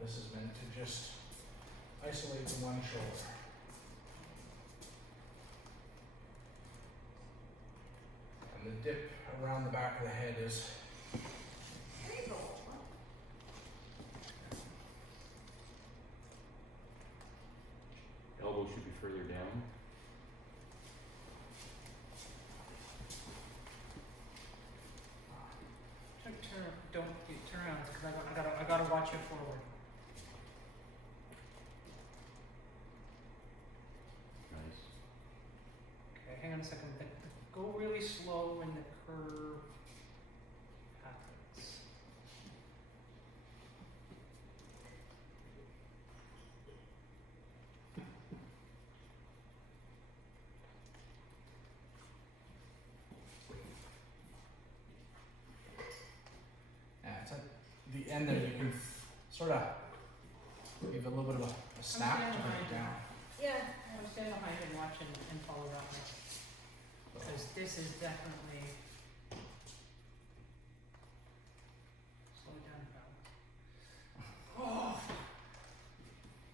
This is meant to just isolate the one shoulder. And the dip around the back of the head is elbow should be further down. Turn around because I gotta watch you forward. Nice. Okay, hang on a second. Go really slow when the curve happens. Yeah, it's at the end there you can sort of give a little bit of a snap to bring it down. Yeah, I'm standing behind and watching and follow that one. Because this is definitely slow it down now. Oh,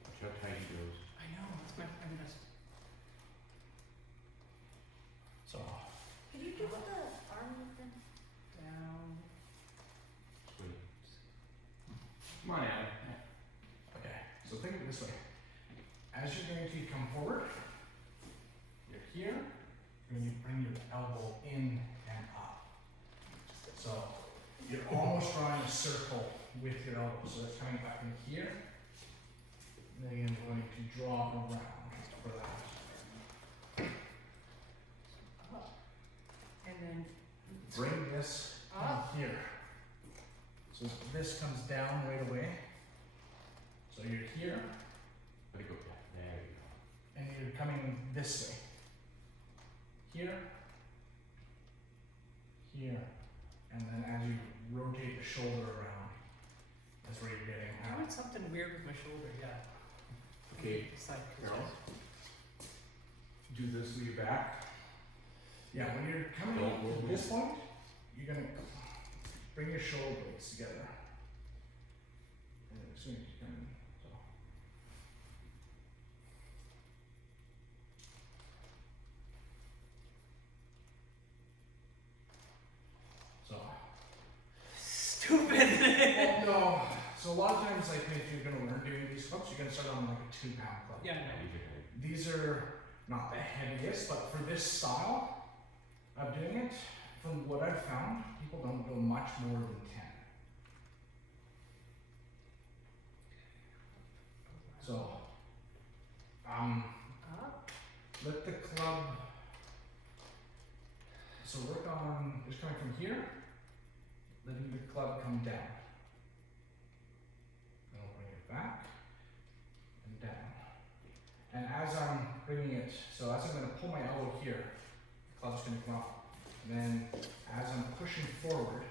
Watch how tight he goes. I know. That's my. I'm gonna. So Could you do the arm movement? Down. Sweet. Come on, Adam. okay, so think of it this way. As you're going to come forward, you're here, and you bring your elbow in and up. So you're almost drawing a circle with your elbow. So it's coming up in here. And then you're going to draw around for that. Up. And then. Bring this Up. here. So this comes down right away. So you're here, Let it go back. There you go. and you're coming this way. Here, here, and then as you rotate the shoulder around, that's where you're getting I'm out. doing something weird with my shoulder. Yeah. Okay, It's like. Carol. Do this with your back. Yeah, when you're coming Don't up move. to this point, you're gonna bring your shoulder blades together. And as soon as you come in, so. Stupid. Well, no. So a lot of times, like if you're gonna learn doing these clubs, you're gonna start on like a 2-pound club. Yeah, Yeah, no. these are good. These are not the heaviest, but for this style of doing it, from what I've found, people don't go much more than 10. So, Up. let the club, so work on, just coming from here, letting the club come down. And I'll bring it back and down. And as I'm bringing it, so as I'm going to pull my elbow here, the club's going to come up. And then as I'm pushing forward,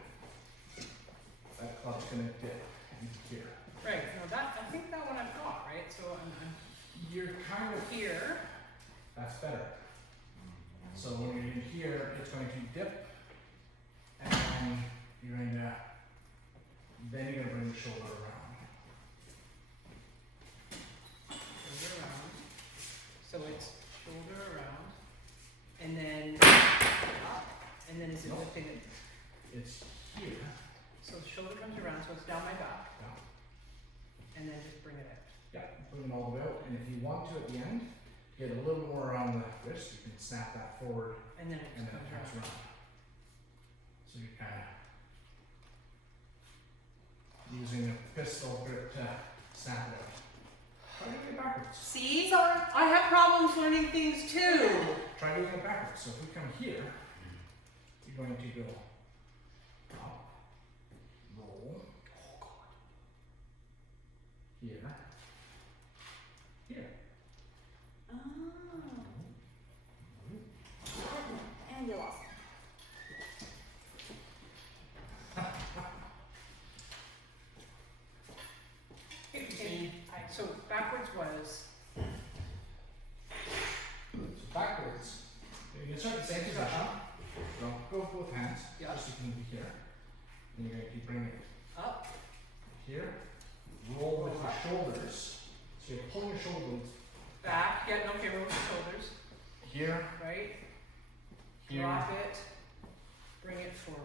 that club's going to dip into here. Right. No, that I think that one I've got right. So I'm You're kind of, here. that's better. So when you're in here, it's going to dip, and then you're going to bring the shoulder around. Shoulder around. So it's shoulder around, and then up, and then is it Nope. lifting it? It's here, So the shoulder comes around, so it's down my back, down. and then just bring it out. Yeah, bring it all the way out, and if you want to at the end, get a little more around the wrist, you can snap that forward, And then it and just then it comes comes around. around. So you're kind of using a pistol grip to snap it out. Try doing it backwards. See? I have problems learning things too. Try doing it backwards. So if we come here, you're going to go up, roll, here, here. Oh. And you lost. So backwards was. So backwards, you can start the same position. Don't go with both hands. Yeah. Just so you can be here. And you're going to keep bringing it Up. here, roll with your shoulders. So you're pulling your shoulders Back, yeah, okay, roll the shoulders, here, right? here. Drop it, bring it forward.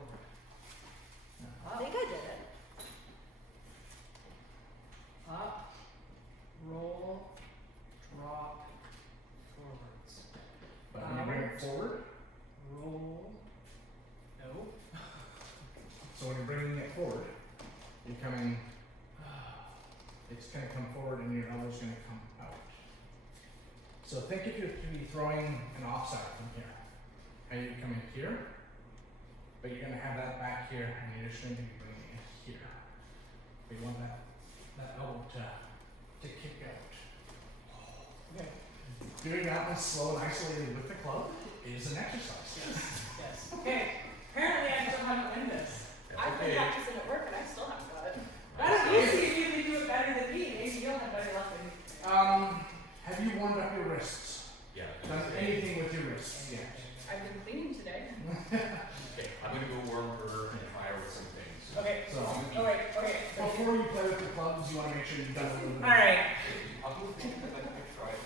I Up, think I did it. up, roll, drop, forwards. But when you bring it forward, Roll, no, so when you're bringing it forward, you're coming, it's gonna come forward and your elbow's gonna come out. So think if you're to be throwing an offside from here. How you come in here, but you're gonna have that back here and you're just going to be bringing it here. But you want that elbow to kick out. okay, Doing that one slow and isolated with the club is an exercise. yes, okay, apparently I still haven't learned this. I've been practicing at work and I still haven't got it. That's easy if you do it better than me, maybe you'll have better luck than me. Have you warmed up your wrists? Yeah. Done anything with your wrists? Yeah. I've been cleaning today. Okay, I'm gonna go warm her and fire with some things. Okay, So okay. before you play with the clubs, you want to make sure you've done a little bit. Alright, I'll go think that I could try it.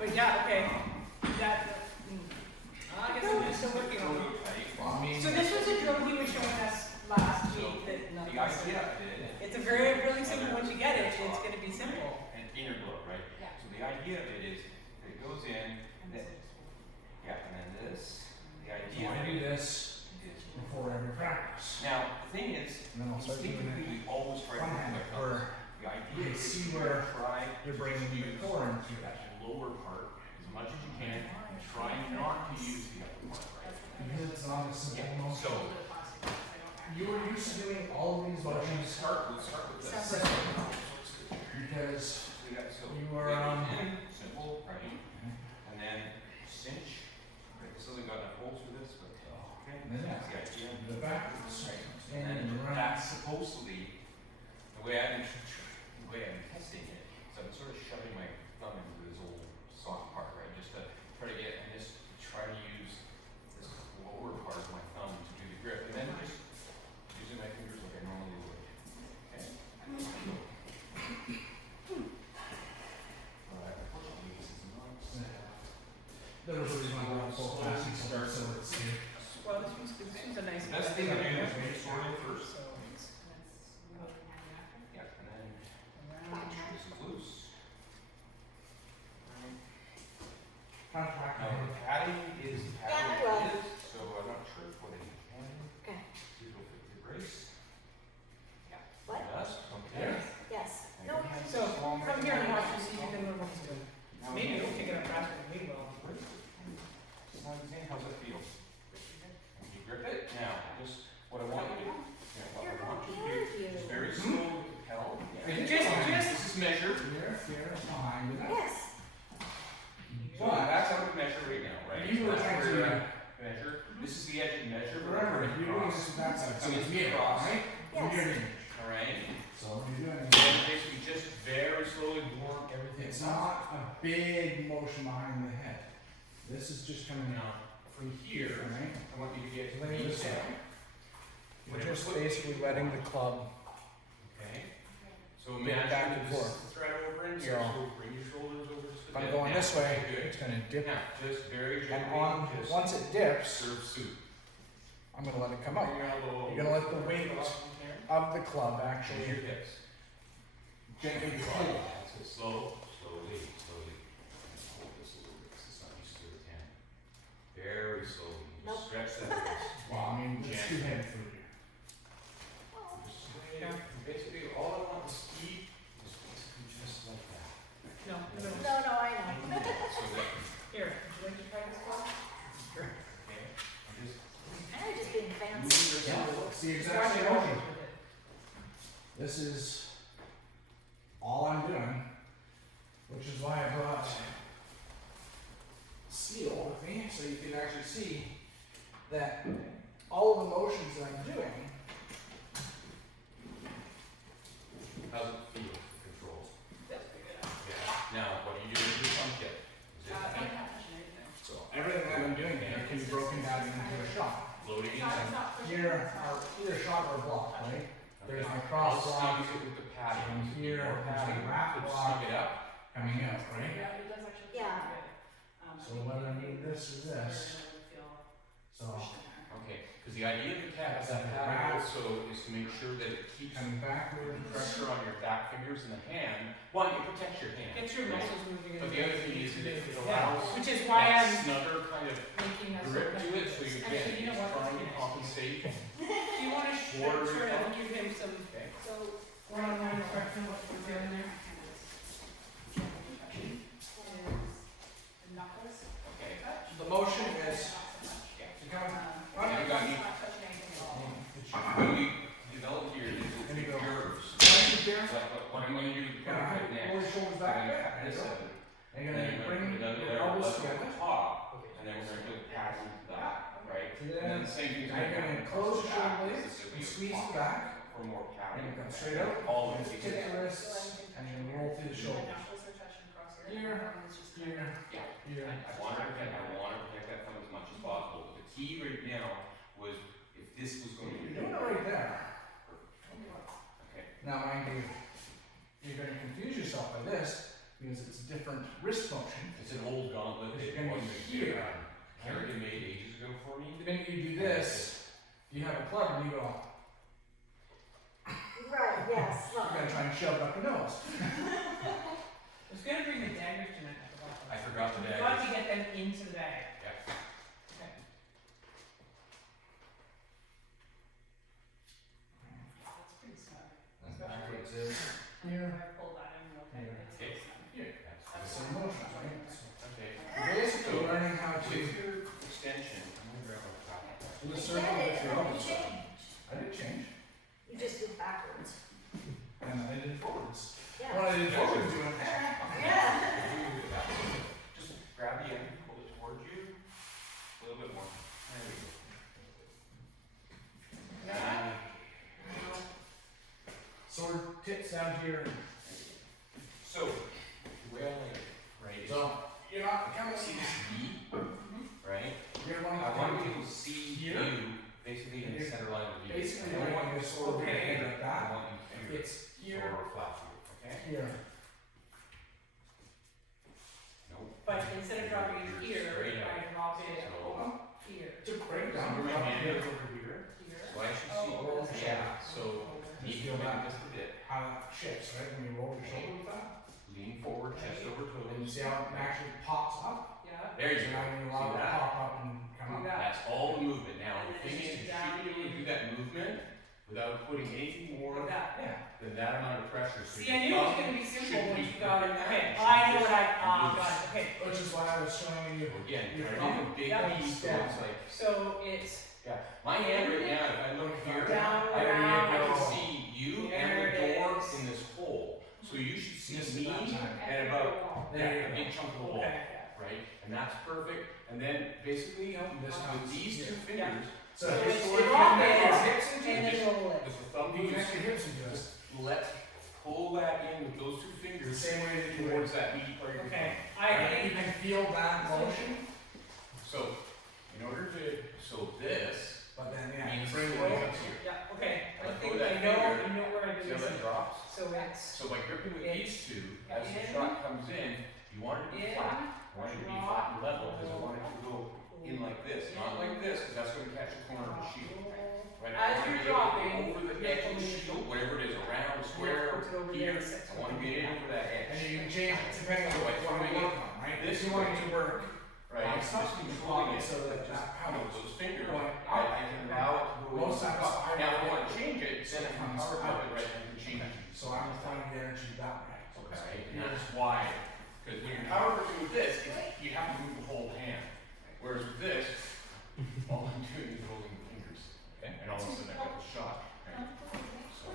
but yeah, okay, I guess I'm still working on it. Well, I mean, So this was a drill he was showing us last week that none The of us idea did. of it. It's a very, really simple, once you get it, it's gonna be simple. And inner glow, right? Yeah. So the idea of it is, that it goes in, that, yeah, and then this, the you idea want of to do it this is, before every practice. now, the thing is, And then I'll start doing typically it we always try to one do hand my thumbs. where The idea you can is see to where try you're bringing the use core into that. that lower part as much as you can, and try not to use the upper part, right? Because it's not a simple Yeah, motion. so, You are used to doing all of these we'll motions start with this. separate because So you are, in, simple, right? And then cinch. Right, this hasn't got enough holes for this, but okay, And then that's the idea. the backwards. Right. And And then then right. that's supposedly the way I've been testing it. So I'm sort of shoving my thumb into this old soft part, right? Just to try to get and just try to use this lower part of my thumb to do the grip, and then just using my fingers like I normally would. Okay. Unfortunately, this is not. There was a reason why I brought both classes start so it's here. Well, this was a nice. Best thing to do is make sure it first. So it's Yeah, and then around. this is loose. Contract. Now, the padding is Yeah, I padding will. it is, so I'm not sure what it can. Okay. See if it'll fit the brace. What? It does, okay. Yes. No. So from here and watch, you see you can move it. Maybe you'll pick it up faster than we will. How's it feel? You grip it? Now, just what I want you to do, what You're I want you to prepared, do is you. very slow with the pedal. Just- This is measured. Here, behind it. Yes. So that's how we measure right now, right? You were So that's trying where to- you measure. This is the edge of measure. Remember, if you're doing Across. this with that side, so Coming it's me across. right? Yes. Mirror image. All right. So when you're doing And then basically just very slowly warm everything. it's not a big motion behind the head. This is just coming out From here, right? I want you to get to So then you just detail. You're just basically letting the club Okay. So Get imagine back and this forth. is the thread over in here, So- so bring your shoulders over just a If I'm bit. going Now, this way, good. it's gonna dip. Now, just very And gently, on, just once it dips, serve soup. I'm gonna let it come out. Bring your elbow You're gonna let the weight across from here. of the club Shoulder actually your hips. gently pull. That's it. Slowly. Hold this a little bit, 'cause it's not used to the hand. Very slowly. Just Nope. stretch that wrist. Well, I mean, it's too heavy for you. Just swing. Basically, all I want is speed, is basically just like that. No, no. No, I know. So that, Here, would you like to try this one? okay, I'm just I'm just being fancy. moving Yeah, yourself. it's the exact same motion. This is all I'm doing, which is why I brought steel with me, so you can actually see that all of the motions that I'm doing, How's it feel to control? Yeah. Now, what are you doing with your thumb tip? Is it so everything that I'm doing here can be broken down into a shot. loading in? Here are either shot or block, right? There's my I'll crosswalk squeeze it with the padding. from here, More there's padding a wrap to block stick it up. coming out, right? Yeah, it does actually. Yeah. feel good. So whether I do this or this, so Okay, because the idea of the cat, That's that like a padding wrap. also is to make sure that it keeps coming backwards. pressure on your back fingers and the hand. One, it protects your hand. Gets your right? muscles moving. But the other thing is that it Yeah, allows which is why that I'm snugger kind of making us. grip to it, so you can, Actually, you know it's what? trying to compensate. Do you want to Order sort it. of give him some Okay. so one-on-one instruction what we're doing there? Okay. The motion is to come, Now you got me. When we develop your, There you go. yours, Punch it there. what I'm gonna do is Kind of put it pull your next. shoulders I'm back gonna there. cut There you this go. out. And And you're then gonna we're bring gonna put another your layer of elbows leather on together. top, and then we're gonna put pads into that, right? To And then there. the same thing's Now you're gonna close your shoulder blades, you squeeze the back, for more and padding. you come straight out. All You of tip it. the wrists, and you roll through the shoulders. Here, here, Yeah. here. I want to protect that thumb as much as possible, but the key right now was if this was going to be. You're doing it right there. Okay. Now, mind you, you're gonna confuse yourself by this, because it's a different wrist motion. It's an old gauntlet It's that gonna one be that here. Kerrigan made ages ago for me. The minute you do this, you have a club and you go, right, yes, you're gonna try and shove it up your nose. I was gonna bring the daggers tonight, I I forgot them. forgot the We've got daggers. to get them into the bag. Yeah. Okay. That's pretty snug. And backwards is here, I pull that in real tight. It's Okay. so snug. Here. the same motion, right? Okay. You're basically learning how to With your extension, I'm gonna grab my copy. do the You circle get with it, your you elbows. change. I did change, You just do backwards. and I did forwards. Yeah. When I did forwards, you went, Yeah. Just grab the end, pull it towards you, a little bit more. There we go. Now, sword tips down to your, so, the way I like it, right, is so you're not, kind of see this V, right? you're gonna I want want to to be able to see Here? you basically in the center line of the V. basically I don't want you're you sword okay. hand like I that. want you here. It's here, Or flat view, okay? here. Nope. But instead of dropping it here, Straight up. I drop it So, here. To break so down, bring my drop hand here. over here. Here. So I should Oh, see, okay. yeah, so Just need feel to that. make this a bit. How that shifts, right? When you roll your shoulder with that, Lean forward, chest over and you toes. see how it actually pops up. Yeah. There So you go. now you allow it See to that? pop up and come Do up. that. That's all the movement. Now, And the then thing it's is, you down should be able to do that movement without putting anything more Like that. Yeah. than that amount of pressure. So See, your I knew it was thumb gonna be simple should once be you got it. gripping that. Okay, It I should know what I, just got loose. it, okay. Which is why I was showing you. Again, Your try to thumb. make a big Yeah. piece so it's like, So it's yeah. My hand right now, if I look here, down, I around. can see you and There the it door is. in this hole. So you should see Just me about time. and about There you a go. big chunk of the wall, Okay. right? And that's perfect. And then basically, This with comes these here. two fingers, So So his it's sword, you drop can connect it, your hips into And it. then roll it. with the thumb You moves, connect your hips into it. just let's pull that in with those two The fingers same way that you would. towards that meaty part of your Okay, thumb. I Right? You think, can feel that motion, So, in order to, so this but then yeah, you means bring it sword up up here. yeah, okay, I Let go think of that I know finger. where I See do how that this. drops? So it's So by gripping with In. these two, as the In. shot comes in, you want it to be in, flat. I want it to be flat and level because I want it to go in like this, not like this, because that's going to catch the corner of the shield. Right? As I want you're to get it dropping, over the you edge have of to the lean. shield, whatever it is, around, square, Put it over here. there, set I want to get it over that and edge. you can change it depending on what you want to work on, right? This If you want it way. to work, Right? It's It's not just controlling controlling it it so that just, that you know, those fingers. going I can allow it to go most in. times I Now, if I want want to change it, then I can comes power out. it right and can change it. So I'm applying the energy that way. Okay, and that's why, because when you're power gripping with this, you have to move the whole hand. Whereas with this, all I'm doing is rolling the fingers. And all of a sudden I got the shot. Right? So,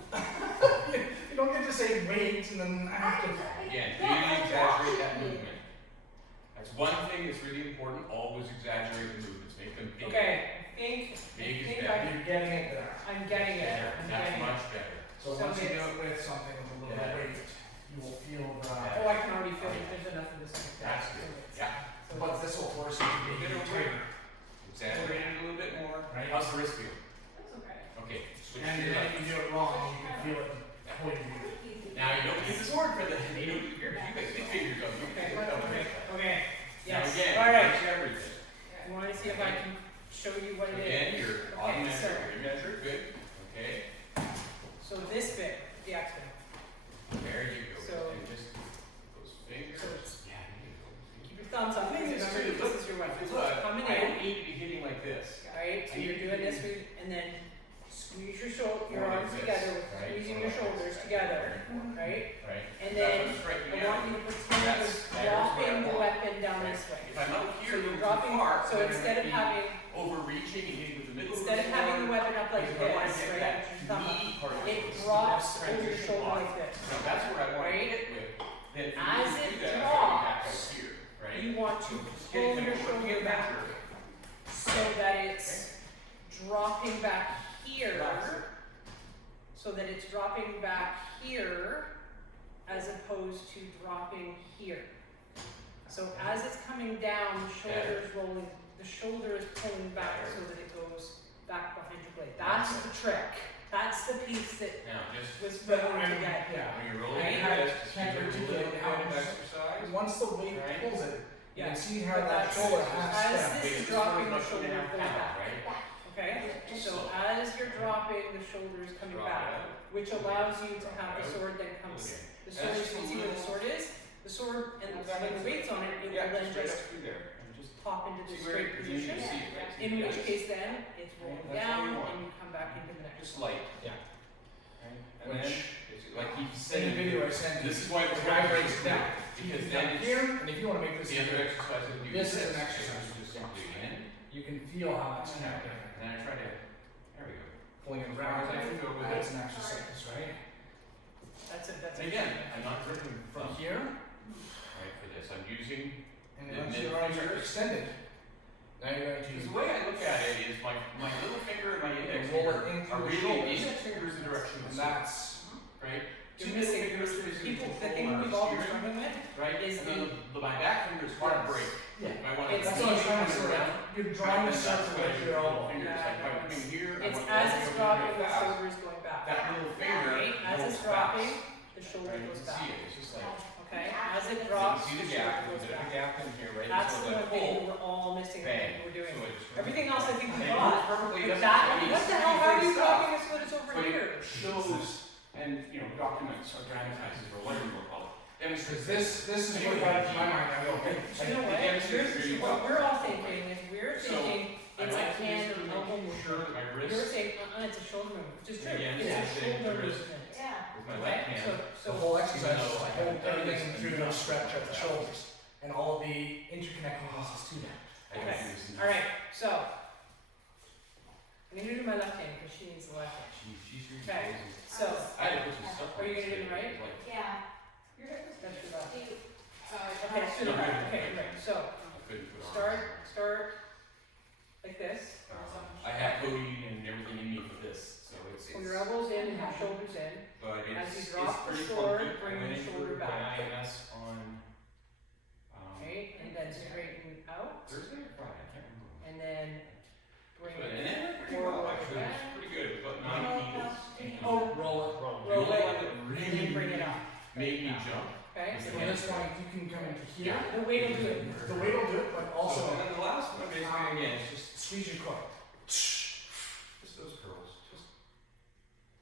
You don't get to say wait and then I have to. again, really exaggerate that movement. That's one thing that's really important, always exaggerate the movements, make them big. okay, I think Big is I, better. You're getting it there. I'm getting it, Better, I'm that's getting it. much better. So So once you do it's- it with something with a little Yeah. weight, you will feel the. Yeah. Oh, I can already feel it, there's enough of this. That's good, yeah. So But this will force you to be Get over tighter. Exaggerate it a little bit more. Right. How's the wrist feel? That's okay. Okay, switch And to then your if left. you do it wrong, you can feel it pull you. Now you don't use the sword for this. You don't use your big fingers up. You Okay, can put it over there. okay, Now yes, again, alright. touch everything. You wanna see if I can show you what it is? Again, you're on Okay, measure, so- your measure, good. Okay, So this bit, the X bit, there you go. So- And just those fingers. so it's- Yeah, you go. keep your thumbs up, because Thing is, remember, too, this is your weapon, so Look, it's coming I in, don't need to be hitting like this. right, so I you're need doing to this, be- and then squeeze your More like arms this, together with right? squeezing More your like shoulders this. together, Very important. right? Right. And That's then what's striking I out. want you to pretend you're That's- there's what I dropping the want. weapon down Right. this way. If I'm out here, So you're too dropping, far, so then instead of I'm having, overreaching and hitting with the middle instead of of the having the sword, weapon up like because I wanna this, get right, that with your thumb up, knee part of it the drops that's over your transition shoulder line. like this. Now that's where I want Right? to hit with. Then for As me to it do that, I gotta be back drops, out here, right? You want to Just pull getting your the working shoulder back measure. so that it's dropping back here, so that it's dropping back here as opposed to dropping here. So as it's coming down, the shoulder is rolling, the shoulder is pulling back so that it goes back behind your blade. That's the trick. That's the piece that Now, just was But thrown when, together. yeah, when you're rolling Right? your wrist, Can't you're articulate doing how a bit of much- exercise. once the weight Right. pulls it, you Yeah. can see how But that that's- shoulder has as step. this is Because dropping, sword's the not shoulder gonna goes have back. power, right? Okay? So So- as you're dropping, the shoulder is coming Drop back, it out. which allows you to have the Drop it sword then come. Okay. The sword, you can see where the sword is. The sword and when the weight's on it, it Yeah, will then just right just up through there. And just pop into the see where straight it begins to position. see it, right? In Yeah. which case then it's rolling That's all down you want. and you come back into the next. Just light. Yeah. Right? And Which- then, it's like he In said the video I sent you, this is why the it's guy very breaks it clear, down. because He's then down it's here, and if you wanna make this, the other exercise that we do. This is an this, exercise. you just simply in, you can feel how that's and connected. then I try to, there we go. Pulling it As far as I around, can go with that's it. an exercise, right? That's it, that's And it. again, I'm not gripping From from, here, right, for this, I'm using, and The once middle your arms are finger. extended, now you're going because to the way I look at it is my little finger and my index roll finger it in are through the really, shoulders. the index finger is the direction of And the sword, that's, right? You're Two missing, fingers the is people, the control thing our we've all been steering, struggling with, right? is And then my back finger is hard to break. yeah. If I want It's to That's what I'm trying to turn say, around, you're drawing a circle with your elbow. fingers. Yeah, Like if I'm no, coming here, I it's want as to it's go dropping, really the fast. shoulder is going back. That little finger Right? As goes it's dropping, fast. the shoulder Right, you goes can see back. it, it's just like, Okay? As it you drops, see the the gap, shoulder there's goes a bit of a back. gap in here, right? That's So the like, one thing pull, we're all missing bang. that we're doing. So it's- Everything else I think And we it got. works perfectly, But doesn't that, I mean, what it's the hell, how are you stuff. dropping this when it's over But here? it shows and, you know, documents or dramatizes or whatever you want to call it. Demonstrates Because this is what got in my mind, I go, okay, You know what? It demonstrates Here's really what well. we're all thinking is we're So, thinking I it's a like to hand just or make elbow sure movement. that my You're wrist saying, it's a shoulder movement, which is true. Again, It's a yeah, the shoulder wrist. movement. Yeah. with my Okay? left hand. So, the whole exercise is Even though to I hold haven't done everything this through in the years. stretch of the shoulders and all of the interconnecting muscles to that. I can Okay. do this in- alright, so. I'm gonna do my left hand because she needs the left hand. She's really Okay. amazing. So, I had to put some stuff Are you on gonna do this it right? thing, like, Yeah. that's your left. Do you, Okay, let's do the right, okay, right, so, I couldn't put start, arms. start like this. I have codeine and everything in me for this, so it's, Pull your elbows in and your shoulders in. but As you it's drop the pretty sword, funky. bring I went the in shoulder for back. an IMS on, Okay, and then straighten out, Thursday or Friday, I can't remember. and then bring But, and it. then it went pretty well, Forward actually, it was again. pretty good, it was about 9 kilos. Oh, Roll it. roll The only it, one that and then bring it up. made me jump. Okay, So from this point, you can come into here. the weight will do it. The weight will do it, but And also then the last one, basically, again, it's just squeeze your core. those curls, just.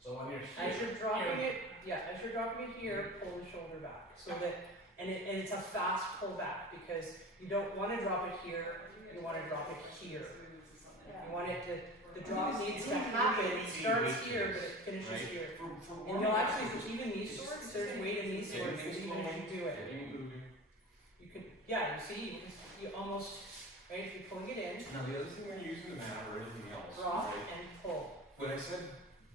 So when you're As here, you're dropping it, yeah, as you're dropping it here, pull the shoulder back, so that, and it's a fast pull back, because you don't wanna drop it here, you wanna drop it here. You want it to, the drop needs to happen, it starts here, but it finishes Right. here. For And you'll actually, for even these swords, there's weight in these swords, that even if you do it, Getting it moving. you can, yeah, you see, you almost, right, if you're pulling it in, Now, the other thing when you're using the map or anything else, drop right? and pull, When I said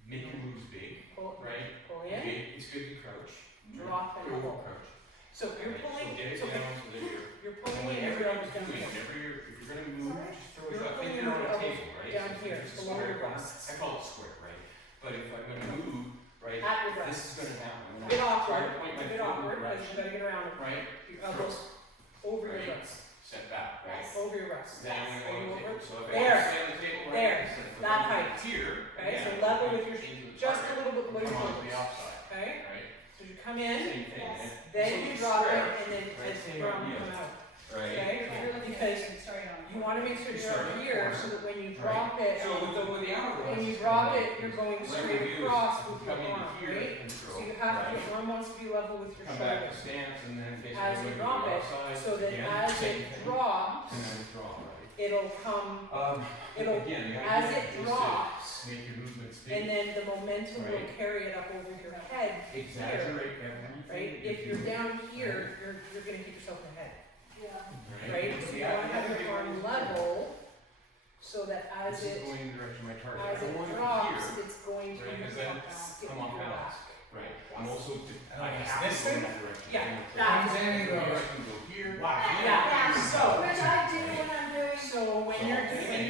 make your moves big, pull, right? pull in, Okay, it's good to crouch. drop and Go pull. crouch. So you're Right, pulling, So get it so down so that you're and pulling in, whenever your arms you're down doing, here. whenever if you're gonna move, just throw You're your pulling finger your on the elbows table, right? down So here, it's a below your square. breasts. I call it square, right? But if I'm gonna move, right, At your this breast. is gonna happen. A bit awkward, Try to point my a bit foot in awkward, the because you direction, gotta get around it. right? Your elbows over your Right. breast, Set back, right? Yes. over your breast. Then I'm Are gonna you go on the over? table. So if I There. stay on the table my There, neck instead of that putting it height. here. Okay, again, so level I'm with your, changing the just a target, little bit below your come on to the shoulders. offside, Okay, right? so you come in, Same thing, Yes. eh? then So you it's drop it, square, and then right? it's Same drum idea. come out. Right? Okay, Yeah, you're looking because at it starting on. you wanna make sure You you're start up at the here, corner. so that when you drop it, So with the hourglass. when you drop it, you're going what I straight would do is across with your come into arm, here right? and So throw, you have, right? your arm wants to be level with your Come back to shoulders. stance and then basically As you look at drop the it, outside, so that again, as same it thing, drops, and then withdraw, right? it'll come, it'll, Again, the as idea it is to drops, make your movements big. and then the momentum will Right. carry it up over your head here, Exaggerate everything. right? If you're down here, you're gonna hit yourself in the head, Yeah. right? So you wanna have your arm level, so that as This is it, going in the direction of my target. as I don't it want it drops, here, it's going to right, 'cause then skip come off your balance. back. Right. I'm also, I Like have this to go in thing? that direction. Yeah, I'm gonna that Comes in and go goes. here, I can go here. Wow. Yeah, so, Which I do when I'm doing. so when you're doing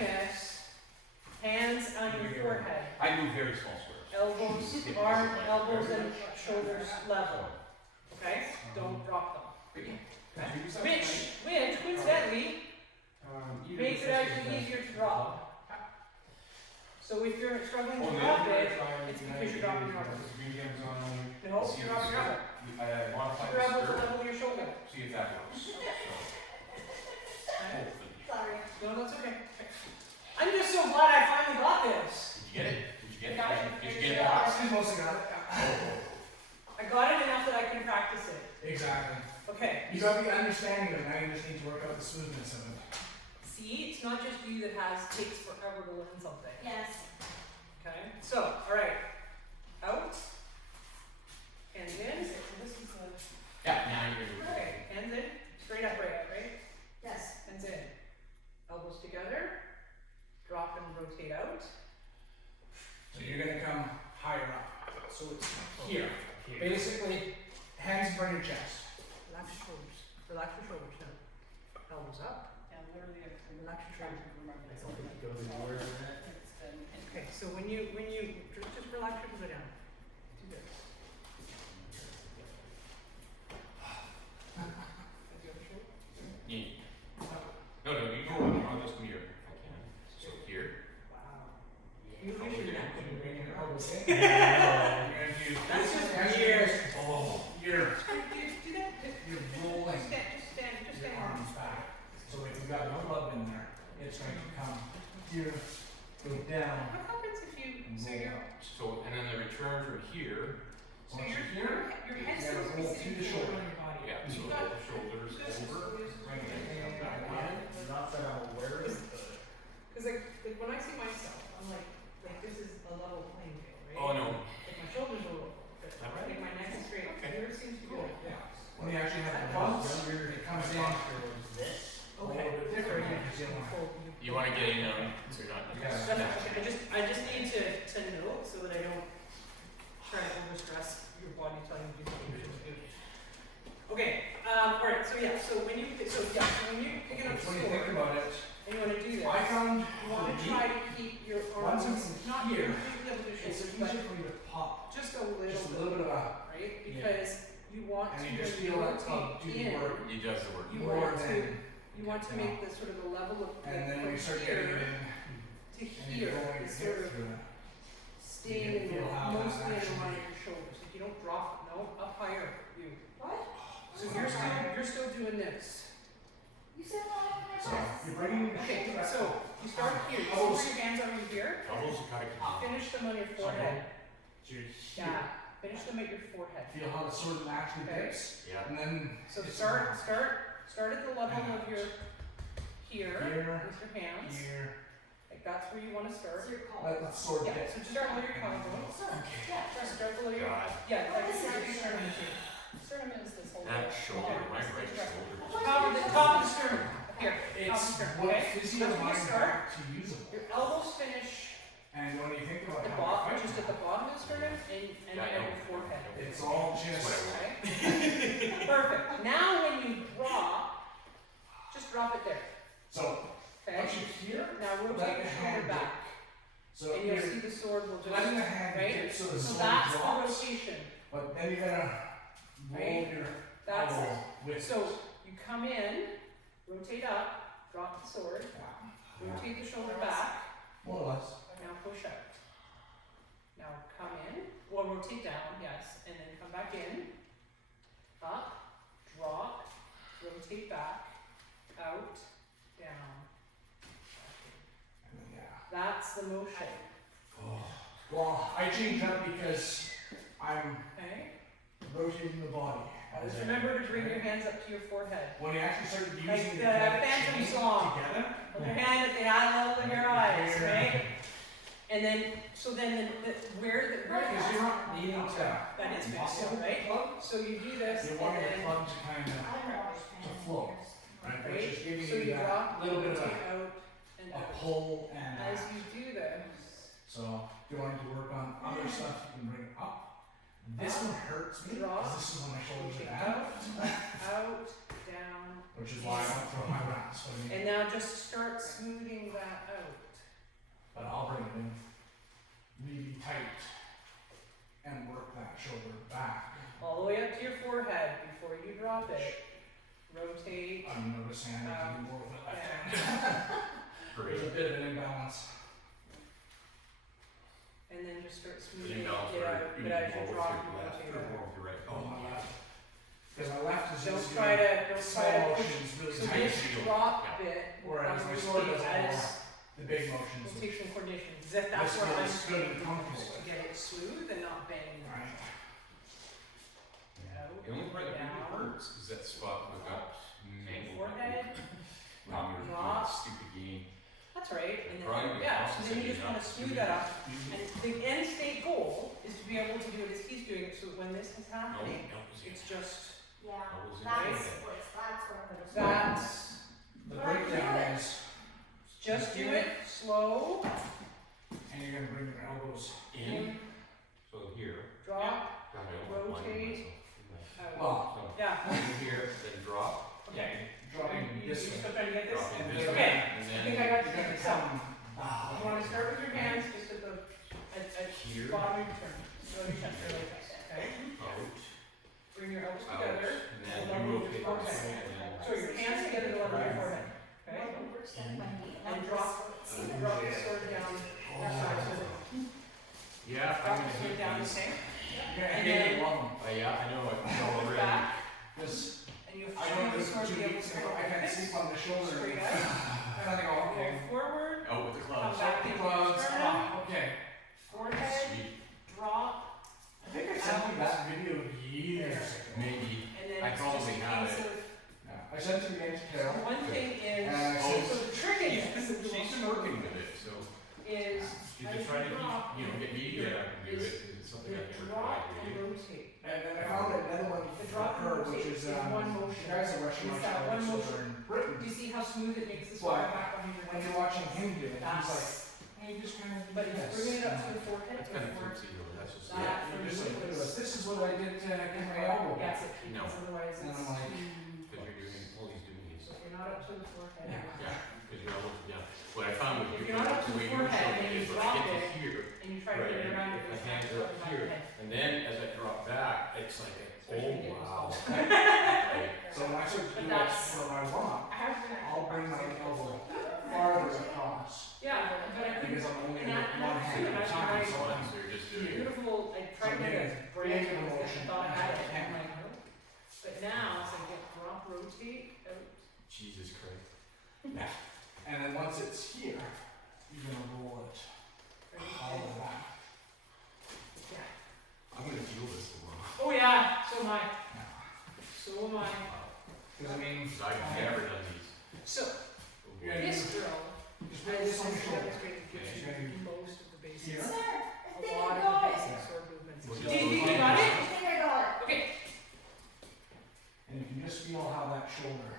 this, hands on your forehead, I move very small squares. elbows, elbows and shoulders level, okay? Don't drop them. Which coincidentally, makes it actually easier to drop. So if you're struggling to drop it, it's because you're dropping your elbow. No, you're dropping your elbow. Modify Your the elbows skirt, level with your shoulder. see if that works. So, Okay? hopefully. Sorry. No, that's okay. I'm just so glad I finally got this. Did you get it? Did you get it? Got it. Did you get it? Oh, She's mostly got it. I got it enough that I can practice it. Exactly. Okay. You got the understanding of it, now you just need to work out the smoothness of it. See, it's not just you that takes forever to learn something. Yes. Okay. So, all right. Out. Hands in. So this is the. Yeah, now you're gonna do it. Okay. Hands in. Straight up, right up, right? Yes. Hands in. Elbows together. Drop and rotate out. So you're gonna come higher up. So it's here. Basically, hands in front of your chest. Relax your shoulders. Relax your shoulders now. Elbows up. Yeah, literally, if you're Relax your trying shoulders. to remember this. Go to the word in that. It's been. Okay. So when you just relax your shoulders down. Do this. That's the other shoulder. Yeah. No, you go on this mirror if I can. So here. Wow. You wish you had. You're bringing your elbows in. You're gonna do That's this just as weird. Oh, you're Do that. you're rolling Just stand. your arms back. So if you've got no glove in there, it's going to come here, go down, What happens if you, and so roll your, out. So, and then the return from here. so Once your, you're here, your head you seems to gotta be roll sitting through the forward shoulder. on your body. Yeah, so You roll got, the shoulders you got over. Bring it back in. Not that I'm aware of, but. cause like when I see myself, I'm like this is a level playing field, right? Oh, no. Like my shoulders are level, but Alright. like my neck is straight, Okay. yours seems to be good. Yeah. When you actually have the When I was bumps, younger, it comes in posture was this. a little bit different because you don't have. You wanna get in on, so you're not. Yeah. Okay, I just need to know so that I don't try to overstress your body telling you to do something you shouldn't do. Okay, alright, so when you pick it up the When you think sword, about it, and you wanna do this, I found you wanna for me, try to keep your once arms, it's not here, completely up to your it's shoulders, easier but for you to pop just a just a little little bit, bit of a, right? Because you want and to, you just when you feel that club rotate do the in, work It does the work. you more want than, you want to make the sort of the level of, and like, then when from you start getting here it in, to and here, you're going is to sort hit of through it. staying You in feel the, how mostly in the that's line actually- of your shoulders. If you don't drop it, no, up higher, you. What? So you're still doing this. You said I had So my you're bringing the Okay, shoulder so you start here, you Elbows. see where your hands are here, Elbows are kind of. finish them on your forehead. So you're here. Yeah, finish them at your forehead. Feel how the sword actually Okay. dips, Yeah. and then So it's start at the level of your, here, here, with your hands. here, Like that's where you wanna start. It's your call. let the sword Yeah, dip. so just start below your collarbone. Yeah. Start below your, God, yeah, Oh, like this is start your your sternum too. Sternum is this whole. that shoulder, my right shoulder. Top of the sternum, here, It's top of the what sternum, okay? physio That's where you mind start. back to usable. Your elbows finish And when you think about at the how bottom, effective just at the bottom of the sternum and Yeah, I at know. your forehead. it's all That's just what I want. Okay? Perfect. Now when you drop, just drop it there. so Okay? once you're here, Now let rotate the your hand shoulder dip. back. So And you'll you're see the sword will just, letting the hand right? dip so the So sword that's the drops, rotation. but then you're gonna roll Right? your That's elbow with so you come in, rotate up, drop the sword, Rotate the shoulder back. More or less. Now push out. Now come in, or rotate down, yes, and then come back in. Up, drop, rotate back, out, down. And then, yeah. That's the motion. Well, I changed up because I'm Okay? rotating the body. Always remember to bring your hands up to your forehead. When you actually started using Like the the pivot Phantom chain song. together, Hold your hand at the eye level of your eyes, right? And then, so then where because you're not needing to that is muscle mixed, right? plug. So you do this You and want your then, plug to kind of, I wash to flow, right? Which right? is giving So you you that drop, little bit of rotate out and a out. pull and As a, you do this, so if you want to work on other stuff, you can bring it up. This one hurts me Drop, because this is when my shoulders rotate are down, out, down, which is why I don't throw my rounds. So I mean, and now just start smoothing that out. but I'll bring it in really tight and work that shoulder back. All the way up to your forehead before you drop it. Rotate, I'm noticing I need to do more with my left hand. There's a bit of an imbalance. and then just start The smoothing imbalance it or out, you but need as more you with drop, your you left rotate or out. more with your right. Oh, my left. Because my left is Don't just try doing to small push. motions really So tight. this drop bit, Whereas my on sword rotate does all as the big motions. will which- take some coordination. That's This where I'm feels good and saying comfortable to with. get it smooth and not bang. Right. Out, The only part that really down, hurts is that spot where it got mangled. forehead. When you were Drop. doing stupid game. That's right. And Probably then, be yeah, so then you compensating just want to up. smooth that up. And the end state goal is to be able to do it as he's doing it, so that when this is No, happening, that was it. it's just, Yeah, That was it. that's what I'm gonna say. that's, The breakdown is, just do it slow, and you're gonna bring your elbows. In, so here. drop, God, I don't want to blind rotate, myself. out. Well, So, Yeah, in here, then drop. okay. dropping You this way. still trying to get this? Dropping And this then- way. Okay, And I then think I got You're you. gonna So, come. you wanna start with your hands just at the, at here, bottom of your turn. So you touch your legs, okay? out, Bring your elbows out, together, and then level you with rotate your this forehead. way, and then. So your hands together to level your forehead, okay? And drop the sword down, or sorry, so Yeah, drop I'm the gonna sword hit down, these. okay? You're gonna And hate then- it, love them. Yeah, I know, I can tell Push already. back, Because and you I should don't the do sword to 2 be able weeks to ago, I had sleep on the shoulder. straight And out, I think, oh, okay. go forward, Oh, with the come gloves. back into your Gloves, sternum, okay. forehead, Sweet. drop, I think I sent you that video years ago. Maybe. and then I it's just probably a have case it. of, Yeah. I sent it again to Carol. one thing is, And I Oh, said, so the trick is, She's working with it, so is, she's as just trying to you drop, keep, get me to get up and do it. It's something you I've never drop tried to and do. rotate. and then I found another one The for drop and her, rotate which is, is one motion. the guy's a Russian It's martial that one artist motion. over in Britain. Do you see how smooth it makes the Well, sword back on your When you're watching him do it, he's like, That's, hey, you just kind of do but he's this. bringing it up to the forehead That's kind of before tipsy though, that's just. that. Yeah, you're just like, look at this. This is what I did to get my elbow back. gets it, No. because otherwise And it's I'm like, too. Because you're doing, all he's doing is. So if you're not up to the forehead. Yeah. Yeah, because you're all, yeah. What I found with If you, you're not up to the way the you were forehead showing and it you is when I drop get it, to here, And you try to right, get it around if it, my it's hands not are up going back here, ahead. and then as I drop back, it's like, Especially oh wow. getting Right. so when I start to But do it that's- for my warm-up, I'll bring my elbow farther across. Yeah, but I couldn't, Because I'm only and with that, one that's hand too, at a that's time, right. so I'm So you're just doing it. Beautiful, I tried to make a So brain make it a because I motion thought I had it, as I and I'm can. like, no. But now, it's like, get drop, rotate, out. Jesus Christ. And then once it's here, you're gonna roll it all the way back. Yeah. I'm gonna feel this a lot. Oh yeah, so am I, Yeah. so am I. Because I mean, Because I've never done these. So, Yeah, this drill, just I bring this on your just shoulder. demonstrated gives You're gonna you most of the basics. Here. Sir, I A think lot I of the got it. basic sword movements. Well, Did you got I it? think I got it. Okay. And you can just feel how that shoulder.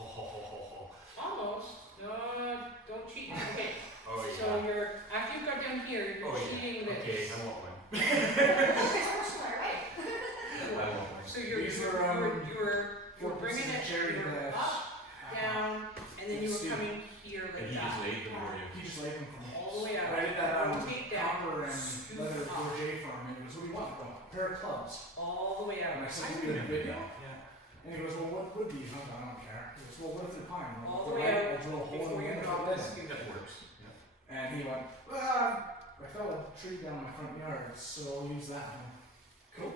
Oh, Almost. No, don't cheat. Okay. oh So yeah. you're, after you've got down here, you're Oh yeah. cheating this. Okay, I want one. It's personal, right? I want one. So you're, These you were, were bringing it, cherry you were lips. up, down, and then you were Steve. coming here And like he just that. laid them where you. He just laid them for me. All the way out. I did that Rotate down. copper and scoop leather up. crochet farm, and he goes, what do you want, bro? A pair of clubs. All the way And I out. said, you did a video. Yeah. And he goes, well, what would these? I don't care. He goes, well, what if they're pine? I'm like, All the way right, out. I'll that one. Cool.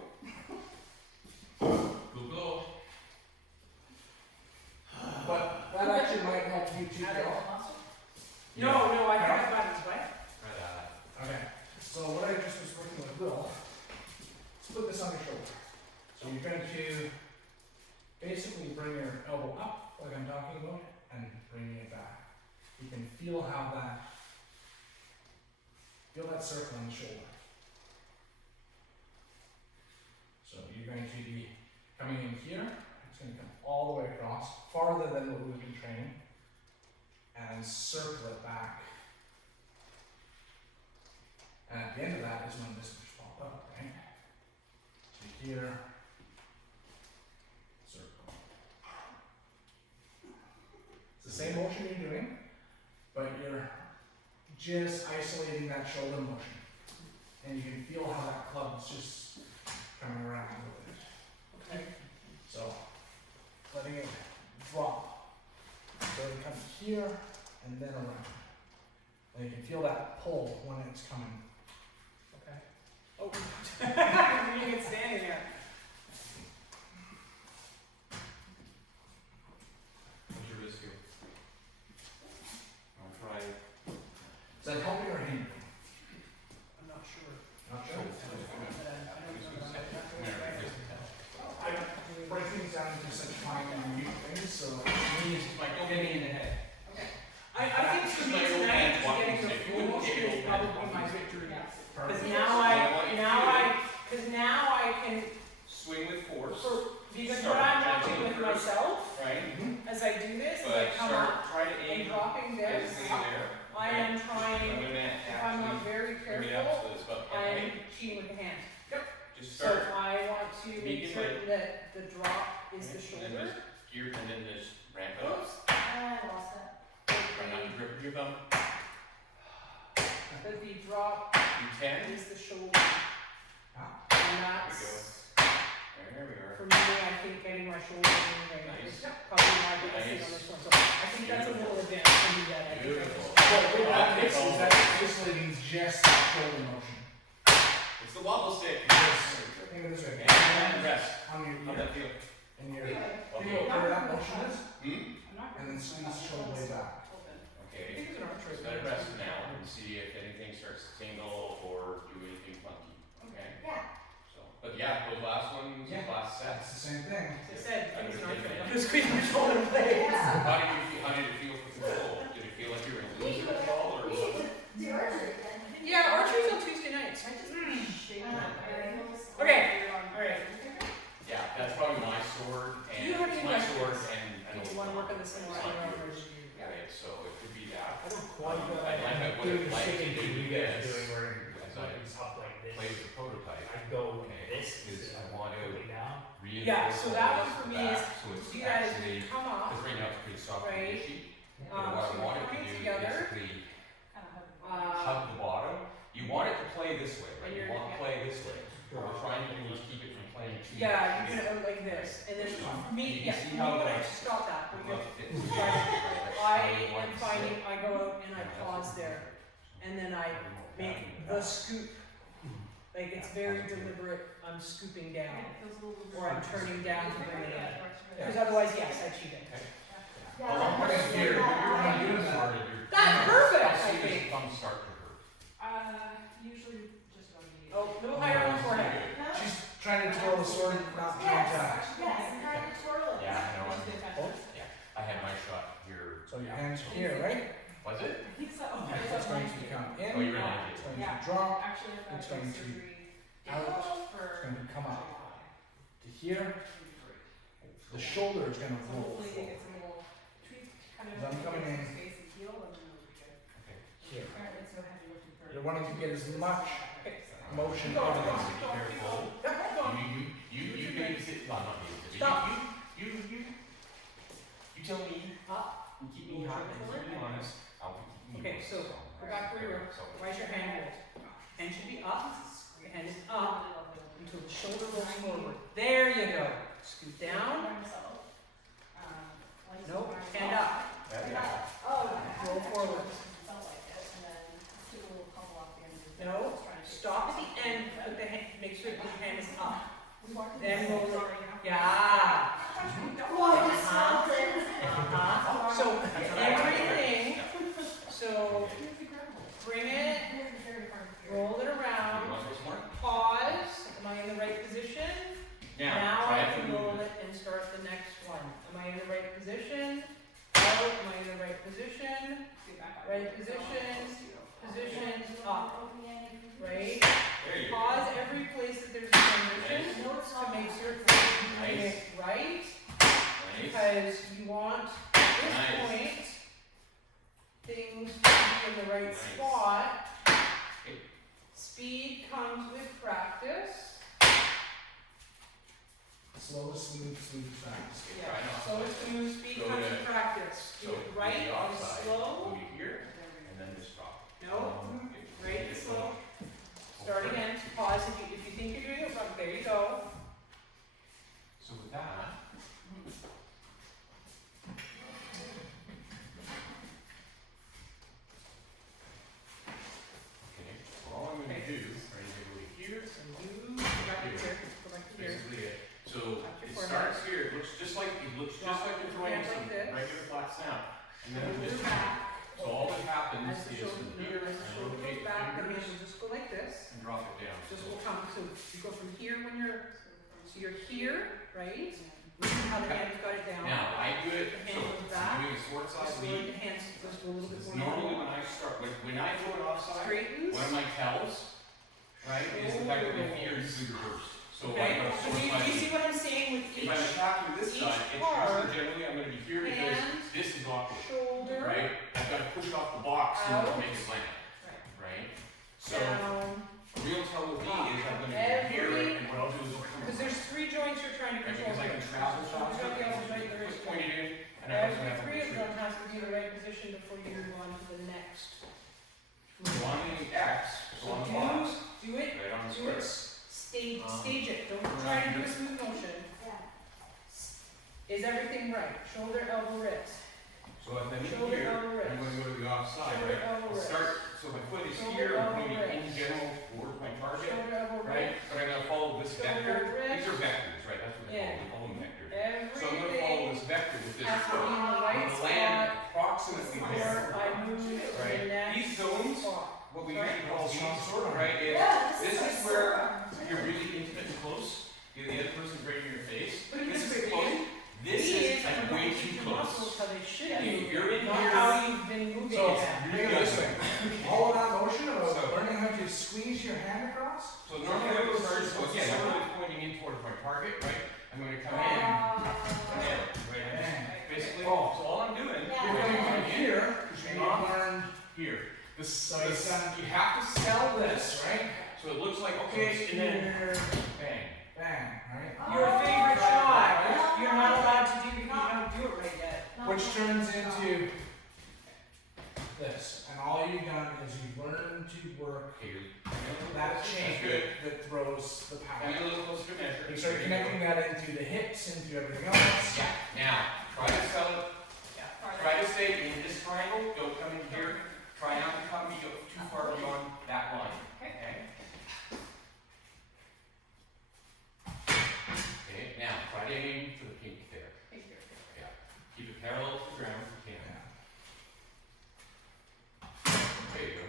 Cool. But that actually might help you too, Add it Carol. to mustard? No, I think I've got it, what? Try that. Okay, so what I just was working with Will, let's put this on your shoulder. So you're going to basically bring your elbow up, like I'm talking about, and bringing it back. You can feel that circle on the shoulder. So you're going to be coming in here, it's going to come all the way across, farther than what we've been training, and circle it back. And at the end of that is when this will pop up, right? So here, circle. It's the same motion you're doing, but you're just isolating that shoulder motion. And you can feel how that club's just coming around a little bit. Okay. So, letting it drop. So it comes here and then around. And you can feel that pull when it's coming. Okay. Oh, you can stand in there. What's your wrist feel? I'll try. Is that helping or hindering? I'm not sure. Not sure. I There. break things down into such fine and minute things, so Me is like, don't get me in the head. I think for me tonight, just getting the full motion is probably my victory. Because now I can, Swing with force, because what I'm watching with myself, right? as I do this, is I But come start, up try to and aim dropping this, basically there. I am I'm trying, gonna if I'm not actually very bring it up careful, so it's about I that am height. cheating with the hand. Just So start. I want to make Medium certain that the drop is the And then shoulder. just gear, and then just ramp it up. Oops. I lost it. Try not to grip your thumb. But the drop You can. is the shoulder. And that's, There we are. for me, I think getting my shoulder moving is probably my best thing on this one. So I think that's a little advanced for me that I think I Beautiful. just- So with that mix, is that isolating just that shoulder motion? It's the wobble stick. Think of it this way. And rest. On your How'd ear. that feel? And your, Okay. think about where that motion is, Hmm? and then squeeze the shoulder blade back. I Okay. think it's an arch Just let it rest now and see if anything starts to tingle or do anything funky. Okay? Yeah. So, but yeah, those last ones, Yeah. last That's sets. the same thing. As I said, I it's an would arch take I'm it. gonna squeeze my shoulder blades. Yeah. How did it feel for control? Did it feel like you were gonna lose it at all or? We need to do archery again. Yeah, archery's on Tuesday nights. I just, Okay. alright. Yeah, that's probably my sword and Do you have any my sword questions? and Do you wanna work on this some more? I don't know, or did you- Right, so it could be that. I don't quite I'd like to- would doing the like to shaking do thing you guys are this doing where as it's up like this. Play with the prototype. I go Okay, this is instead I of want to going down. reinforce. Yeah, so that all one this for at me the is back, so it's do that as actually, you come up, because right now it's pretty soft and right? mushy. But so what I you're want it to coming do is together. basically Uh, hug the bottom. You want it to play this way, right? And You you're- want to play this way. What we're trying to do is keep it from playing too yeah, much. you can like this, and then You me, can yeah, see me how when I the- stop that, when you're, Love fits together, right? I How you want am it to finding, sit. I go out and I Yeah, that's pause what's there, perfect. and then I make the scoop. Like it's very deliberate, I'm scooping down, or I'm turning down to bring it in. Because otherwise, yes, I cheated. Yeah. Well, I'm Okay, pretty here, scared. you're not You're doing that. started, you're- That's perfect, How I soon does think. the thumb start to hurt? Usually just about immediately. Oh, a little higher on the forehead. She's trying to twirl the sword, not trying to. Yes, I'm trying to twirl it. Yeah, I know. Once they attach it. Yeah, I had my shot here. So your hands are here, right? Was it? I think so. It's going to come Oh, in, you're an it's idiot. going Yeah. to drop, Actually, I've It's had going to surgery out, for. it's going to come up. To here, the shoulder is going to So roll hopefully it forward. gets a little tweak, kind of. As I'm coming in. Space and heal, and then it'll be good. Okay. Here. Apparently it's so heavy lifting for. You're wanting to get as much motion Keep out going, of keep this. going, keep going. Yeah, keep going. You babysit, well, not babysit, Stop. but you tell me, Up. you keep me hot and keep me honest, I'll be keeping you. Okay, so, honest. go back where you were. So- Why's your hand rolled? Hand should be up, your hand is up until the shoulder rolls forward. There you go. Scoot down. Nope, hand up. Yeah. Oh, Roll forward. Felt like it, and then took a little couple off the end. No, stop at the end, put the hand, make back. Right position, position up, right? There you go. Pause every place that there's a transition No, it's to not. make certain that you're doing Nice. it right, Nice. because you want, at this Nice. point, things to be in the right Nice. spot. Okay. Speed comes with practice. Slow to smooth, smooth to fast. Okay, try not Slow to- and smooth, speed Go comes to- with practice. Do So, it right the and offside, slow. go to here, and then just stop. No, Okay. right and slow. Start again, pause if you think you're doing it wrong, there you go. So with that, okay, so all I'm gonna do, right, is go here, And you, go back to here, go back to here. basically it. So Back to it forehead. starts here, it looks just like you're throwing Hands some like this. regular flat snap. And then Move just, your back. so all that happens As the is shoulder, from here, as the I shoulder rotate goes the back, the hand fingers will just go like this. and drop it down. Just So- will come, so you go from here when so you're here, right? Look at how the hand's got it down. Now, I do it, The so hand goes back. I'm doing a sword side Just lead. lower the hands, just go a little bit Because more. normally when I start, when I throw it offside, Straightens. one of my tells, right, is the fact that my feet are usually reversed. So like Okay, a so sword you side see lead. what I'm saying with If I'm each attacking this each side, it's part, usually generally I'm gonna be here because hand, this is awkward, shoulder, right? I've gotta push off the box in order to out, make it land, right? So, down. a real tell with me is I'm gonna be here, Every- and what I'll do is I'll come Because there's three joints you're trying to right, control. because I can here. travel Shoulder's faster, got the elbows right, the quick wrist. pointed in, and I also Every have three of to them has to be in the right position before you move on to the next. So on the X, so on the box, Do it, right on the do it, square. stage it, don't try to do a smooth motion. Is everything right? Shoulder, elbow, wrist. So if I'm in Shoulder, here, elbow, wrist. I'm gonna go to the offside, Shoulder, right? elbow, I'll wrist. start, so my foot is Shoulder, here, I'm elbow, pointing in wrist. general towards my target, Shoulder, elbow, right? wrist. But I'm gonna follow this Shoulder, vector. wrist. These are vectors, right? That's what they Yeah. call them vectors. So I'm gonna follow Everything this vector with this has to be foot. in the I'm right gonna land spot approximately before there, I move to the right? next These zones, spot. what we Sorry? usually call Strong zones, sword arm. right? Is Yeah, this like is where so- you're really intimate and close. The other person's right in your face. Look at This this is way, close. This is like way too muscles close. how they should If be, you're in not here, how you've been moving So, it. think of it this way. All of that motion So- about learning how to squeeze your hand across. so normally I would start, so again, I'm really pointing in towards my target, right? I'm gonna come in, right? Bang. Basically, Oh. so all I'm doing, Yeah. You're coming from here, here, because you learned here. so You have to sell this, right? so it looks like, okay, and then Here, bang. bang, right? Your favorite Oh. shot, you're not allowed to do, you don't do it right yet. Which turns into this, and all you've done is you've learned to work Okay, that That's chain good. that throws the Come power. in a little closer to measure. You start connecting that into the hips, into everything else. Yeah, now, try to sell it, try to stay in this triangle, don't come in here, try not to come too far beyond that line, okay? Okay, now, try to aim for the pink there, yeah, keep it parallel to the ground if you can. There you go.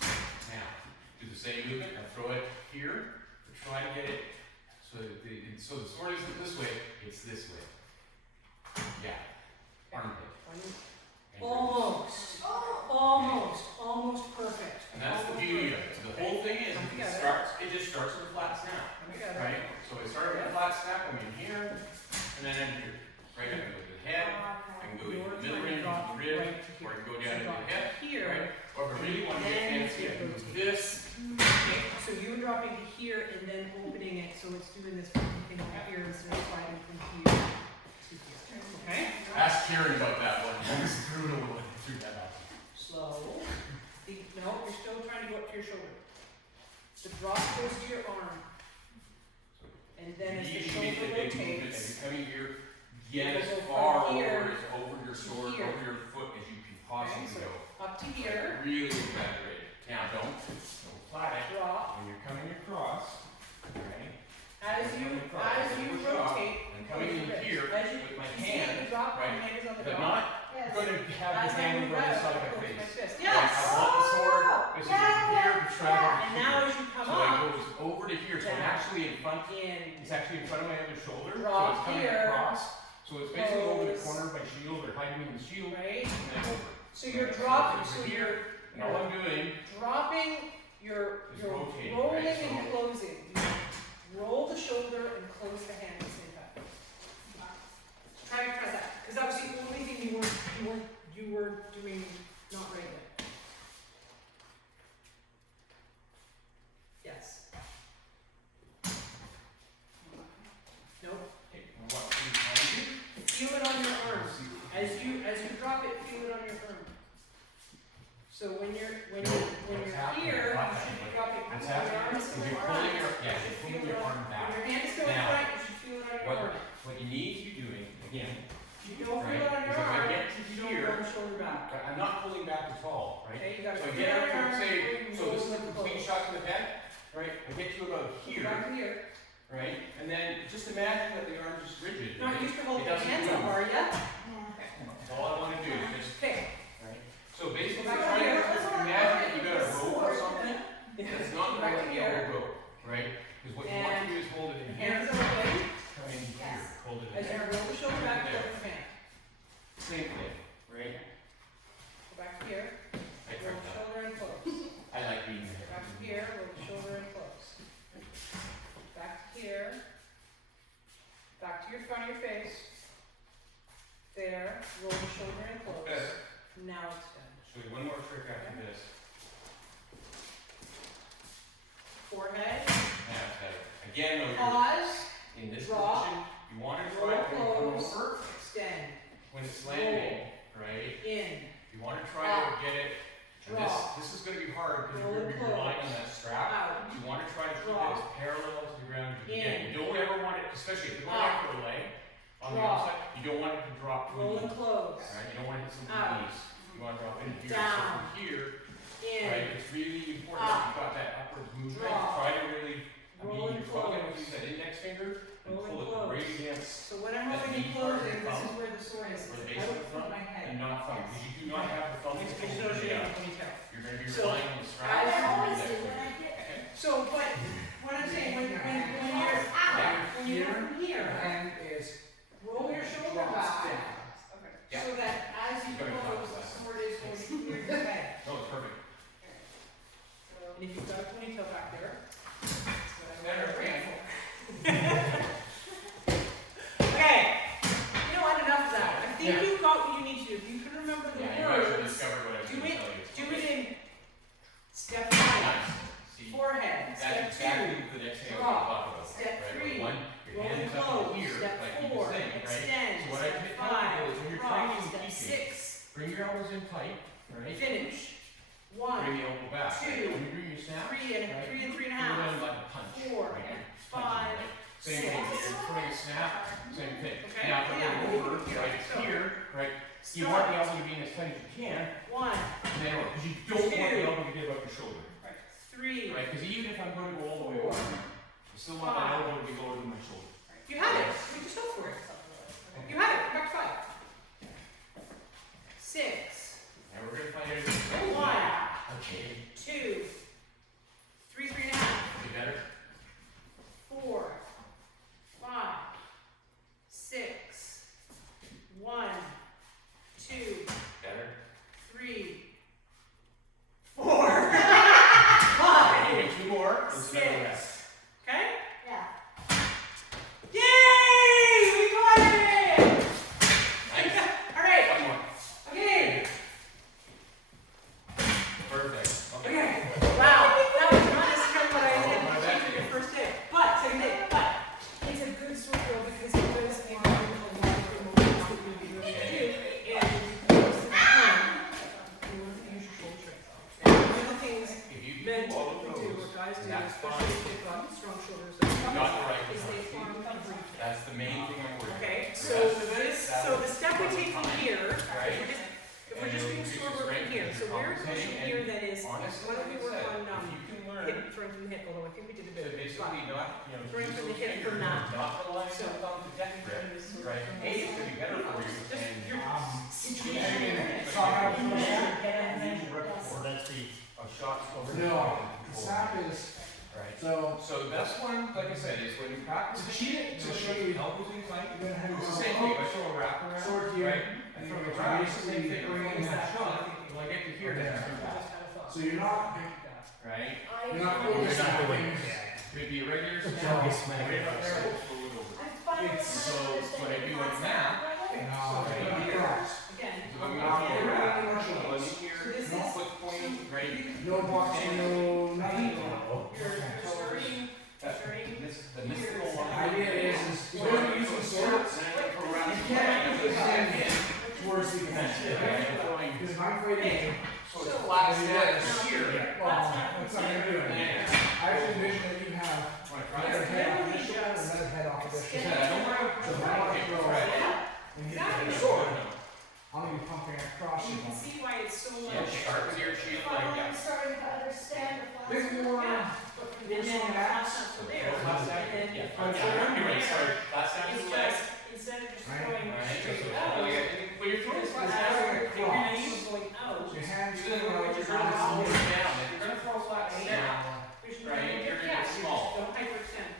Now, do the same movement, now throw it here, but try to get it, so the sword isn't this way, it's this way. Yeah, armpit. And Almost perfect. And that's the beauty of it. So the whole thing is, it just starts with a flat snap, right? So I start with a flat snap, I'm in here, and then I'm here. Right, I can go to the head, I can go into the middle range of the rib, or I can go down into the head, Here, right? Or if I really want to get Then fancy, I can do rotate. this. okay, so you're dropping to here and then opening it, so it's doing this funky thing over here instead of sliding from here to here. Okay? Ask Kieran about that one. That was brutal when I threw that out. Slow. No, you're still trying to go up to your shoulder. The drop goes to your arm, and then as the Really shoulder make the big movement, rotates, and you're coming here, get as You'll go far from here over your sword, here. over your foot as you can possibly Okay, so go. up to here, Really exaggerate. Now don't flat it. drop. When you're coming across, right? As you rotate, I'm coming in with here as you, with my you see hand, the drop, right? my hand is on the But drop. not Yes. going to have As this I hand move over the out, side of I my close my face. fist. Right? Yes! I want the sword. This is here to travel And now as you come So it up, goes over to here. So I'm down. actually in front. in, It's actually in front of my other shoulder. So Drop it's coming here. across. So So it's basically over the Close. corner by shield or hiding in the shield right? and then over. So you're Right, dropping, so so here, you're and all I'm doing dropping, you're is rotating, rolling right? and So closing. You roll the shoulder and close the hand at the same time. Try that, because that was the only thing you were doing not right yet. Yes. Nope. okay, and what do you want to do? Feel it on your arm. As you drop it, feel it on your arm. So when you're What's happening? here, What's you should be happening? dropping What's your happening? arm is Is still you're in pulling front. your, yeah, You you're should pulling feel your it arm back. When your hand is still in Now, front, you should feel it on your what- arm. What you need to be doing, again, If you don't feel it on right, your is if I arm, get to you don't here, roll the shoulder back. I'm not pulling back at all, right? Okay, you gotta So I feel get it on up your to arm. say, so this is a roll and complete close. shot to the head, right? I get to about here, Back to here. right? And then just imagine that the arm's just rigid, Not right? used to holding It your doesn't hands up, move. are ya? That's all I wanna do is just, Okay. right? So basically, Back to try to here. just imagine that you got a rope or something, that's not Back gonna to let the here. elbow go, right? Because what you want to do is hold it in here, Hands are open. come in here, hold it in As you there. roll the shoulder back, There. flip your hand. Same thing, right? Go back to here. I Roll tried the that. shoulder and close. I like being there. Back to here, roll the shoulder and close. Back to here. Back to your front of your face. There, roll the shoulder and close. Better. Now extend. Show you one more trick after this. Forehead, That's better. Again, though, you're pause, in this drop, position, you want to roll try when you come close, over, extend, when it's landing, right? in, You want to try to get it. And drop, this is going to be hard because Roll you're going to be close. relying on that strap. out, You want to try to keep it Drop. as parallel to the ground as you In. can. You don't ever want it, especially if you're going Up. out for a leg on the Drop. outside, you don't want it to drop to roll the and close, right? You don't want it to hit some Out. knees. You want to drop in here. Down. So from here, in, right, it's really important Up. that you've got that upwards movement. Drop. Try to really, Roll and you're probably going to close. use that index finger and Roll and pull it close. right against so when I'm That holding knee and part of closing, your this is thumb, where the soreness or the is, base out of the from thumb, my head. and not thumb, because you do not have the thumb It's exposed to the associated out. with ponytail. You're going to be So, relying on the strap. I and the always index do when finger. I get Okay? So, but, what I'm saying, when you're, when you're from here, And is roll your shoulder drops back, down. Yeah. so that as you Very close, close. the sword is going through your head. No, it's perfect. And if you've got a ponytail back there, Better, right? okay, you know what, enough of that. I think Yeah. you've got what you need to do. If you can remember the Yeah, you actually words, discovered what I was do going to it, tell you. do it in step one, Nice. See, forehead, step that's exactly two, the next thing I was drop. going to talk about. Step right? three, One, your roll hand and is up close, here, step like you four, were saying, right? extend, So what I step tell five, people is when you're drop, training and step teaching, 6, bring your elbows in tight, right? finish, Bring 1, the elbow back. two, When you bring your snap, 3 and right? 3 and 3 and a Pull half, in like a punch. 4, right? and Punching, 5, right? Same 6. thing, you're putting a snap, same thing. Okay, Now, from yeah. over, right So- here, right, you Start. want the elbow to be in as tight as you can, 1, and then, because you don't want the Two. elbow to give up your shoulder, 3. right? Because even if I'm going to go all the way over, I still want Five. that elbow to be lower than my shoulder. You had it. We just go for it. You had it. Come back to 5. 6, Now we're going to find it. 1, Okay. 2, 3, 3 and a half, Is it better? 4, 5, 6, 1, 2, Better? 3, 4, 5. Okay, two more. Let's Six. never rest. Okay? Yeah. Yay! We got it! Nice. All right. One more. Okay. Perfect. Okay. Okay. Wow. That was not necessarily what I Oh, my intended bad. to do your first day. But second day. But it's a good sword though because it was a lot of the movements that you really do. And most of the time, you want to use your shoulder strength. And one of the things If you men do all of typically do, or those, guys do, that's especially if fine. they've got strong shoulders, You got the right is they one. arm and breathe. That's the main thing I'm worried about. Okay, so That's- so the step we take from here, Right. if we're just doing sword work from here, so where it goes from here then is, Honestly, why don't we like I work said, on, if you can learn hip, throwing from the hip, although I think we did a to bit of it, basically not, you know, Throwing use from the those hip for fingers, now. not relying So- on thumb to death grip, right? A, it's gonna be better for you, just and your Teaching situation. sock out from there. So that's the, a shot over No, the sap is Right. So, So this one, like I said, is when you practice to cheat it, to show you, elbows inclined. you're gonna have It's your the same thing. If I throw a wrap around, sword here, right? I and throw you're the wrap, it's the same basically thing. bringing It's that shot. When I get to here, Okay. then it's back. So you're not, Right? you're not You're really not doing snapping. it. Yeah. It'd be a regular Don't snap. be smacking Right up there, yourself. pull it over. I'm finally It's so what I do on that, No, right you're not here. cross. Again. So I'm Not gonna really go around, much one less. in here, So this no is- foot point, right? No boxing, no nothing. You're starting, This little one. The idea is So you're I'm using using swords, swords, and then I go around you the can't point, put your hand and in towards the defense. right? I'm going, Because if I'm fighting, so it's flat snap here. well, that's not gonna do And it. then I actually envision that you have when I try another to head off this shoulder, another head off this I shoulder. don't want So if to I want to hit throw right. and hit the sword, I'm gonna be pumping across you you. can see why it's so Yeah, much. sharpen your shield like Finally, I'm that. starting to understand the Bit philosophy. more, Yeah, but from bit this more one, mass. that's not so there, Last and snap, then yeah. But You're right, sorry. Last snap to it's the leg. just, instead of just Right. going Right, straight so out, well, yeah, when you're throwing It's flat not snaps, going you're across. gonna use going out, Your hands you're go gonna out, you're your gonna arms slow go it down. If you're gonna throw a flat snap, there's no, Right, you're gonna yeah, get you small. just don't hyperextend,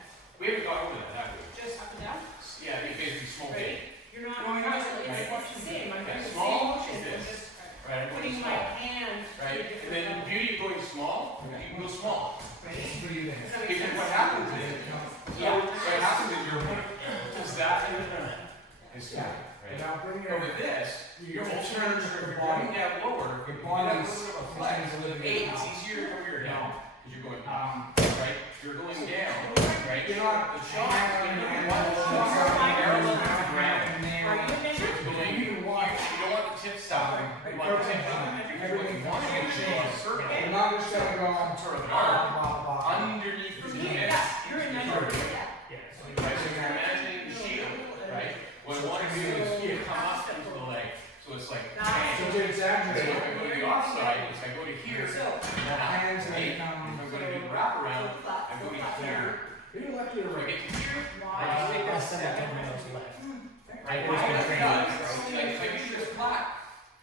we haven't gone over that, have we? just up and down, Yeah, you basically small right? bit. You're not, No, you're not. it's the same, I'm Yeah, doing the small same motion, is I'm this. just Right, putting my hand to a Right, and different then the level, beauty of going small, you can go small. right? breathe in. Does that make Because sense? what happens is, Yeah. what happens is your opponent does that in the front. It's Yeah. right? Now bring But your, with this, your your whole turn turn, to if the you're body. coming down lower, if The you body have a is- little bit of is flex, gonna deliver hey, it it's out. easier to come here down, because you're going up, Um, right? You're going down, right? you're not The shot, hand you and want the hand, shot parallel to the hand, ground. and then- Are you in there? So it's going, You can watch. you don't want the tip stopping, you want the tip stopping. What you want to do is draw a circle, We're not just gonna go sort of an blah, arc, blah, blah. underneath the For me, defense. yeah, you're in measure. Yeah, so you Right, so you're imagining the shield, right? What I want to do is here, come up into the leg, so it's like, Nice. bang. So to So if exaggerate, I go to the offside, is I go to here, So, the hands right? may If come, I'm going to do the wraparound, I go to here. either left or So I right. get to here, I why? just take that last time I step. told me I was left. Right, Always all been I've trained done left, is, like, if I use this flat,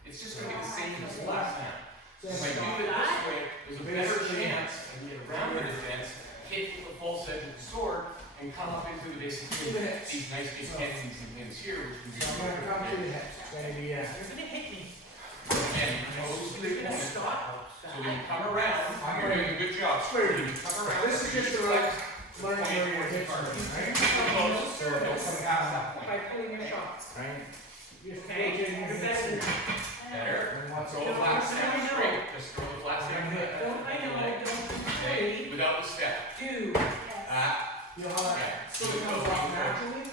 it's just gonna be the same as the last snap. If I do it this way, there's a better chance I can get around the defense, hit with the false edge of the sword, and come up into the basically these nice big cannons and pins here, which can be So I'm gonna come to the hips, it's gonna be, You're gonna hit me. again, close to the You're gonna opponent. stop. So when you come around, you're doing a good job. Straight. When you come around, this is just to like, learn where your hips are, right? close, So it's coming out of that point, By pulling your shots. right? Just Okay, rotate your you're hips better in. than better. And once Throw it- the flat snap straight, just throw the flat snap I'm gonna Don't, I know, leg. don't Okay, really without the step. do. You know how Okay. that sort of comes off naturally?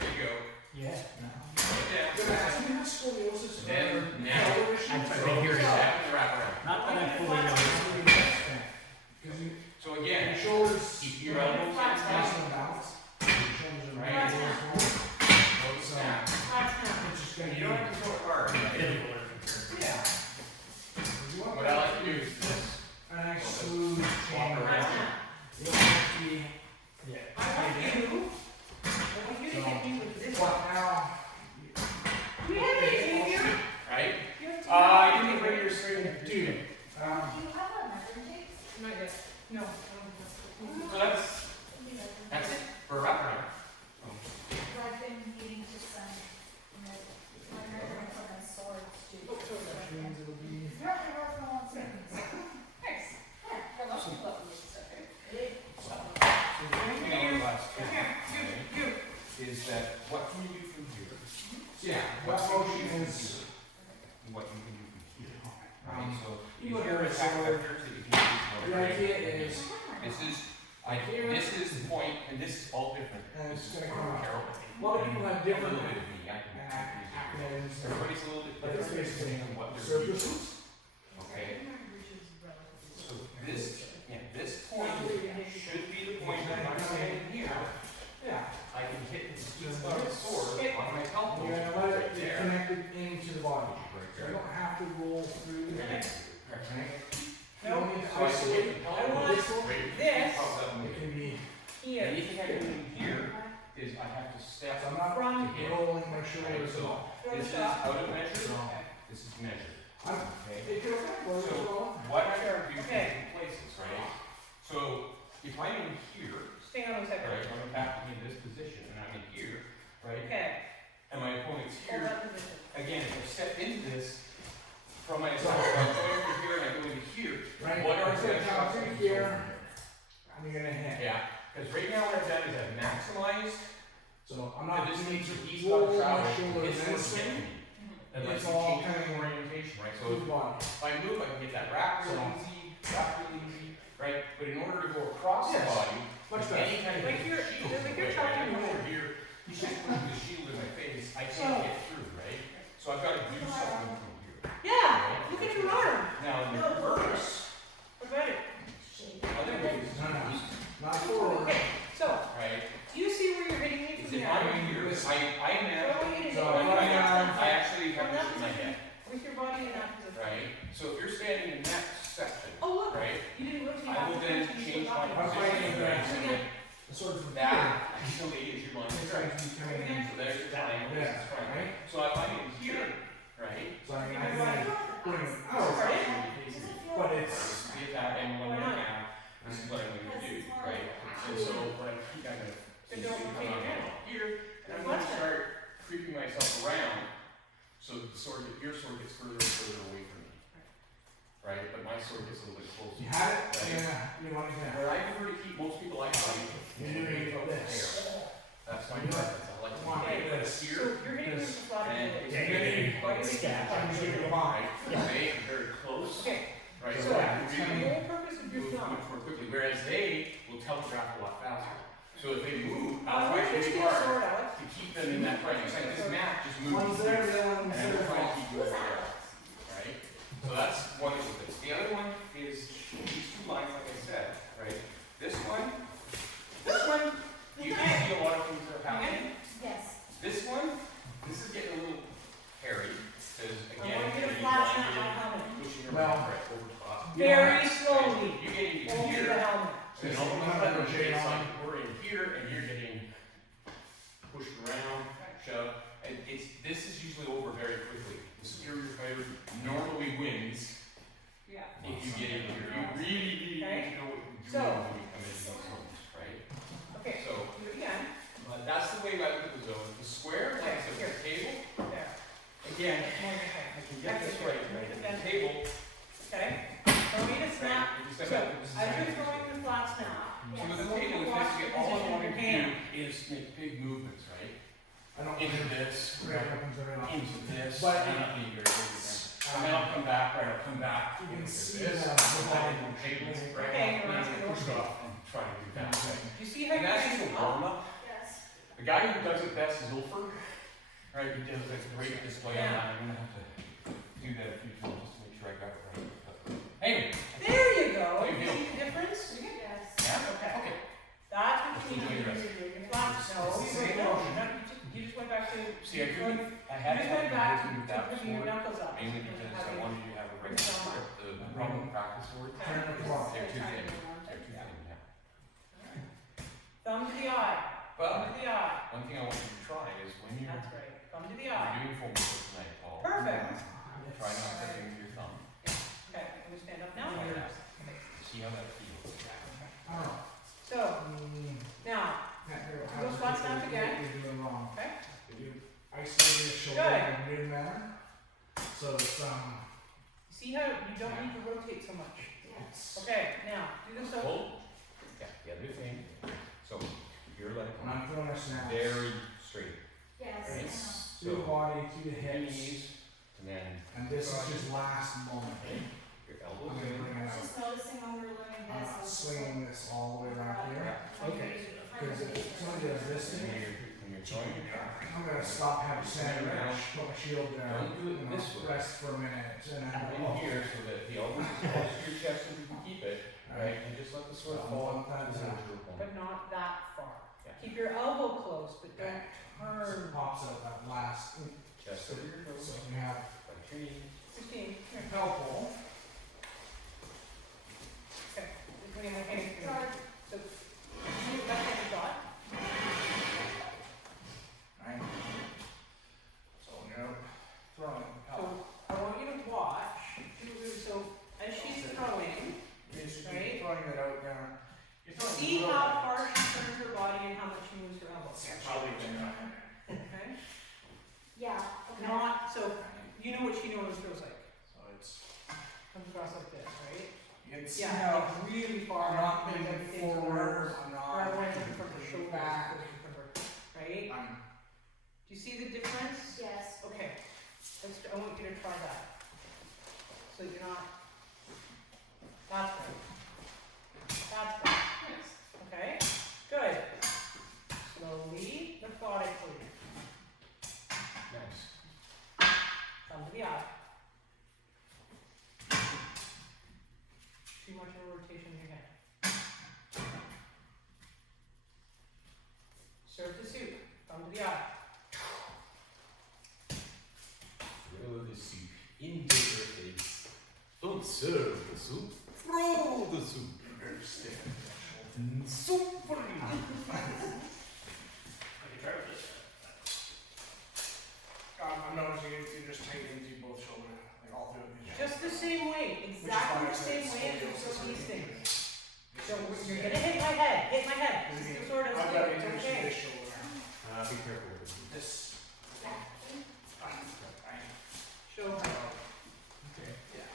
There you go. Yeah. Right down. You're gonna ask me how scoliosis is. Then, now, Shoulder issues? I've throw been the hearing step that. and wrap around. Not that I fully know. Because you, So again, your shoulders. keep your elbows in Nice tight, and balanced. Your shoulders are Right. throw the snap. Last snap. It's just And gonna you be. don't have to throw it hard. Yeah. You want What I like to do is this. a nice smooth Walk chain. around. You don't have to be. Yeah. I want you to hit me with this. But now. Do we have anything here? Right? You have to- You need to bring your straight. Dude. Do you have a measuring tape? Not yet. No. I don't have So that's it for a wraparound. I've been needing to send my measuring for my swords to. Which means it'll be. Apparently working on seconds. Nice. Yeah, I love you, love you, stuff, right? You know, the last Come thing, here, you. okay, is that what can you do from here? Yeah. What That motion you can do is. from here, and what you can do from here. Right, Um, so you if look you're at attack sword, vectors that you can use. The idea is. This is, this is the point, and this is all different. And This it's is gonna for come out. Carol. A lot of people have A different little bit of me, I can acronyms. Everybody's a little bit But it's different basically depending on what they're using. surfaces. Okay, so this, this point should be the point that I'm standing here. Yeah. I can hit the sweet spot of the sword on my elbow. You're gonna let right it get there. connected into the body. Right So you there. don't have to roll through. Right. You don't need to So I can isolate. hit the I elbow want this one. right this. across that It way. can be. Here. Anything I can do here is I have to step I'm not From here. rolling my shoulders So, at all. Throw this the is shot. out of measure, So this is measured, I'm, okay? it could affect both as well. What I gotta do Okay. different places, right? So if I'm in here, Stay on a second. right, I'm back in this position and I'm in here, right, Okay, and my opponent's hold here, that position. again, if I step into this from my side, if I go over here and I go into here, Right? what are So the come through instructions here, over here? and you're gonna hit. Yeah, because right now what I've done is I've maximized So I'm the not distance going to he's got to roll travel. my shoulder It's this for way. me. Unless It's you all change kind of the orientation, right? So Good body. if I move, I can get that wrap So- really easy, right? But in order to go across the Yes. body, Much with better. any kind of Like you're- shield, like you're right? talking I come about- over here, he's just putting the shield in my face, I So- can't get through, right? So I've got to do something from here. Yeah, look at your arm. Now in No, reverse, What about it? Shade. other ways No, no. to use, Not forward. Okay, so, right? do you see where you're hitting me Is from if the I'm arm? in here, So I I am want you to hit So me right now- I actually have from this that in my position, head, with your body in that position. right? So if you're standing in that section, Oh, look, right? you didn't rotate I will back then to change my I'm fighting position, the right? rest. So that The sword from that here. actually is your line of It's strike. going to be coming in. So there's your triangle, this is front, right? So if I'm in here, right? So I'm Give me going one. to put it Oh, out. Sorry? Does it feel? But it's, See if that angle Why I'm not? gonna have, this is what I'm gonna do, right? And so what I think I'm gonna, Then don't come rotate on again. here, and I'm What's gonna that? start creeping myself around, so that the sword, your sword gets further and further away from me. Right, but my sword gets a little bit closer. you had it, yeah, you want it now. Where I prefer to keep most people I find, You're doing this. that's my You do it. preference, I like to Want keep it this. So here, you're hitting me with a flat and blade. it's Yeah, getting, Why do you think Yeah. I'm it's just flat gonna combine. they are very close, Okay, right, So so I it's can coming really the whole purpose of your move thumb. much more quickly, whereas they will telegraph a lot faster. So if they move, where's I'll try your really steel hard sword, Alex? to keep them in that frame, it's like this map just moves. One's there, the other one's And there. we'll try to keep Who's going there, that? right? So that's one of the things. The other one is these two lines, like I said, right? This one, you can see a lot of things that are happening. Yes. This one, this is getting a little hairy, because I again, want you to you're flatten out my blinded, helmet. pushing your Well, arm right over top. Very slowly, You get into only the here, helmet. and all of a sudden, it's like we're in here, and you're getting pushed around, shoved, and this is usually over very quickly. The superior fighter normally wins Yeah. if you get in here. You really need Okay. to know what you're doing So- when you come into these zones, right? Okay, So, do it again, but that's the way I look at the zone. The square, like I said, the table, there. again, More than that. I can get this right, right? The table, Okay, for me to snap, right? If you step so, back, this is as how you're you throwing do it. the flats now, So with the Yes. table, is Watch basically the all I position want of to your do is make big movements, right? I don't Into think this, it right? happens very often. Into this, But- and not being very big again. And then I'll come back, right? I'll come back. You can into see this, the and body. then table, right? Okay, And you're then asking push it okay. off and try to do that, right? you see how And you're that's just a getting up? warm up. Yes. The guy who does it best is Ulfer, right? He does a great display on that. I'm gonna have to do that a few times just to make sure I got it right. But anyway, There you go, There you you go. see the difference? Yes. yeah, Okay. okay. That's what Let's you enjoy mean the when rest. you're doing your flats, no, It's the you same went, no, motion. you just went back to. See, I you couldn't, I had to just have went you back working to with that putting your sword, knuckles up. mainly and because I having- wanted you to have a regular sword. The problem with practice sword, Turn the clock. they're too thin. They're too thin, yeah. Thumb to the eye, thumb But to the eye, one thing I want you to try is when you're that's right, thumb to the eye, doing foam tonight, Paul, perfect. try not to use your thumb. Okay, I'm gonna stand up now. Try that. See how that feels. I don't know. So, now, Can't figure out Those how flats to down do again. what you're doing wrong. okay, If you isolate your shoulder Good. in a weird manner, so it's see how you don't need to rotate so much. it's Okay, now, do this over. Hold. Yeah, the other thing, so you're like when I'm throwing a snap. very straight. Yes. Right. To the So body, to the your hips, knees, and then and this is just last moment. your I'm elbows gonna in. bring it out. Just noticing when we were learning I'm this. not I was just swinging this all the way around here. Okay. Because if somebody does this to And me, when you're throwing your back, I'm gonna stop, have a sandwich, put my shield there, don't do it and this I'll way. rest for a minute, and then in here so that the elbows are close to your chest and you can keep it, right? And just let the sword So, fall. one time This is down. your opponent. But not that far. Yeah. Keep your elbow close, but don't So turn. it pops out that last, Chest over your nose, so you have like your knee. 16, here, helpful. okay, just bring my hand in. Sorry. So, you left hand shot, Right? So when you're throwing, so I want you to watch, so as she's throwing, basically Right. throwing it out there, Yeah, okay. Not, so, you know what she normally feels like. So it's, Comes across like this, right? you can see Yeah, how like really far. I'm not because moving everything's forward, around- I'm Right, not right, in front of her moving shoulders, back. in front of her, right? Do you see the difference? Yes. Okay, I want you to try that. So you're not, that's right. That's right. Okay, good. Slowly, methodically. Nice. Thumb to the eye. Too much of a rotation in your head. Serve the soup. Thumb to the eye. Throw the soup into her face. Don't serve the soup. Throw the soup. Very stiff. Soup for you. I can try with this. I'm noticing you just tighten into both shoulders, like all through these shoulders. Just the same way, Which is exactly why I the said same way as you scoliosis do these is- things. So you're gonna hit my head, This is the sort of I've thing, got it's injuries to okay. this shoulder. Be careful with it. This. Show her. Okay. Yeah.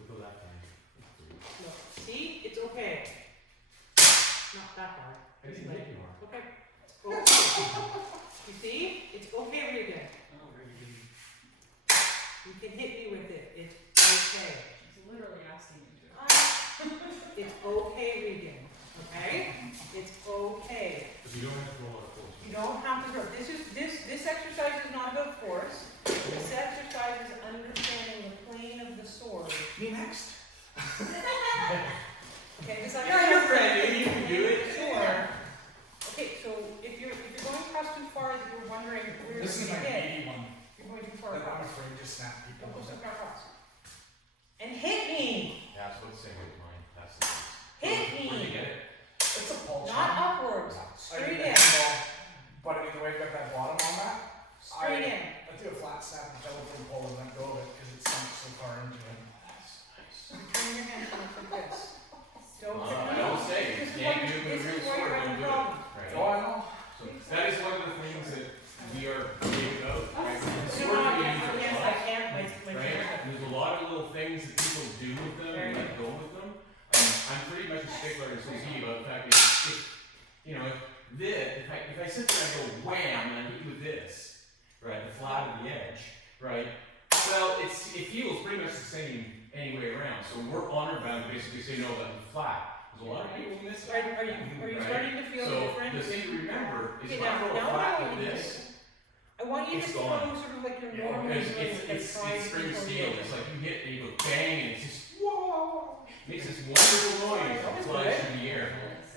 Wiggle that hand. Look, see, it's okay. Not that hard. I didn't hit you hard. Okay. Okay. You see, it's okay, Regan. Oh, very good. You can hit me with it, it's okay. She's literally asking me to. It's okay, Regan, okay? It's okay. But you don't have to roll out of force. You don't have to hurt. This exercise is not about force. This exercise is understanding the plane of the sword. Me next? Okay, this Yeah, you're brand new, you can do it. Sword. Okay, so if you're going across too far that you're wondering where This is to my hit, baby one. you're going too far That I'm across. afraid to snap people. Don't go so far across. And hit me! That's what's the same with mine. That's the case. Hit Where'd you me! get it? It's a pulse. Not one. upwards, I straight mean, in, But I mean, the way I got that bottom on that, straight in. I do a flat snap and double pull pull and let go of it because it's sunk so far into it. You turn your hand like this. Don't, I don't say, you can't do it with a real sword, don't do it. Right? Oh, I know. So that is one of the things that we are big about, right? The No, sword no, we use I a can't, lot, I can't, my right? And there's a lot of little things that people do with them and let go with them. I'm pretty much a stickler and so is he about the fact that if you know, if I sit there and go wham and I hit you with this, right, the flat of the edge, right? Well, it feels pretty much the same any way around. So we're honor bound to basically say no, that was flat. There's a lot of people miss Are that. you starting to feel the So difference? the thing to remember is Okay, if I throw a now flat I want like you to- this, I want you to It's throw gone. sort of like you're Yeah, normally because doing it's trying to spring control steel. the It's like you hit and you go bang and it's just whoa, makes this wonderful noise That that was flies good. through the air,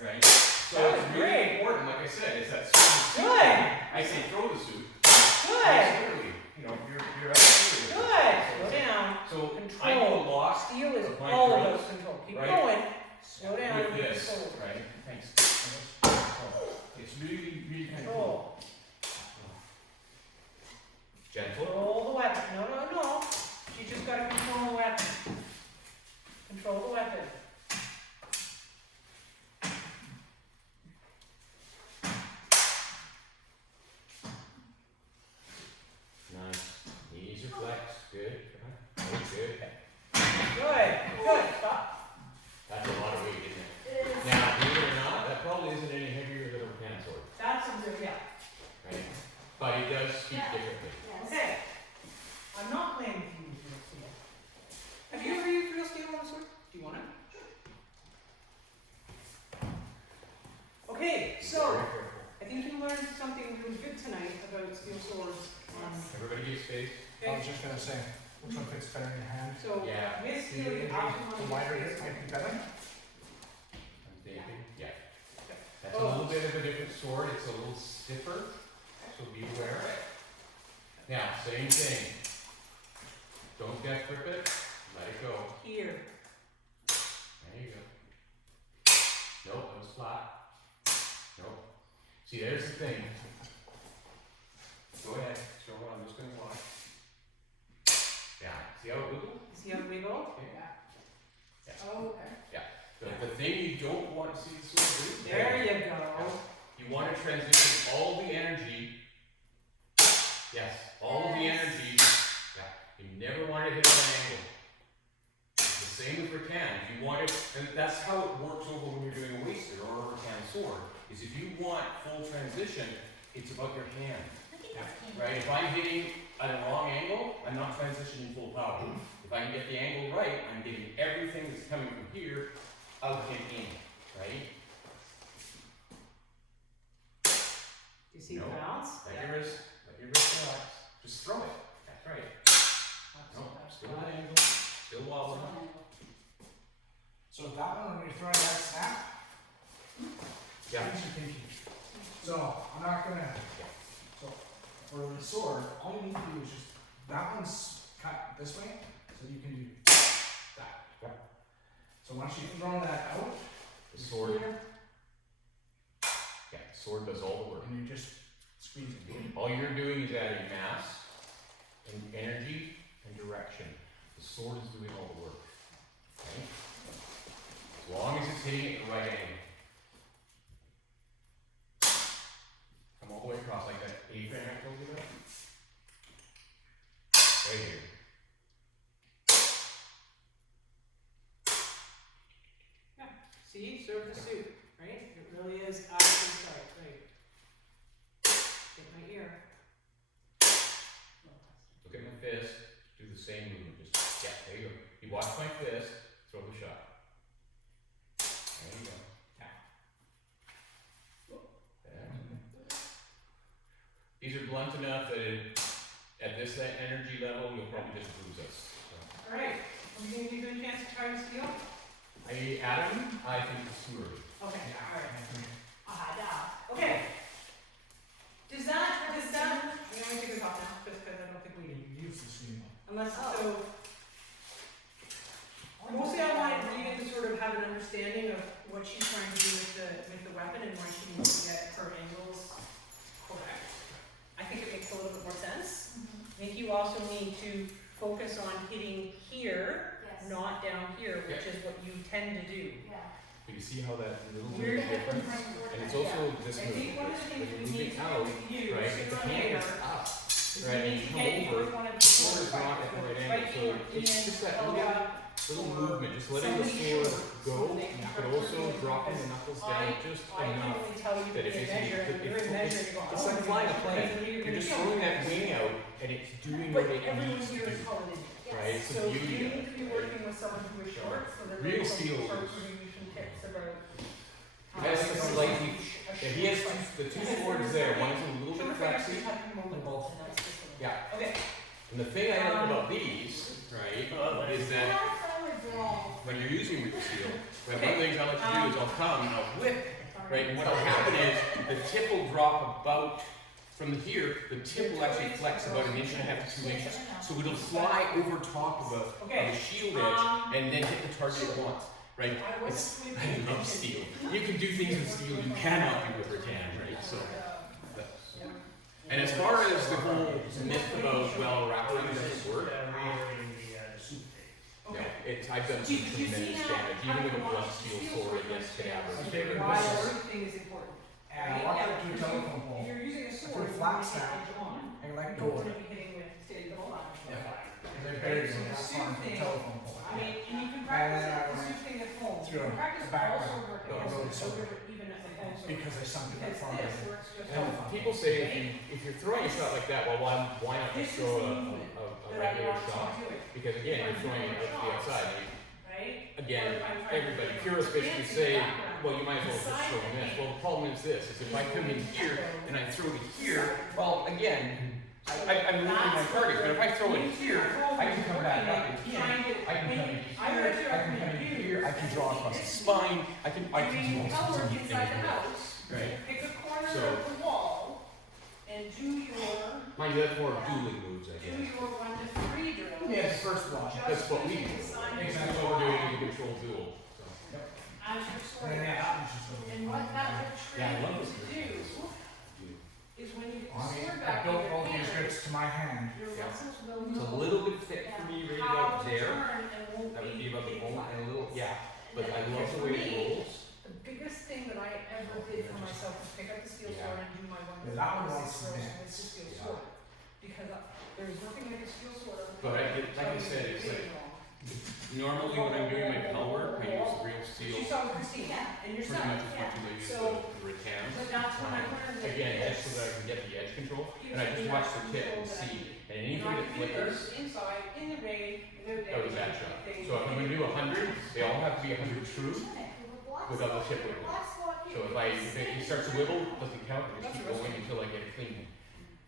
right? So That was it's really great. important, like I said, it's that soup. Good. I say throw the soup. Good, Literally, you know, you're out there. good, slow down. So I Control. do a lot Steel is of my all drills, about control. Keep right? going. Slow down with and this, control. right? Thanks. So it's really, really kind of cool. Control. Gentle. Control the weapon. No, no, no. You just gotta control the weapon. Control the weapon. Nice. Knees are flexed. Good. Oh, good. Good, good. Stop. That's a lot of weight, isn't it? It is. Now, believe it or not, that probably isn't any heavier than a hand sword, That's a good, yeah. right? But it does speak Yeah. differently. Yes. Okay. I'm not planning to use real steel. Have you ever used real steel on a sword? Do you want it? Okay, Be so very careful. I think you learned something really good tonight about steel swords. Everybody get space. I was just gonna say, which one fits better in your hand? So Yeah. with Do steel, you you think absolutely the wider want hip to might be better? I'm thinking, yeah. That's Oh. a little bit of a different sword. It's a little stiffer, so be aware. Now, same thing. Don't death grip it. Let it go. here. There you go. Nope, that was flat. Nope. See, there's the thing. Go ahead. Show what I'm just gonna watch. Yeah. See how it wiggled? See how we go? Yeah. Yeah. Oh, okay. The thing you don't want to see the sword do. There you go. You want to transition all the energy Yes, all of the energy, yeah, you never want to hit an angle. It's the same with rattan. If you want it, and that's how it works over when you're doing a waster or a rattan sword, is if you want full transition, it's about your hand, Look at this cane. right? If I'm hitting at a wrong angle, I'm not transitioning full power. If I can get the angle right, I'm getting everything that's coming from here out and in, right? You see No. the bounce? Let your wrist relax. Just throw it. That's right. No, still at an angle, still wobbling. So with that one, when you're throwing that snap, Yeah. use your pinky. So I'm not gonna. So for the sword, all you need to do is just that one's cut this way, so you can do that. Yeah. So once you've thrown that out, The sword, here, yeah, the sword does all the work. and you're just squeezing. All you're doing is adding mass and energy and direction. The sword is doing all the work. Okay? As long as it's hitting it the right angle. Come all the way across like that A-frame I told you about. Right here. See, serve the soup, right? It really is out of sight, right? Get my ear. Look at my fist, do the same movement, just, yeah, there you go. You watch my fist, throw the shot. There you go. Yeah. These are blunt enough that at this energy level, you'll probably just bruise us. So. Alright, are we gonna give you a chance to try the steel? Adam, I think it's too early. Okay, alright. Okay. Does that, I'm gonna take this off now, just because I don't think we need, Use the steam. unless, so. Mostly I wanted Regan to sort of have an understanding of what she's trying to do with the weapon and why she needs to get her angles correct. I think it makes a little bit more sense. I think you also need to focus on hitting here, Yes. not down here, which is what you tend to do. Yeah. But you see how that little We're bit gonna difference? And it's also this I think one of movement. the When things you're we need moving to out, do with you, right, if the sooner or hand later, is up, is right, we and need you to come get you over, with one of the sword is not at the right angle. So it's just that little movement, just letting the sword go. You could also drop in the knuckles down just I can enough. only tell you that to if be a it's- measure, and you're in measure, and you go, It's oh like my flying a gosh, plane. because then You're just gonna throwing kill that me. wing out, and it's doing But what it everyone needs to here is do. colored in. Right? It's So the you beauty need of to be it. working with someone who is short, so they're Real really steel start is- giving you some tips about. It has a slightly, yeah, he has the two swords there, one is a little bit flexy. Yeah. Okay. And the thing I like about these, right, is that when you're using real steel, right, one of the things I like to do is I'll come and I'll whip, right, and what'll happen is the tip will drop about from here, the tip will actually flex about 1.5 to 2 inches. So it'll fly over top of a shield edge and then hit the target at once, right? I love steel. You can do things with steel you cannot do with rattan, right? So. And as far as the whole myth about, well, wrapping doesn't work, no, I've done some tremendous damage, even with a blunt steel sword against cadavers. Okay, Why everything is important. And I want that to a telephone pole. If you're using a I sword, put a flat you stack edge on. and let You go don't of want it. to be hitting with steady the line. And they're buried in that farm for a telephone pole. I mean, and you can practice And it, the soup thing at home. You through can practice the background. also work Go also, to so silver. even at the home. Because I sunk it that Because far. this works just And fine. people say if you're throwing a shot like that, well, why not This just is throw the a movement that I regular want shot? to do it, Because again, you're throwing it out to the outside. right? Again, Or if I'm trying to everybody, do purists basically fancy say, background, well, you might as well just throw a miss. Well, the problem is this, is if I come in here and I throw it here, well, again, I'm losing my target, but if I throw it here, I can come back up again. I can come in here, I can come in here, I can draw across the spine, I can do all sorts of neat things with it, right? Pick a corner So- of the wall and do your, Mind you, that's more dueling moves, I do guess. your 1 to 3 drill. Yeah, it's the first one. That's what we do. Exactly. That's what we're doing in the control duel. So. As your sword. And then that happens just a little. And what that would Yeah, I train love you this. to do is when you get I the mean, sword I back in built your both these hand, grips to my hand. your Yeah. muscles will It's a know little bit thick for me right how about to there. turn and won't That would be about the big bone flat. and a little, yeah. But And I then love the for way it me, rolls. The biggest thing that I ever did for myself was pick up the steel Yeah. sword and do my 1 Yeah, that one to wants 6 some rolls dance. with the steel Yeah. sword. because there's nothing like a steel sword. But like I said, it's like, normally when I'm doing my pellet work, I use real steel. She saw Christine, and Pretty yourself, much as much as I use the rattan. but that's when I learned that Again, this. just so that I can get the edge control, and I just watch the tip and see, and anything that flickers, Inside, in the rain, in the day. that was that shot. So if I'm gonna do 100, they all have to be 100 true without the tip wiggling. So if it starts to wiggle, it doesn't count, I just keep going until I get it clean.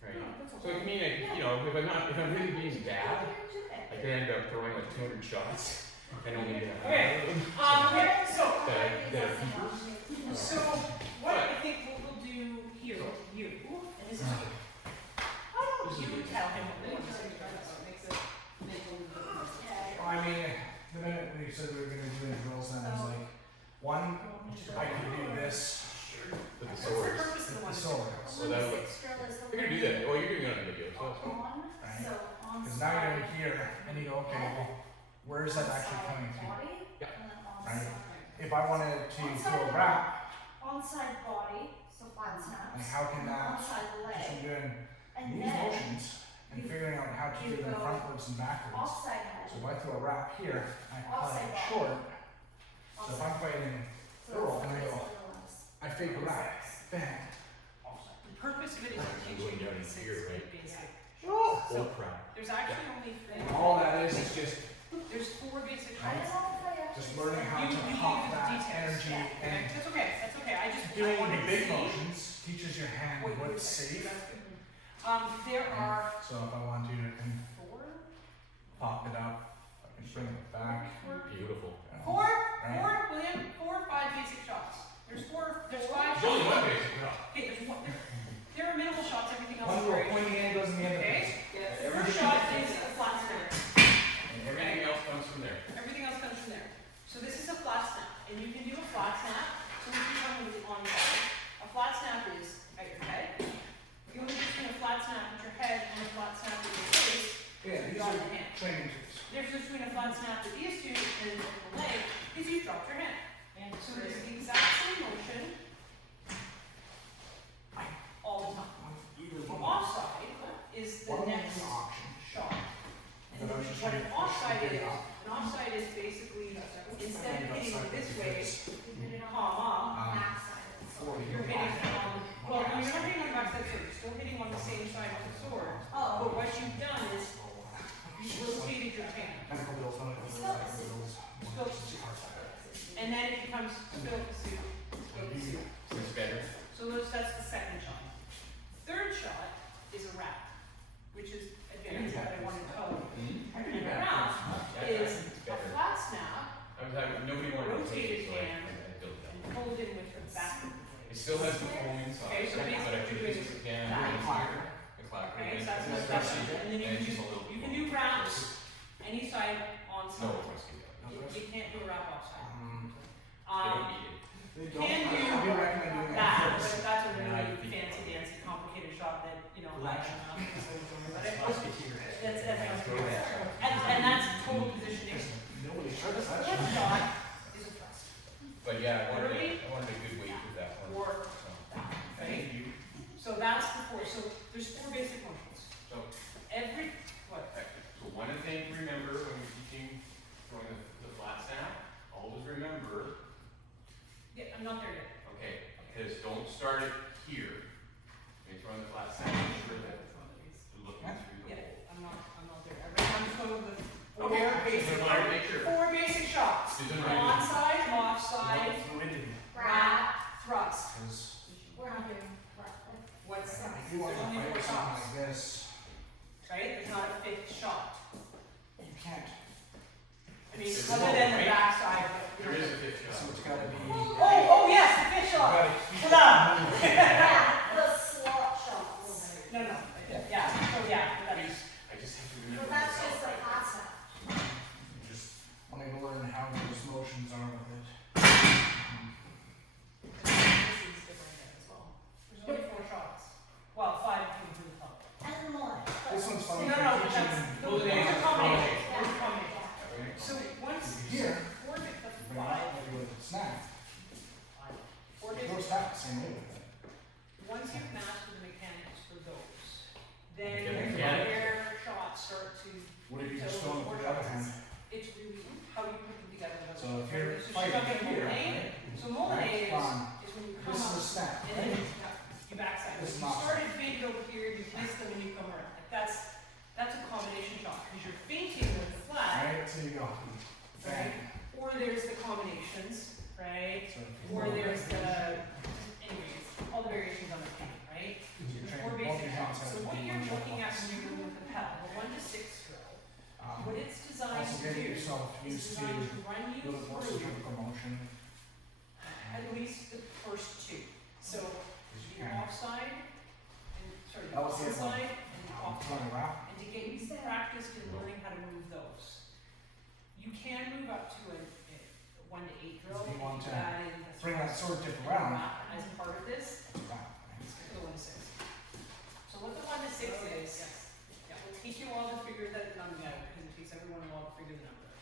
Right? So it can mean, if I'm really being bad, I could end up throwing like 200 shots and only get 100 Okay. of them. Okay, so, That are keepers. so what I think what we'll do here with you, and this is, how about you tell him what we want to say, so it makes it, Well, I mean, the minute we said we were gonna do the drills, then I was like, one, I could do this With the What's the swords. purpose of the with one? the sword. So that would, you're gonna do that. Oh, you're doing it on the video, so that's cool. Because now you're in here, and you go, okay, well, where is that actually coming through? Yeah. Right? If I wanted to do a wrap, Onside body, so flat snaps. like how can that, Onside just leg. from doing And these then motions and figuring out how to do them frontwards and backwards. offside head. So if I throw a wrap here, I apply Offside it body. short, so if I'm fighting So Earl, it's and I go, less. I fake a wrap, bang. The purpose of it is to teach Going you down in basic, here, right? basic. Oh crap. There's actually only And four. all that is just There's 4 basic I don't shots. know if I actually. just learning how You to give pop the that details. energy Okay, and that's okay, that's okay, I just, I doing wanted the to big see. motions teaches your hand Wait, wait, what's safe. that's good. There are So if I want to, I can 4? pop it up, I can bring it back. Beautiful. you know, Four, right? William, 4 or 5 basic shots. There's 5 There's only shots. one basic shot. Okay, there are minimal shots, everything else One is little great. pointy end goes in the end of Okay, it. the first shot is a flat snap. And everything else comes from there. Everything else comes from there. So this is a flat snap, and you can do a flat snap. So we can come with it on your head. A flat snap is at your head. The only difference between a flat snap at your head and a flat snap at your face Yeah, is these drop are your hand. training tools. The difference between a flat snap with these two and the leg is you drop your hand. And so it's the exact same motion all the time. Either The one. offside is the One next is an option. shot. And But I was just what an trying to offside push is, it up. an offside is basically, instead of hitting it this way, You did it on palm up, Um, backside of the sword. you're hitting on, well, you're not hitting on the backside sword, you're still hitting on the same side of the sword. Oh, But what you've done is, you've rotated your hand. Medical bills, medical bills, medical bills. And then it becomes still pursuit, still pursuit. It's better. So that's the second shot. Third shot is a wrap, which is, again, what I wanted to tell you. I And a wrap is It's a better. flat snap I was having, nobody wanted to take it, so Rotated I built and that. hold in with your back. It still has the foam inside, Okay, so but I basically think it's again, that. the clacker. Okay, and so that's it's what that's, rusty, and then you and can it's do, just a little you can foam. do wraps any side on No, side. it's rusty though. You can't do a wrap offside. They don't need it. They Can don't, you- I do recommend doing That, that but first. that's a Yeah, really I think- fancy dancy complicated shot that, you know, I Relax. don't know. But it- Let's get to your head. That's, and that's total positioning. Nobody heard The us. fourth shot is a thrust. But yeah, I wanted Really? a good weight with that one. Or So, that, right? thank you. So that's the 4, so there's 4 basic motions. So, Every, what? so one thing to remember when you're teaching throwing the flat snap, always remember, Yeah, I'm not there yet. okay, because don't start it here. When you're throwing the flat snap, make sure that you're looking through the Yeah, hole. I'm not there. I'm just going with the 4 Okay, basic, just wanted to make sure. 4 basic shots. Susan, right? Onside, offside, Fluidity. wrap, thrust. Because we're not doing, What's that? if you want There's to only 4 fight something shots, like this, right? There's not a 5th shot. you can't. I mean, There's other no, than the right? backside, but, you There know. is a fifth So shot. it's gotta be. Oh, yes, the 5th You shot. gotta keep it Ta-da! moving. yeah, the slot shots. No, yeah, so yeah, I that's. just have to remember. But that's myself, just the right? hot snap. Just wanting to learn how those motions are with it. This is different there as well. There's only 4 shots. Well, 5 if you include the top. And more. This one's fun No, for no, but teaching. that's, Well, those the are names are combinations, Yeah. those are combinations. Yeah. So once Here, four bit, the bring it up, 5, maybe with a snap. 4 Throw basic, snap the same way with it. once you've mastered the mechanics for those, then Okay. Yeah. their shots start to, What if you So just go more with the other hand? it's really how you put them together. So if you're So fighting she's got here, Molyneux. right? So Molyneux Right, fine. is when you come This is up a step, and then right? you backside. This If is you not- started faded over here, you place them and you come around. Like that's a combination shot because you're fainting with the flag, Right, so you go. Bang. or there's the combinations, right? So if you Or go- there's anyways, all the variations on the paint, right? You're There's training four both basic your shots. hands So out what in you're one jump looking at once. when you're doing with the pedal, the 1 to 6 drill, what it's designed Also to getting do yourself is used to designed to run you little more through centrifugal motion. at least the first two. So As you the can. offside, and sorry, the That was the other one. onside and the offside. Twenty wrap. And to get you practiced in learning how to move those. You can move up to a 1 to 8 drill. If you want to add in the bring that thrust sword tip and the around. wrap as part of this. Wrap, Let's get the 1 to 6. So what the 1 to 6 is, yeah, it'll take you a while to figure that number out because it takes everyone a while to figure the number out.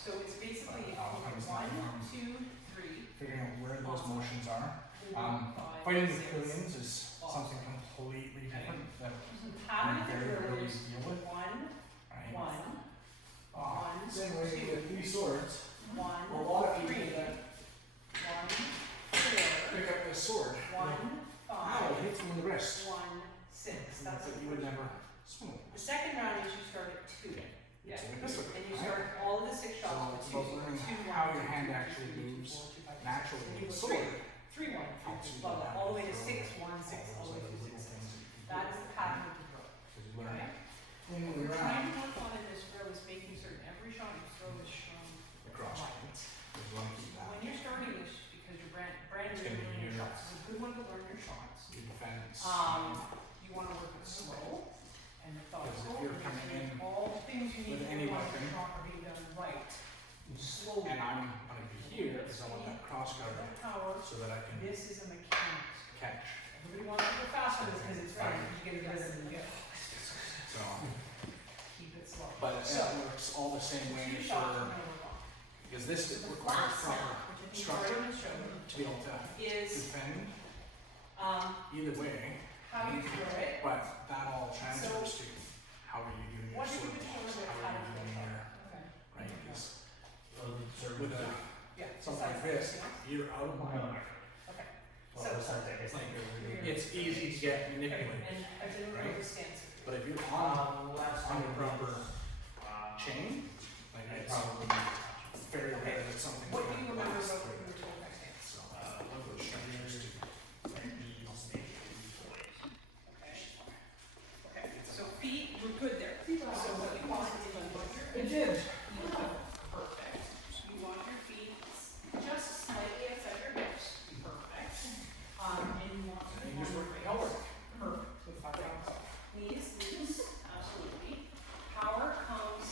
So it's basically How comes that 1, wrong? 2, 3, Figuring out where those motions are. 4, 5, Fighting with 6. pillions is something completely different that So the we pattern of the very drill rarely is deal with, 1, right? 1, Ah, 1, same way 2, with these swords. 1, A lot of 3, people that 1, 4, pick up this sword. 1, Ow, 5, it hits me in the wrist. 1, 6. That's But what you would never swing. The second round is you start at 2. Yeah. So like this one, And you right? start all of the 6 shots So with it's 2. about learning 2, how 1, your 2, hand 2, actually 3, 2, moves 4, 2, 5, 6. naturally And with you the go sword. 3, 1, 3, Helps 2, you blah, learn blah, how all the to way to throw 6, 1, 6, all all the those way other to little 6. things that you can That do. is the pattern of the drill. Because you learn Okay? in What the we're trying round to work on in this drill is making certain every shot you throw is shown across. right. Because you want to keep that. When you're starting this, because you're brand It's new gonna be learning your here. shots, it's a good one to learn your shots. Your defense. You want to work it slow and methodical. Because if you're and coming make in all the things you need with to any do on your weapon. shot are being done right. Slowly. And I'm going to be here because I want that cross guard Power. so that I can This is a mechanics. catch. Everybody wants to go faster because it's fun. You get it better than you go. So, Keep it slow. but it So, works all the same way two shots we're for, gonna work on. because this So the requires flat proper sound, which I think structure Jordan showed, to be able to is defend um, either way, how you throw it. but that all transfers to how are you doing your What sword did you show moves, us how how are to you throw doing it? your, Okay. right, because With with a, Yeah. something like besides this, yeah. you're out of line. Okay. Well, So- besides, I guess like It's easy to get Okay. manipulated, And I didn't know Right. the stance. but if you're on, last on time your proper uh, chain, like I it's probably very Okay. rare that something What do can you remember last about what through. we were told next stance? So, those structures to Okay. Okay. So feet, we're good there. So what you possibly want your It did. perfect. You want your feet just slightly outside your hips. Perfect. And you want to You just work the power. elbow. Perfect. With five rounds. Knees loose, absolutely. Power comes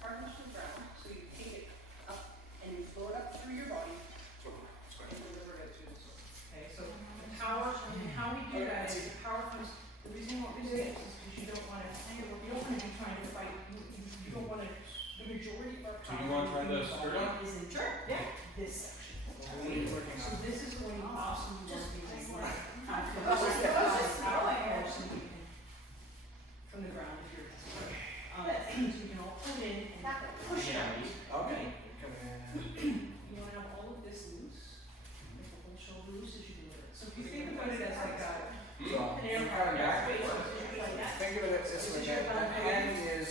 from the ground, so you take it up and you flow it up through your body and deliver it to the soul. Okay, so the power, and how we do that is the power comes, the reason why we do this is because you don't want to, be trying to fight, you don't want to, the majority of our Do power. you wanna try in the the skirt body on? is in this section. What are you working So on? this is when you absolutely want to be like, after Oh, it's the just power, going. so you can, from the ground if you're desperate. So you can all pull in and push out. Okay. Coming in. You want to have all of this loose, make the whole shoulder loose as you do it. So if you think about it as like a, So, an you're aircraft, coming back. right? So it's like that. Think of it as This this is way, your the front hand is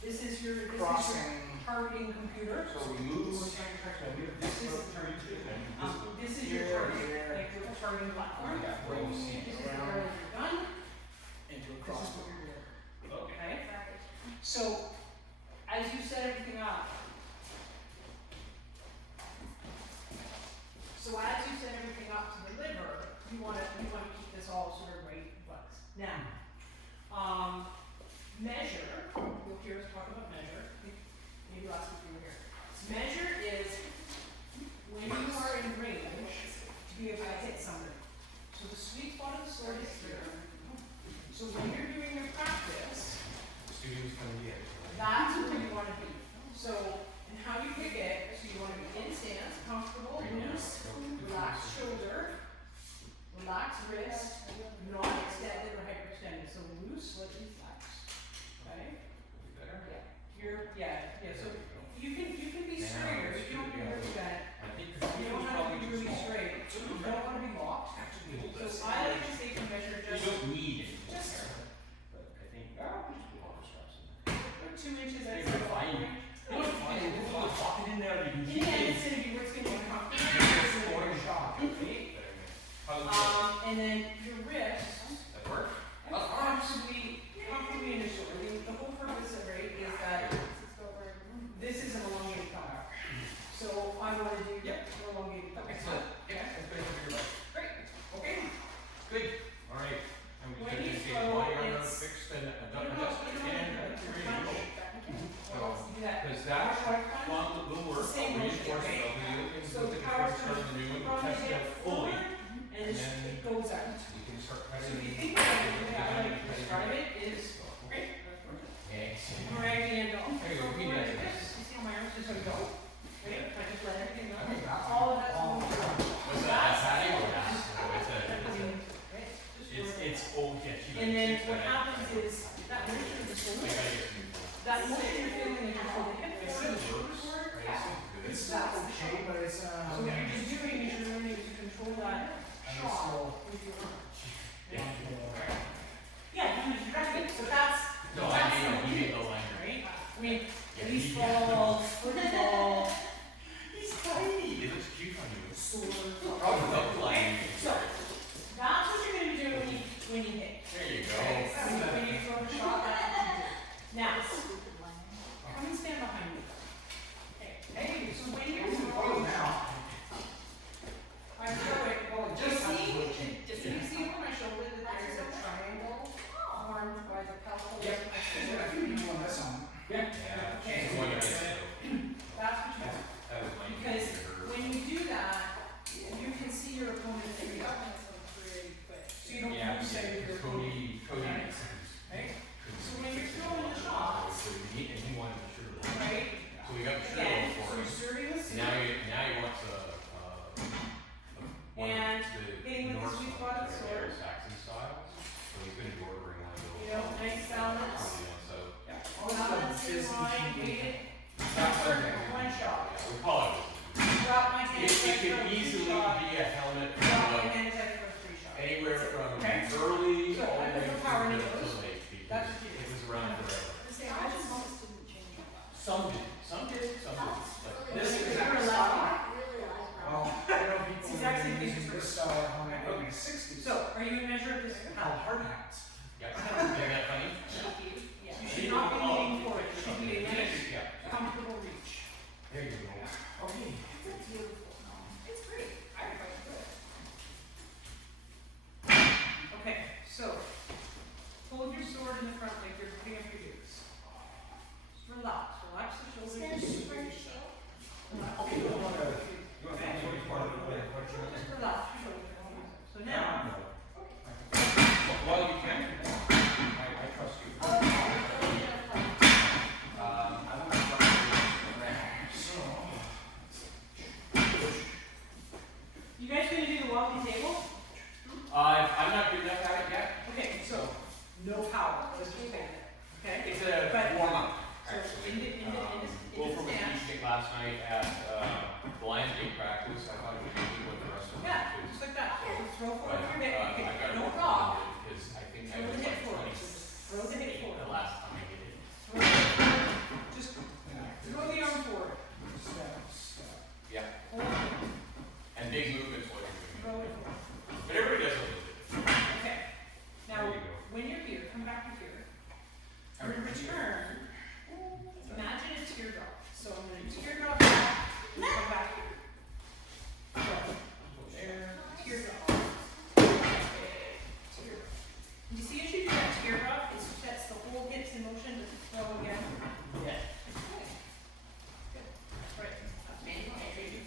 This is your crossing. targeting computer. So we move. This is your Here, target, here. like your targeting platform. Yeah, Where you we'll see this is the around. barrel of your gun. Into a This is crossbow. what you're doing. Okay. Okay? So, as you set everything up, to deliver, you wanna keep this all sort of right in place. Now, measure, you'll hear us talk about measure, maybe last week you were here. Measure is when you are in range to be able to hit somebody. So the sweet spot of the sword is here. So when you're doing your practice, Students come in. that's where you want to be. So, and how you pick it, so you want to be in stance, comfortable, loose, relaxed shoulder, relaxed wrist, not extended or hyperextended. So And then your wrist, That work? comfortably in the shoulder. The whole purpose of it is that this is an elongated thumb. So I want to do Yep. an elongated thumb. Excellent. Yeah, that's great. Great. Okay. Good. All right. And we When can you just throw, body armor it's- fixed and You adjust don't and do ready that. to go. What else do that? Because that one will work. Same I'll motion, reinforce it. right? I'll do it. So We'll take a power first turn of the new one. from We'll test it hip out fully. forward, and and it's, then it goes out. We can start So pressing. if you think about it, the way I like to describe it is, Excellent. drag the end off. Hey, So repeat going that. like this, you see how my arms just sort of go? Right? If I just let everything go. I think that's All of that's all. moving through. What's that? Patty or that? Right? Just work. It's, oh, yeah, she. And then what happens is, that motion of the shoulder, that motion you're feeling is just the hip forward, It's not okay, but it's, so what you're just doing is you're learning to control that and it's shock still, with your arm. Yeah. Yeah, exactly, so that's, No, I made the line. right? I mean, Yeah, baseball, football, He's tiny. It looks cute on you. sword. Probably not the line. So, that's what you're gonna be doing when you hit. There you go. Okay, when you throw the shot, that's what you do. Now, come and stand behind me. Okay, hey, so when you throw now. I throw it, Well, it just just has see, to look cheap. do you see over my shoulder that there's a triangle formed by the pelvis? Yep. I think you want this on. Yeah. Okay. She's the one that gets it. That's what you do. That was my. Because when you do that, you can see your opponent pretty up. So you don't Yeah, lose any of your Cody. right? So when you're throwing the shots, And he wanted the sugar. right? So we got the sugar Again, for so him. you're serving the suit. Now he wants And the hitting with the Norse sweet ones, spot of right, sword. Saxon style. So he's gonna be ordering one of those. You know, nice balance. So, yeah. Balance in line, weighted. That's Perfect, one shot. We call it. Drop my hands It right could for a easily shot. be a helmet Drop my from hands right for a free shot. anywhere from Okay. early So, all I the way put the power in to those. late because That's what you do. it was around forever. Some did, some did, some did. But This If exact you're a style. lefty. Well, I know people It's exactly have been what using you this style at home in the sixties. So, are you a measure of this? Called hard hats. yeah, isn't that funny? You should not be leaning for it, it should be a nice, Yeah, comfortable reach. there you go. Okay. It's great. I quite enjoy it. Okay, so hold your sword in the front like you're putting up your boots. Just relax the shoulders. Just relax. Okay, you want to, Okay. Just relax your shoulders. So now, Well, you can. I trust you. I don't you guys gonna do the walking table? I'm not good enough at it yet. Okay, so no power. Let's just say that. Okay? It's a But- warm up, So actually. into Well, from a stance. teaching last night at the Lions Gate practice, I thought it would be good with the rest of the Yeah, kids. just like that. So throw But forward your hip. I Okay, got no it problem. because I think I Throw was the hip like forward. So just throw the hip 28 forward. the last time I did it. Throw the hip forward. Just throw the arm forward. step. Yeah, Hold it. and big movements while you're doing it. Throw it forward. But everybody does a little bit. Okay. Now, There you go. when you're here, come back to here. And return. Imagine a teardrop. So I'm going to teardrop back and come back here. So, there, teardrop. Teardrop. You see, as you do that teardrop, it sets the whole hips in motion to throw again. Yeah. Good. Right. That's me. Okay.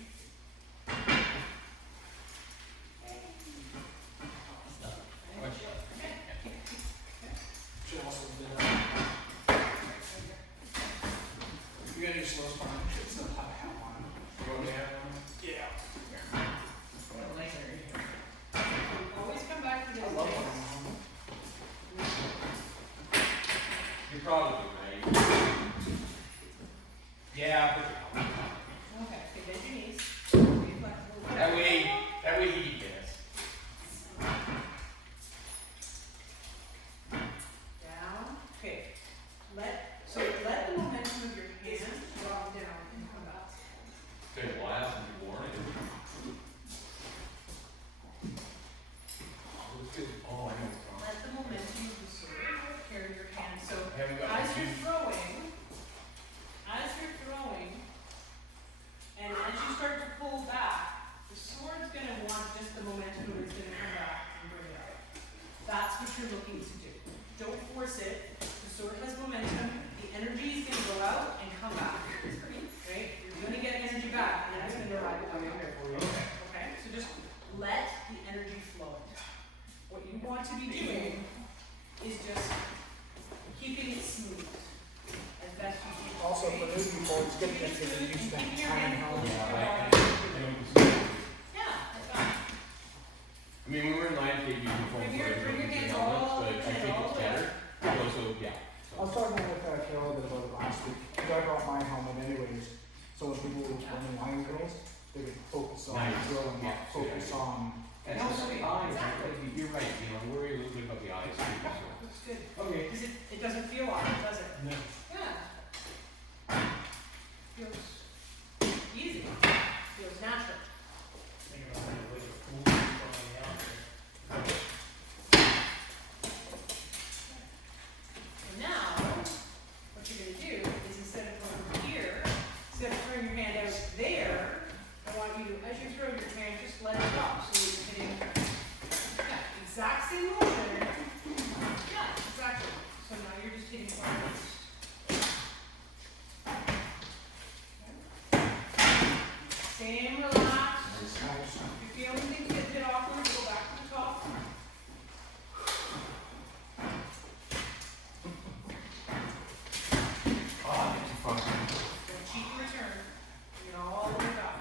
Should also been, you gotta do slow spine, should still have a hat on. You want me to have one? Yeah. Always come back to this. I love okay? them. You're probably right. Yeah, but Okay, bend your knees. Be flexible. that way he can get us. Down. Okay. Let the momentum of your hand drop down and come back. It's been a while since you've worn it. get Keep this it thing smooth used and to keep your iron hand helmet. close to the I ball. don't. Yeah, that's fine. I mean, when we're in landscape, you can Bring your hands helmets, all but I the think way it's all the better. Also, yeah. I was talking with Carol about it last week, because I brought my helmet anyways, so when people were running line drills, they would focus on Nice. drill and not Yeah. focus on. And also the eyes, Exactly. like, you're right, you know, I worry a little bit about the eyes too, so. Looks good. Okay. Because it doesn't feel odd, does it? No. Yeah. Feels easy. Feels natural. Think about the way the pool is going out there. And now, what you're gonna do is instead of going here, instead of throwing your hand out there, I want you to, as you throw your hand, just let it drop, so you're hitting, yeah, exact same motion. Yeah, exactly. So now you're just hitting forward. Same relax. If you feel anything get a bit awkward, go back to the top. Oh, that's fun. Don't cheat the return. Bring it all the way back.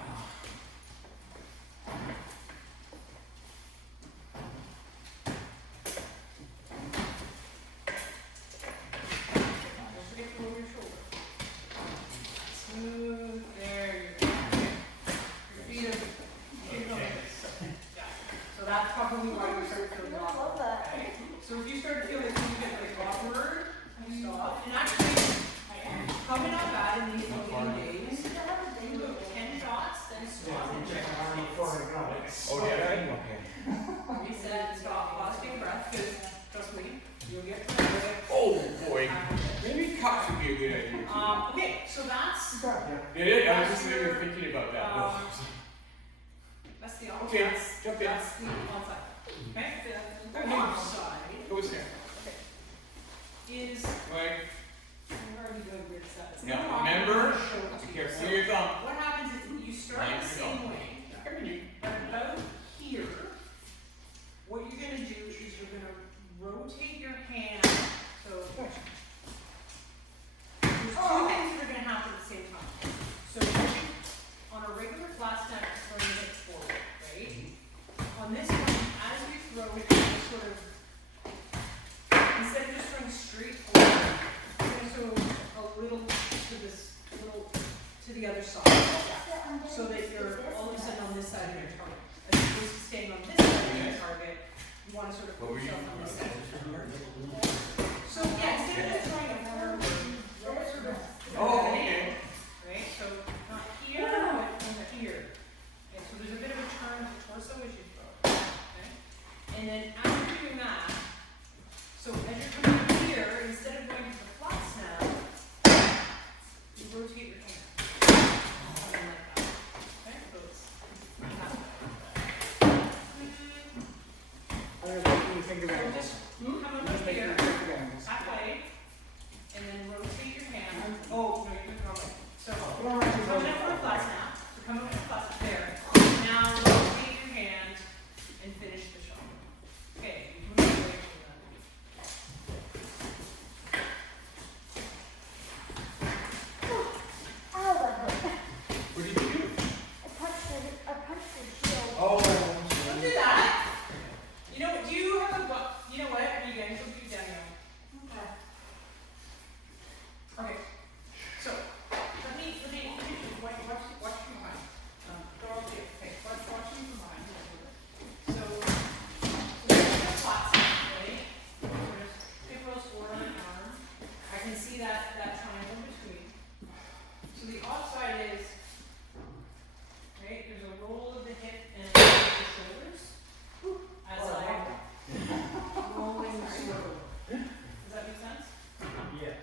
Don't forget to lower your shoulder. Smooth. There you go. Your feet are like this. Yeah. So that's probably why you start to feel I love that. okay? So if you start to feel like you get like awkward, you stop. And actually, coming up bad in these beginning days, you do 10 shots, then stop and check your feet. Oh, yeah, okay. Reset, stop, pause, take a breath, because trust me, you'll get promoted. Oh, boy. Maybe cops would be a good idea too. Okay, so that's, Did it? I was just thinking about that. um, that's the opposite. Okay, jump in. That's the onside. Okay? The offside Go with there. is, Right. I'm already doing weird stuff. Now, remember, Show it to be you. careful So with your thumb. what happens is you start Mind the your same thumb. way, but about here, what you're gonna do is you're gonna rotate your hand, so. There's two things that are gonna happen at the same time. So on a regular flat snap, you're throwing it forward, right? On this one, as you throw it, you sort of, instead of just throwing straight forward, you're gonna throw a little to this, little to the other side. So that you're all of a sudden on this side of your target. As opposed to staying on this side of your target, you wanna sort of What put were you? yourself on this side of your target. So yeah, instead of just throwing it forward, throw it sort of. Oh, okay. Right, so not here, but from here. Okay, so there's a bit of a turn to torso as you throw, okay? And then as you're doing that, so as you're coming up here, instead of going to the flat snap, you rotate your hand. Something like that. Okay, so it's I was making you think of so angles. just come up Just making here, you think of angles. halfway, and then rotate your hand. Oh, no, you're the wrong way. So Well, I'm actually coming going- up for a flat snap, so come up for a flat snap there. Now rotate your hand and finish the shot. Okay, you can move away from that. What did you do? Oh, Don't do that. You know, do you have a you know what? You guys don't do down Okay. So let me watch from behind. They're all here. Okay, watch me from behind. So there's a flat snap, right? There's hip roast forward and arm. I can see that triangle in between. So the offside is right, there's a roll of the hip and a roll of the shoulders. As I'm rolling the shoulder. Does that make sense? Yeah.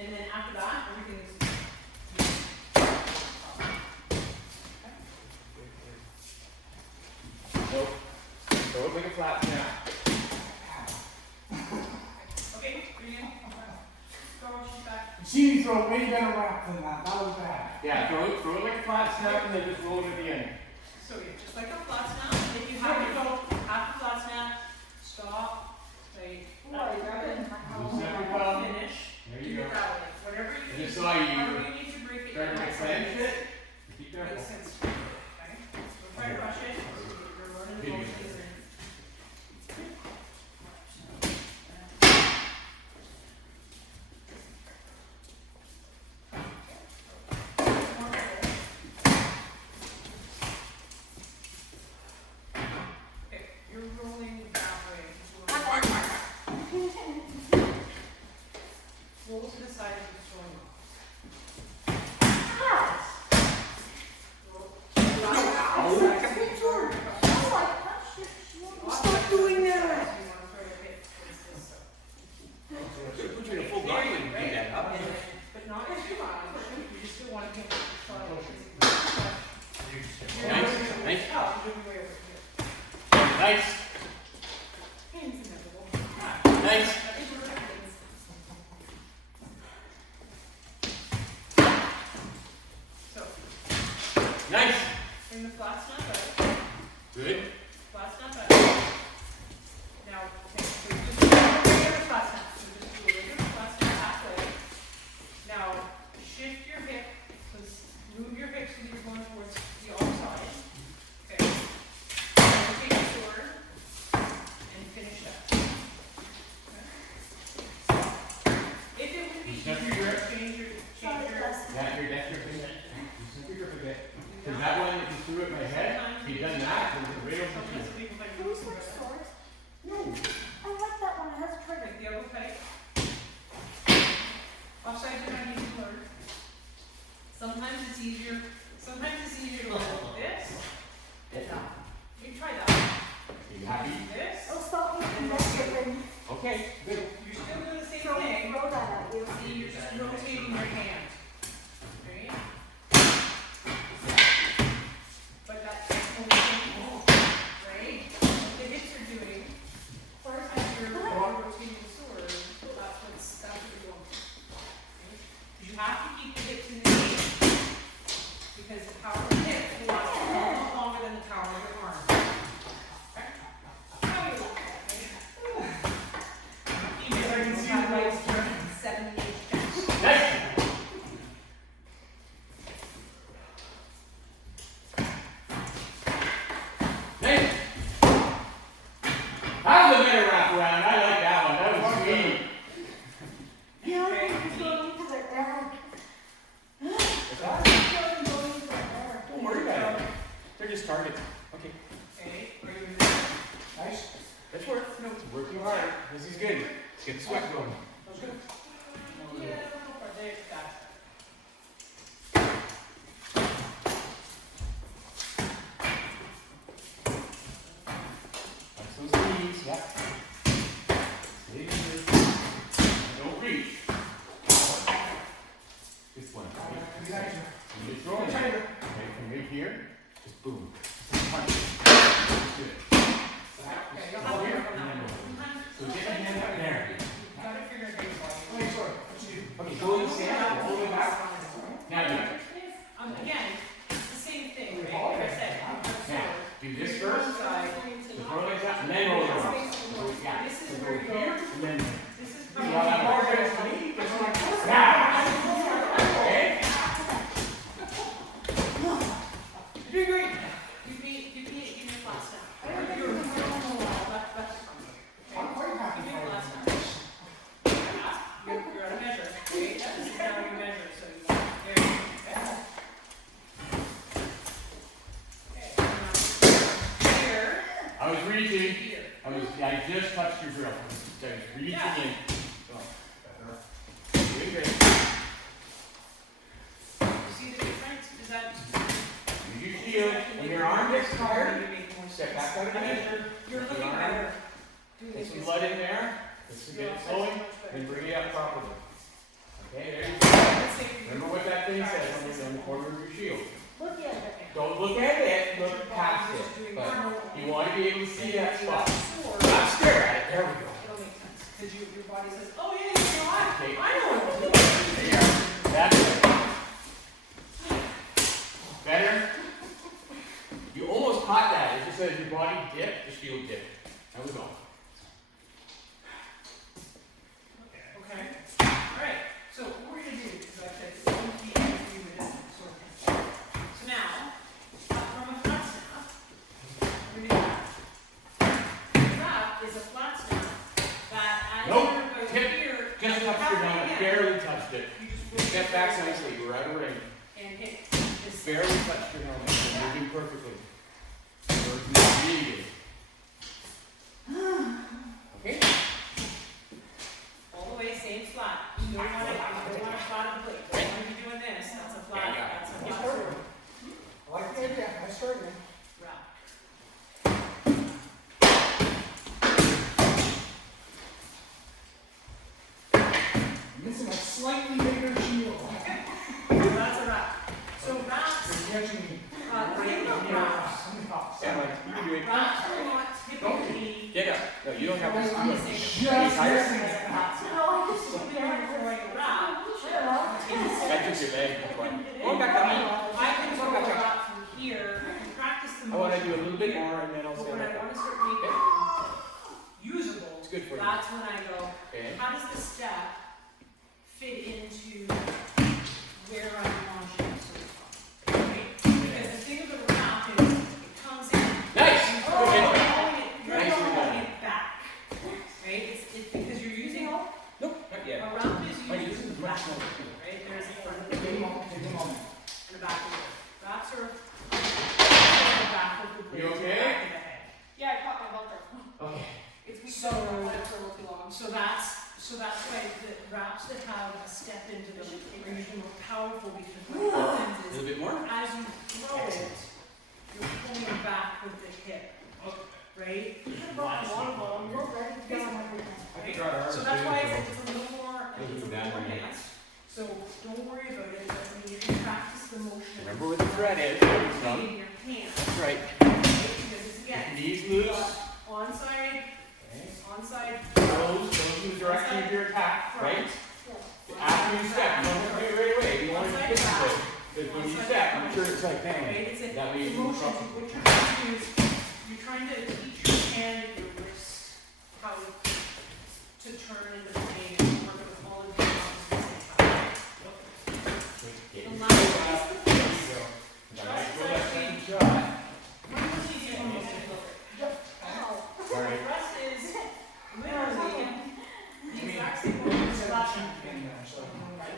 And then after that, everything is. Nope. Throw it like a flat snap. Okay, breathe in. Go, she's back. You see me throw way better rap than that. That was bad. Yeah, throw it like a flat snap and then just roll it at the end. So yeah, just like a flat snap. If you have to go after flat snap, stop, like, grab it, Snap your thumb. finish. Nice. So, Nice. bring the flat snap out. Good. Flat snap out. Now, okay, so just do a regular flat snap. So just do a regular flat snap halfway. Now, shift your hip, so move your hips so you're going towards the other side. Okay. Now take your sword and finish that. Okay. If it would be Snap your easier, grip. change your, Sorry, change your. that's- That's your grip. You snap your grip a bit. Because that one, if you threw it in my head, if you'd done that, it would right over the Sometimes shoe. people might Can we use switch the swords? No. I like that one, it has a trigger. like the elbow pike. Offsides are not easy to learn. Sometimes it's easier to learn like this than that. You try that. Are you happy? This. Oh, stop making that different. Okay, good. You're still doing the same Throw thing. that at you. See, you're just rotating your hand. Okay? But that's only right? What the hips are doing, First, as you're rotating the sword, that's what you're doing. Okay? You have to keep the hips in the knee. Because the power of the hips will last a lot longer than the power of your arm. Okay? How do you like that? Females I can see have the like wheels 7 inch chest. Nice. Nice. That was a better wrap around. I like that one. That was sweet. you know, it's going into the air. What's that? It's going into the air. Don't worry about it. They're just targets. Okay. Okay, are you ready? Nice. That's work. No, it's working hard. This is good. Let's get the sweat going. Yeah, go for it. There, that's it. Touch those knees. Yeah. Stay good. Don't reach. This one. You guys are. When you're throwing it, okay, from right here, just boom. Punch. Good. Okay, you'll have to work on that one. So get your hand up there. You gotta figure it out. Wait, sorry. What you do? Okay, go in the sand, all the way back. Now do it. Again, it's the same thing, right? Like I said, you have Now, sword. do this Your first. side. So throw it like that, and then roll it over. Yeah. This is So where go you here, go. and then. This is You all probably have more it. good for me. Now. Okay. You're doing great. You beat your last snap. I don't think You're it was that's from me. I'm quite happy You for beat you. last snap. You're at a measure, okay? This is how you measure, so you, there you go. Okay. Okay, now here, I was reaching. here. I just touched your grill. I was reaching Yeah. in. So, doing great. You see the difference? Is that? Use your shield. When your arm gets tired, You make more step sense. back out of the measure. You're Lift looking your arm. better. Doing Get this some is- blood in there. Let's you're get it also flowing. much better. Then bring it up properly. Okay, there you go. Let's say you- Remember what that thing says on the corner of your shield. Look at it. Don't look at it, Your look body past is it. doing But normal. you want to be able to see that And spot. you have a sword, Not stare at it. There we go. it'll make sense. Because your body says, oh yeah, you know what? Okay. I know what to do. There you are. That's it. Better? You almost caught that. It just says your body dipped, the shield dipped. That was all. Okay. Alright, so what we're gonna do, is like I said, it's going to be a few minutes sort of thing. So now, from a flat snap, we're gonna do that. That is a flat snap that as Nope. you're about Tip. here, Just touched your halfway helmet. in, Barely touched it. you just rotate Step back nicely. We're out of range. and hit this. Barely touched your helmet. You're moving perfectly. Working really good. Okay? All the way, same flat. You don't want it, you don't want a flat blade. You want to be doing this, that's a flat, Yeah, yeah. that's a flat sword. I like the idea. I started. Wrap. I'm missing a slightly bigger shield. That's a wrap. So wraps, You're catching me. the thing about wraps, Yeah, like, you can do it. wraps are not typically Get up. No, you You don't have throwing to on the do same. Just tired? missing it. So when you're throwing a wrap, That took your leg. Oh, got I mean, that. I can throw a wrap from here, I can practice the I want to motion do a little bit here. more and then I'll But say when I that. wanna start making them usable, It's good for you. that's when I go, Okay. how does the step fit into where I'm launching the switch from? Right? Because the thing about the wrap is, it comes in, Nice. you're Good. you're Nicely throwing done. it back, right? It's because you're using, a Nope, not yet. wrap is My used use is as much back, more. right? There's a front Take a moment, take a moment. and a back of it. Wraps are the back of the blade, You the okay? back of the head. Yeah, I caught my Velcro. Okay. It's weak, So- so I let it for a little too long. So that's why the wraps that have a step into them are usually more powerful because what happens A is little bit more? as you throw it, you're pulling back with the hip, right? You could have brought a water bottle, you're ready to go on everything. I could draw ours. So that's why it's a little more, We'll it's do a that little more one. advanced. So don't worry about it, but I mean, you can practice the motion. Remember where the thread is, where it's from. In your hand, That's right. right? Because it's again, Knees loose. onside, Okay. onside, Goes in the direction of your attack, right? After you step, you don't have to do it right away. You want to get to it. Because when you step, I'm sure it's like, right? bang. It's a That way you motion, move up. what you're trying to do is, you're trying to teach your hand and your wrist how to turn and to play and work with all of your muscles at the same time. Get The your last foot is up. the There twist. you go. Just Nice. Go like that we- second shot. One of the easiest ones is the Sorry. rest is literally the exact same You motion as said last cheat time. pin there, so. But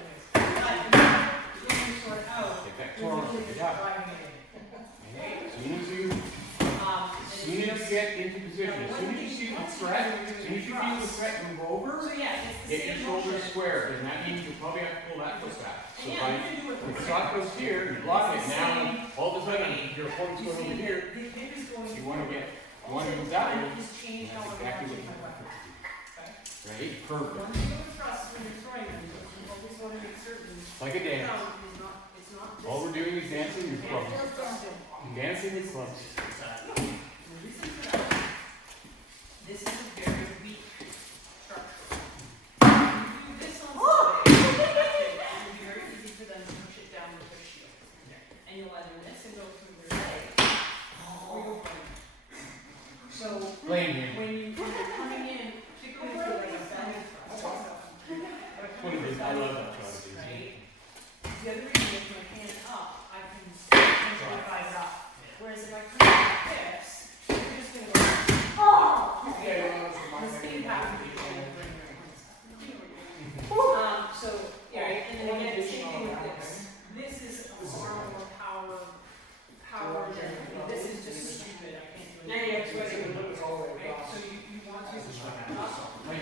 when you sort out, Take that you're corner. literally Good just job. driving it in. Okay. As soon as you It's As soon as you just- get into position, as soon as you see the threat, as soon as you feel the threat move over, So yeah, it's the get your same shoulders motion. square, and that means you probably have to pull that foot back. So And if yeah, I, you can do it if the with shot goes here, you block it, now all of a sudden your opponent's You going see, over here, the hip is going you wanna forward. you wanna move that way. Just change how That's I'm exactly launching what my you weapon. want. Right? Perfect. Once you go to thrust when you're throwing them, you always want to make certain Like a dance. it's not just. All we're doing is dancing with clubs. Just thrusting. Dancing with clubs. And the reason for that, this is a very weak structure. When you do this on somebody, it will be very easy for them to push it down with their shield. And you'll either miss and go through their leg, or you'll blame. So, Blame him. when you're coming in, particularly for like a belly thrust, What is it? I love that shot. right? The other reason is my hand up, I can amplify it up. Whereas if I come like this, you're just gonna go, Yeah, yeah, that's my the speed thing. happens to be able to bring your hands up. So, yeah, right, and then again, same thing with this. This is a far more power than, this is just stupid, I can't do Yeah, it. yeah, it's what it would look, it's all the way Right, across. so you want to Like,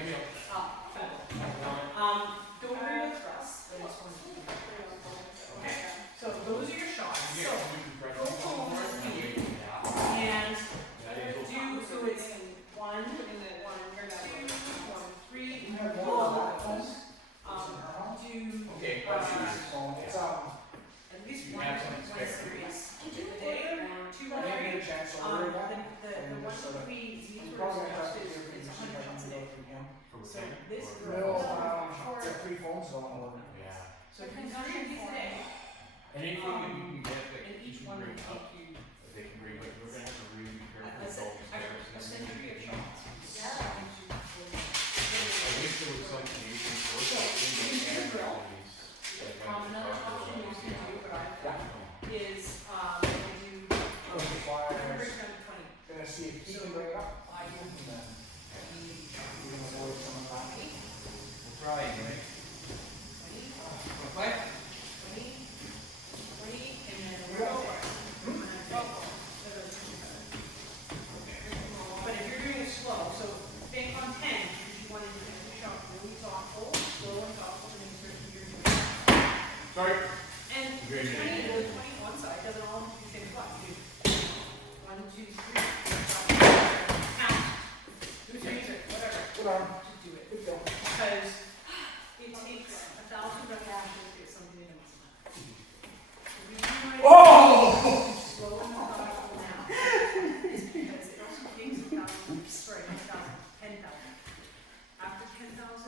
you know, don't worry about thrust, the next one. Okay, so those are your shots, so, go home with me, and do, so it's 1, 2, 3, You have one on that phone? do, Okay, It's, at least You one, have some one spare. series a day, 2 I or didn't 3. get a chance to order that. The one that we I'm sort probably of gonna have to suggested do is it 100 shots a day. So this No, girl, yeah, 3 phones don't work. Yeah. so if you do 3 of these a day, Anything that you can get that and you each can one will bring up, take you that they can bring, but we're gonna have to really be careful a with all the stairs a and century of everything. shots. I wish there was some Canadian source that didn't get activities. Another option you can do, what I've done, is, I do, Push the fire, every and time 20. gonna see if he can bring it up. I can, and then we're gonna avoid some of that. We'll try anyway. 20, Wanna play? 20, 20, and then We we're got over. But if you're doing it slow, so think on 10, because you want to do the shot really thoughtful, slow and thoughtful, and then certain you're doing. Sorry. And Very good. 20 to 21 side doesn't all have to be the same spot. You do 1, 2, 3, count. 2, 3, whatever. Good arm. To do it. Good go. Because it takes 1,000 repetitions to get something into muscle memory. So we do right Oh! slow and methodical now. Is because it also takes 10,000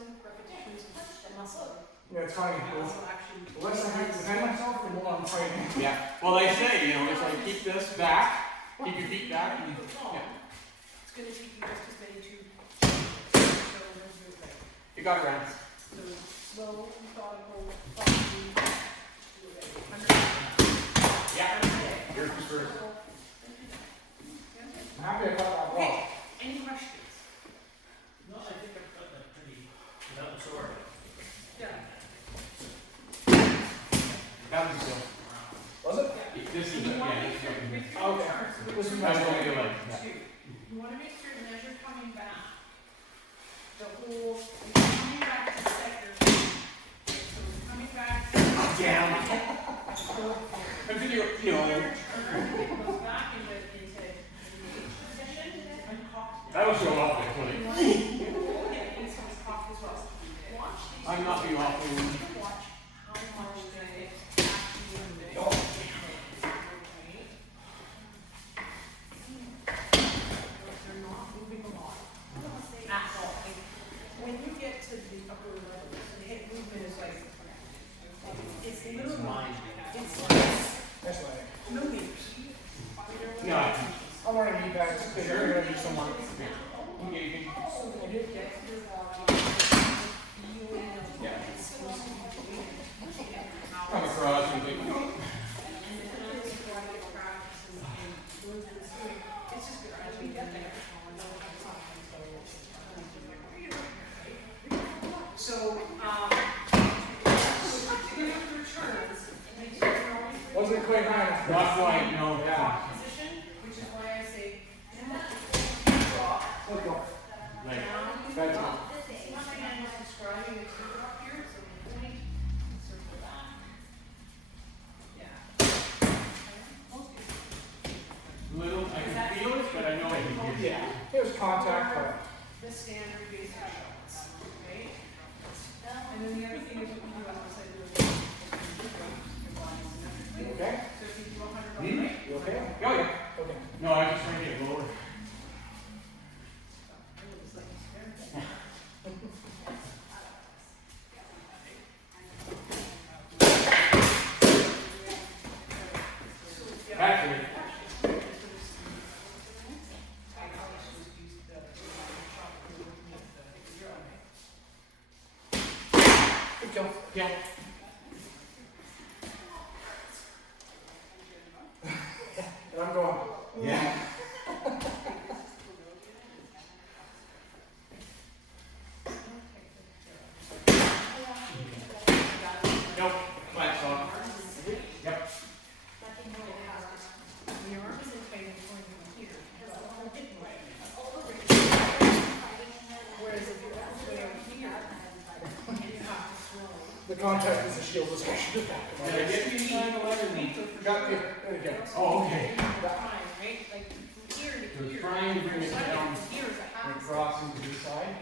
repetitions of the muscle. Yeah, it's funny. The muscle actually. The less I have to defend myself, the more I'm fighting. Yeah. Well, they say, you know, it's like keep this back, keep your feet back, and yeah. It's gonna take you just as many to. So let's do it right. You got it, Ryan. So slow, methodical, thoughtfully. Do it right. Yeah. Yours is first. I'm happy I caught that ball. Okay, any questions? No, I think I've got that pretty, without the sword. Yeah. That was still. Was it? This is You the, wanna yeah, make this is sure, the- with your Okay. returns, so This is with my your That's what we do, like, yeah. two, you wanna make certain as you're coming back, the whole, if you're coming back to sector, so you're coming back. Down. So, I think you're, you know, turn, it goes back into position, and cocked. that was so awful, funny. You want to hold it, and so it's cocked as well. Watch these. I'm not being awful. Watch how much they actually move. Oh. They're not moving a lot. At all. Like, when you get to the upper levels, the hip movement is like, it's literally, That's like, millimeters. No. I'm wearing knee pads. Because you're going to do some work. Engaging. So when you get to your body, feeling of Yeah. what it's supposed to be doing. How Come it's- across and think, And then that is why they practice and doing what it's doing. It's just gradually getting there. So, to get the returns, make sure you're always. Wasn't quite high enough. not quite, no, yeah. Top position, which is why I say, drop, Let's go. Like, down, That's up. See my hand was describing the circle up here, so point, circle back. Yeah. Most people. little, I can feel it, but I know I can hear it. Yeah. It was contact, but. The standard basic shots, right? And then the other thing is what we do on the side of the You okay? So if you do 100 on the right. You okay? Oh, yeah. Okay. No, I was just trying to get lower. It's like it's very- Actually, Good kill. yeah. And I'm going. Yeah. Nope, flat sock. Yep. Your arm is inflated going from here. Whereas if you're all the way over here, and you have to throw. The contact is a shield discussion. Did I get you 9/11? Got you. There you go. Oh, okay. Trying, right? Like from here to So here. trying to bring it Side down from here is a half. and cross into this side.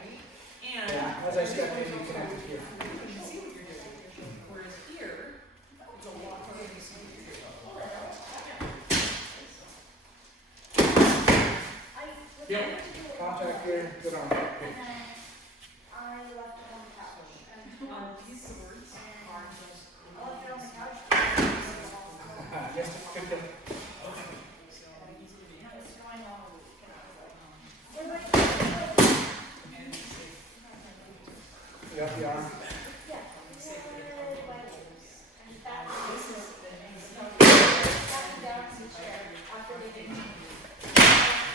And Yeah. As I step in, you connect it here. you can see what you're doing. Whereas here, it's a lot harder to see what you're doing. Yep. Contact here. Good arm. Okay. These swords are just. Yes. Good kill. So easy to be. You got the arm.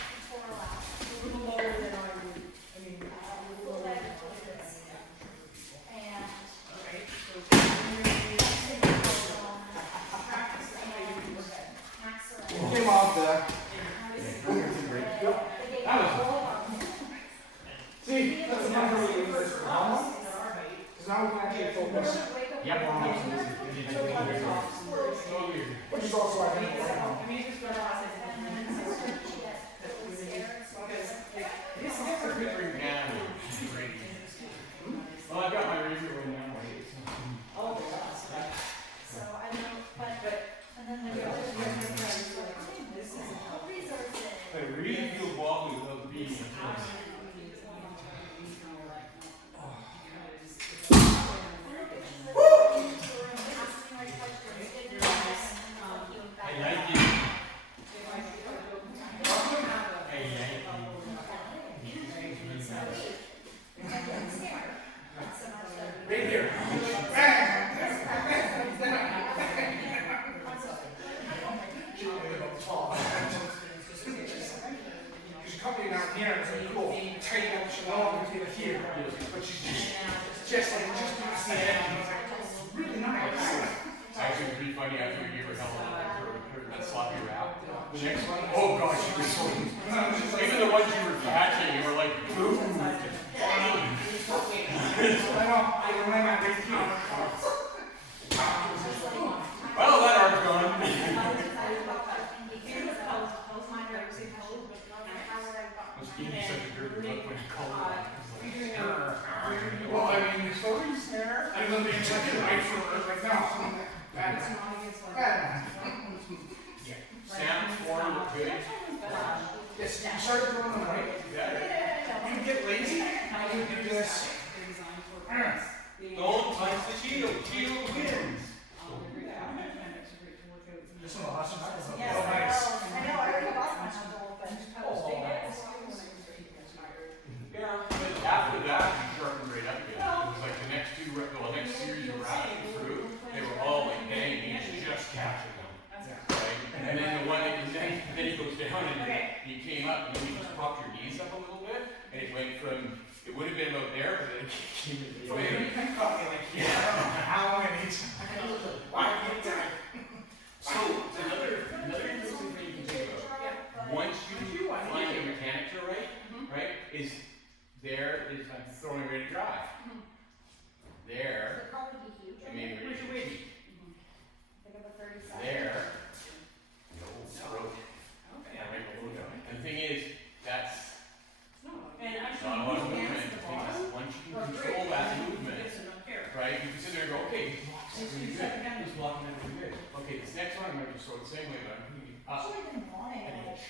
A little lower than I would, I mean, a little lower than I would. Right, so practice the way you do it. Came off there. Yep. That was. See, that's the number we use this for. Because now we can actually focus. Yep. Which is also I think right now. I mean, just realize it. Because, like, This is a good ring down. Well, I've got my razor right now. oh, yeah. So I know, but, and then Yeah, the other yeah, one yeah, is yeah. like, This is how. resources. I really feel wobbly without being in place. Right here. She's coming down here and it's like, cool, tighten up Shalom and get here. But she's just like, just past the edge. And it's like, it's really nice. Actually, pretty funny after we gave her hell her that sloppy wrap. The next one, oh god, she was so. Even the ones you were catching, you were like, boom. I know, I remember that right here. Well, that arm's gone. Must give you such a dirty look when you call her. Well, I mean, the stories there. I remember being like, right for her, like, no, bad man. Bad man. Sam, form, good. Yes, you started doing them right. You get lazy, and you do this. Don't touch the shield. Shield wins. This one, the last one, that was Yes, oh, nice. I know, I already lost my handle, but. Yeah, but after that, you sharpened right up again. It was like the next next series of wraps you threw, they were all like, dang, he's just catching them. Right? And then the one that then he goes down and you came up and you just popped your knees up a little bit, and it went from, it would have been about there, but then it came in the way. You caught me like, yeah, I don't know how many times. Why can't I? So, another interesting thing you can think about, once you find the mechanics are right, is there is I'm throwing ready to drive. There, It'd probably be huge. I mean, Where's your weight? Think of a 37. there, broke. Okay. Yeah, right below that. And the thing is, that's And not a actually, lot of you movement. dance The the thing is, bottom. once you can control that movement, Yes, I don't care. right, you can sit there and go, okay, this block's It's really your good. second hand. This blocking is really good. Okay, this next one I'm going to just throw it the same way, but I'm thinking up Actually, I've been wanting an it. inch.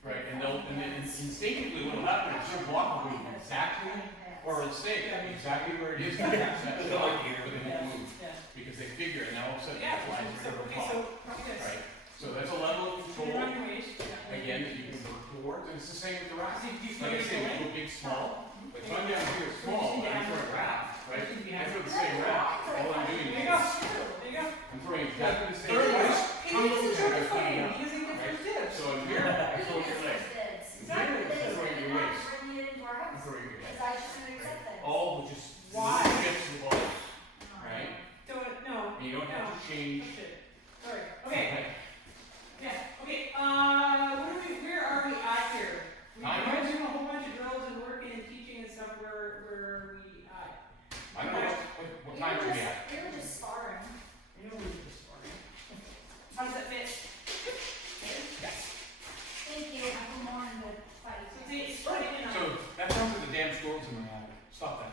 Right, and then instinctively what will happen is your block will move exactly, or it'll stay exactly where it is. But they won't move. Yeah. Because they figure, and now all of a sudden Yeah, it flies so, right over okay, top. so, like this. Right, so that's a level of You control, run your waist. Yeah. again, that you can work towards, and it's the same with the wrap. Do you Like I say, we go big, small, but if I'm down here small, and I throw a wrap, right? I throw the same wrap, all I'm doing There you go. is, There you go. I'm throwing exactly the same Third wrap. waist. He needs to try to find it. He doesn't get first dibs. So in here, I throw your leg. Exactly. Here, I'm throwing your waist. Bring it into our I'm house. throwing your leg. Because I just gonna accept that. All will just Why? fits the ball, right? No. And you don't have to change. Oh, shit. Sorry. Okay. Yeah. Okay. Where are we at here? We've been doing a whole bunch of drills and working and teaching and stuff. Where are we at? I don't know what time are we at? We were just sparring. I know we were just starting. How does that fit? Yeah. Thank you. I've been wanting to fight. It's 20 to 9. So that sounds like the damn squirrels in my attic. Stop that.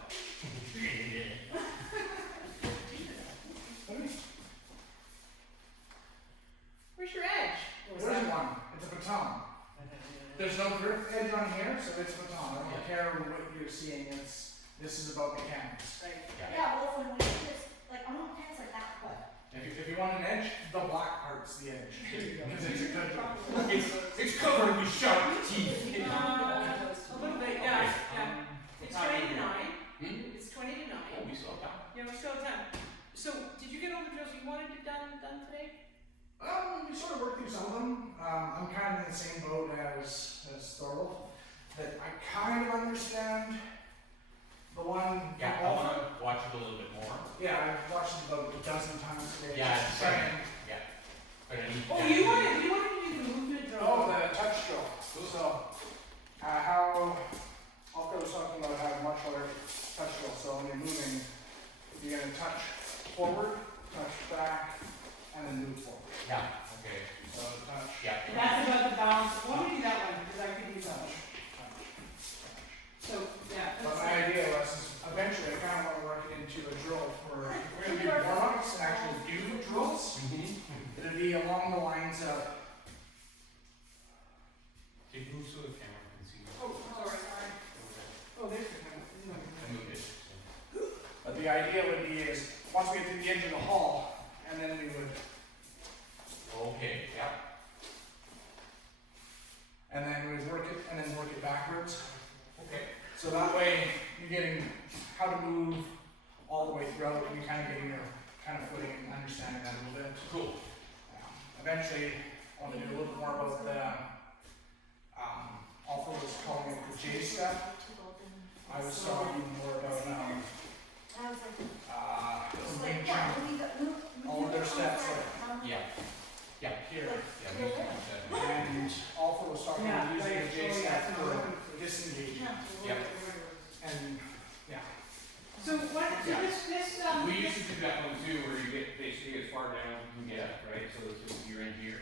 Where's your edge? There isn't one. It's a baton. There's no grip edge on here, so it's a baton. I don't care what you're seeing. This is about mechanics. Right. Yeah, well, when we do this, like, I don't pants like that, but. If you want an edge, the black part's the edge. Because it's a good job. It's covered with sharp teeth. A little bit, yeah. It's 20 to 9. Hmm? It's 20 to 9. Oh, we still have time. Yeah, we still have time. So, did you get all the drills you wanted to done today? We sort of worked through some of them. I'm kind of in the same boat as Thorvald. That I kind of understand the one. Yeah, I want to watch it a little bit more. Yeah, I've watched it about a dozen times today. Yeah, Just it's saying. Yeah. But I need Oh, you wanted to do the movement drill. Oh, the touch drill. So, how Alka was talking about how martial art touch drill. So when you're moving, you're gonna touch forward, touch back, and then move forward. Yeah, okay. So touch, Yeah. That's about the balance. Why don't we do that one? Because I could use that one. touch. So, yeah. But let's my idea was eventually I kind of want to work it into a drill for we're gonna do warm-ups and actually do drills. It'd be along the lines of Can you move so the camera can see? Oh, sorry. Oh, there's the camera. I moved it. but the idea would be is once we get to the edge of the hall, and then we would, Okay, yeah. and then we'd work it, and then work it backwards. Okay. So that way you're getting how to move all the way throughout, and you're kind of getting your kind of footing and understanding that a little bit. Cool. Eventually, I want to do a little bit more about the, Alpha was calling it the J step. I was talking more about, Wing Chun, all of their steps, like Yeah. Yeah. here. Yeah. we can do that. And Alpha was talking about using the J step that's for not disengagement. Yep. And, yeah. So what, so Yeah. this, We used to do that one too, where you get basically as far down as you can get, right? So you're in here.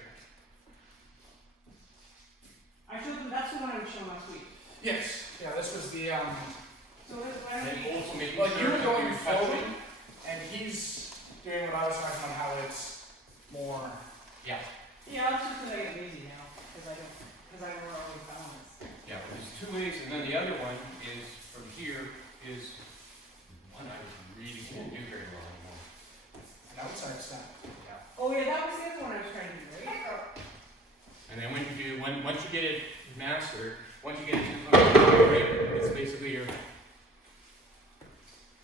I showed them, that's the one I was showing last week. Yes. Yeah, this was the, So why And don't we, also making well, sure you were that going you're forward, touching. and he's doing what I was talking about, how it's more, Yeah. yeah, let's just do that easy now, cause I know where all the balance. Yeah, but there's two ways, and then the other one is from here is one I really can't do very well anymore. an outside step. Yeah. Oh yeah, that was the other one I was trying to do, right? And then when you do, once you get it mastered, once you get it to the right, it's basically your, Do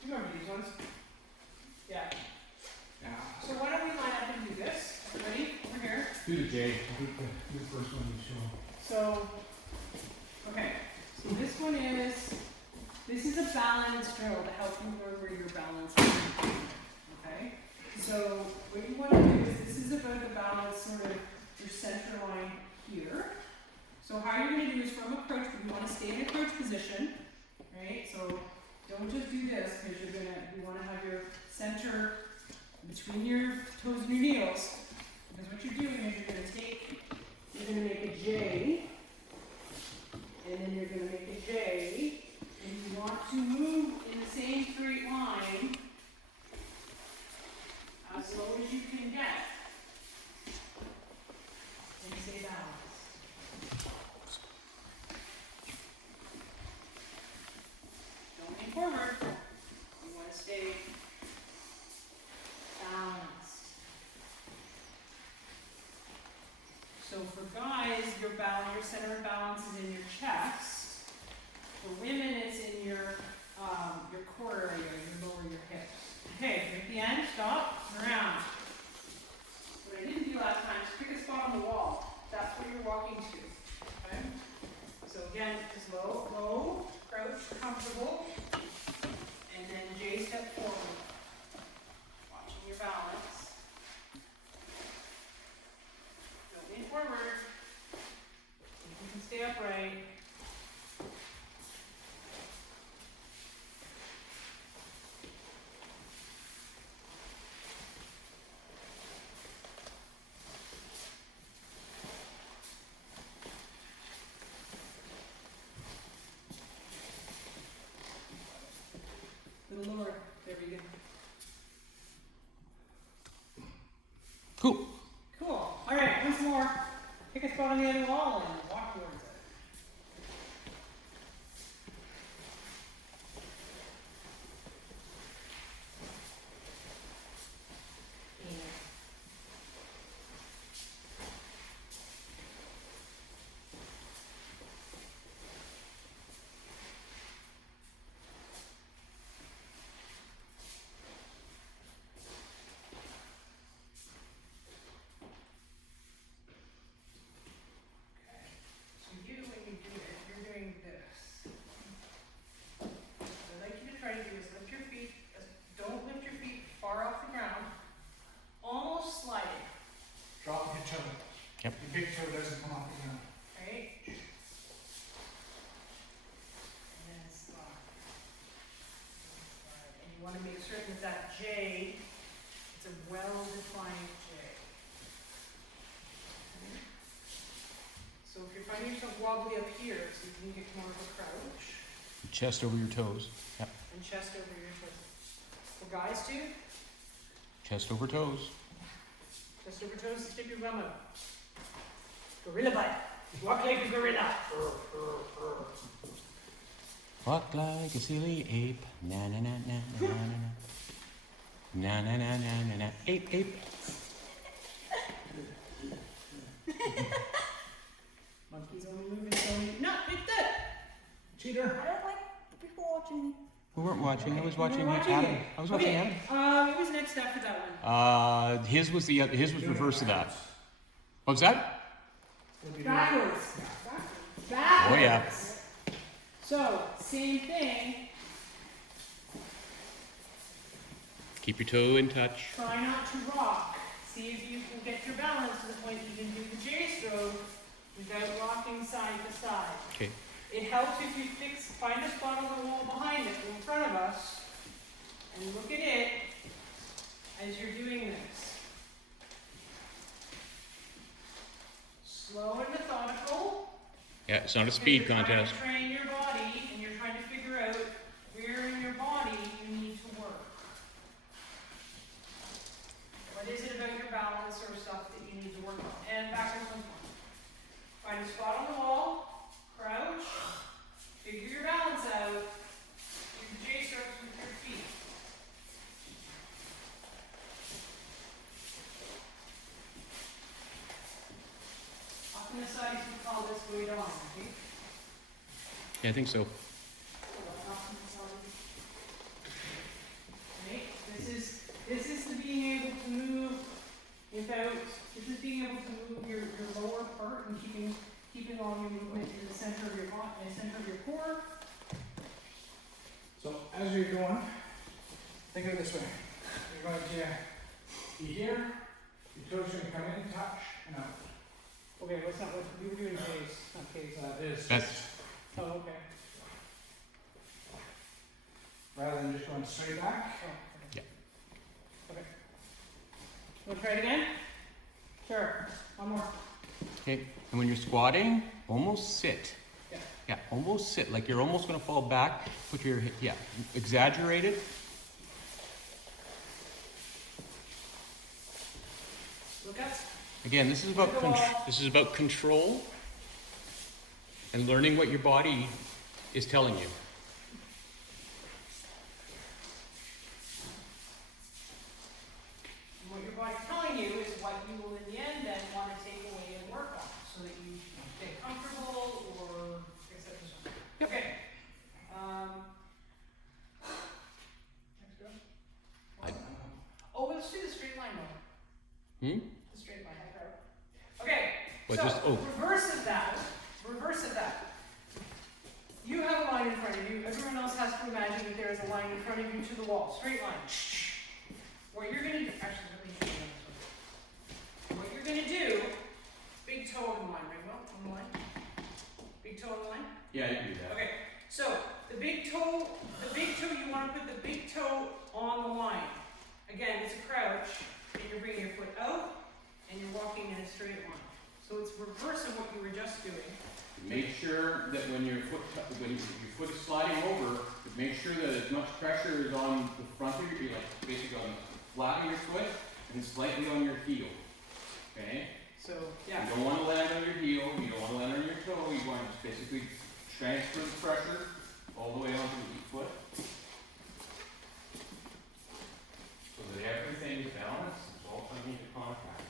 you remember these ones? Yeah. Yeah. So why don't we line up and do this? Everybody, over here. Do the J. Do the first one you show. So, okay, so this is a balance drill to help you learn where your balance is. Okay? So what you want to do is, this is about the balance, sort of your center line here. So how you're going to do is from approach, but you want to stay in approach position, right? So don't just do this, because you want to have your center between your toes and your heels. Because what you're doing is you're going to make a J, and then you're going to make a J, and you want to move in the same straight line as low as you can get. And stay balanced. Don't lean forward. You want to stay balanced. So for guys, your center of balance is in your chest. For women, it's in your core area, your lower your hips. Okay, at the end, stop, around. What I didn't do last time is pick a spot on the wall. That's where you're walking to. Okay? So again, just low, crouch, comfortable, and then J step forward. Watching your balance. Don't lean forward. You can stay upright. Little lower. There we go. cool. Cool. All right, once more. Pick a spot on the other wall and walk towards it. So you, when you do it, you're doing this. What I'd like you to try to do is lift your feet, don't lift your feet far off the ground, almost sliding, Drop your toe. Yep. Your big toe doesn't come off the ground. right? And then slide. And you want to make certain that that J, it's a well-defined J. Okay? So if you're finding yourself wobbly up here, so you can get more of a crouch, Chest over your toes. Yep. and chest over your toes. For guys too, Chest over toes. chest over toes, stick your bum out. Gorilla bite. Walk like a gorilla. Walk like a silly ape. Na na na na na na na. Na na na na na na. Ape, ape. Monkeys only move in slowly. No, it's that. Cheater. I don't like people watching me. We weren't watching. I was You were watching watching Adam. it. I was watching Okay, Adam. what was next after that one? His was reverse of that. What was that? We'll be Backwards. doing- Backwards. Oh, yeah. So, same thing, Keep your toe in touch. try not to rock. See if you can get your balance to the point you can do the J-stroke without rocking side to side. Okay. It helps if you find a spot on the wall behind it, in front of us, and look at it as you're doing this. Slow and methodical. Yeah, it's not a Because speed you're contest. trying to train your body, and you're trying to figure out where in your body you need to work. What is it about your balance or stuff that you need to work on? And backwards once more. Find a spot on the wall, crouch, figure your balance out, do the J-strokes with your feet. Off on the side, you call this weight on, okay? Yeah, I think so. Right, this is the being able to move without, this is being able to move your lower part and keeping all your movement in the center of your body, in the center of your core. So as you're going, think of it this way. You're going to be here, your toes are going to come in, touch, and out. Okay, what's not, what, we were doing pace, not pace. That is That's Oh, okay. rather than just going straight back. Oh, okay. Yeah. Okay. Wanna try it again? Sure, one more. okay. And when you're squatting, almost sit. Yeah. Yeah, almost sit. Like you're almost gonna fall back. Put your yeah, exaggerate it. Look up. Again, this is about control and learning what your body is telling you. And what your body's telling you is what you will in the end then want to take away and work on, so that you stay comfortable or et cetera. Okay. Next go. Oh, let's do the straight line though. The straight line, I wrote. Okay, What, so just- oh. reverse of that. You have a line in front of you. Everyone else has to imagine that there is a line in front of you to the wall. Straight line. What you're gonna do, actually, let me show you this one. What you're gonna do, big toe on the line, Rainbow, on the line. Big toe on the line. Yeah, you can do that. Okay, so the big toe, you want to put the big toe on the line. Again, it's a crouch, and you're bringing your foot out, and you're walking in a straight line. So it's reverse of what you were just doing. Make sure that when your foot is sliding over, make sure that as much pressure is on the front of your, like basically on the flat of your foot and slightly on your heel. Okay? So, yeah. You don't want to land on your heel, you don't want to land on your toe, you want to basically transfer the pressure all the way onto the foot. So that everything is balanced, it's all coming into contact.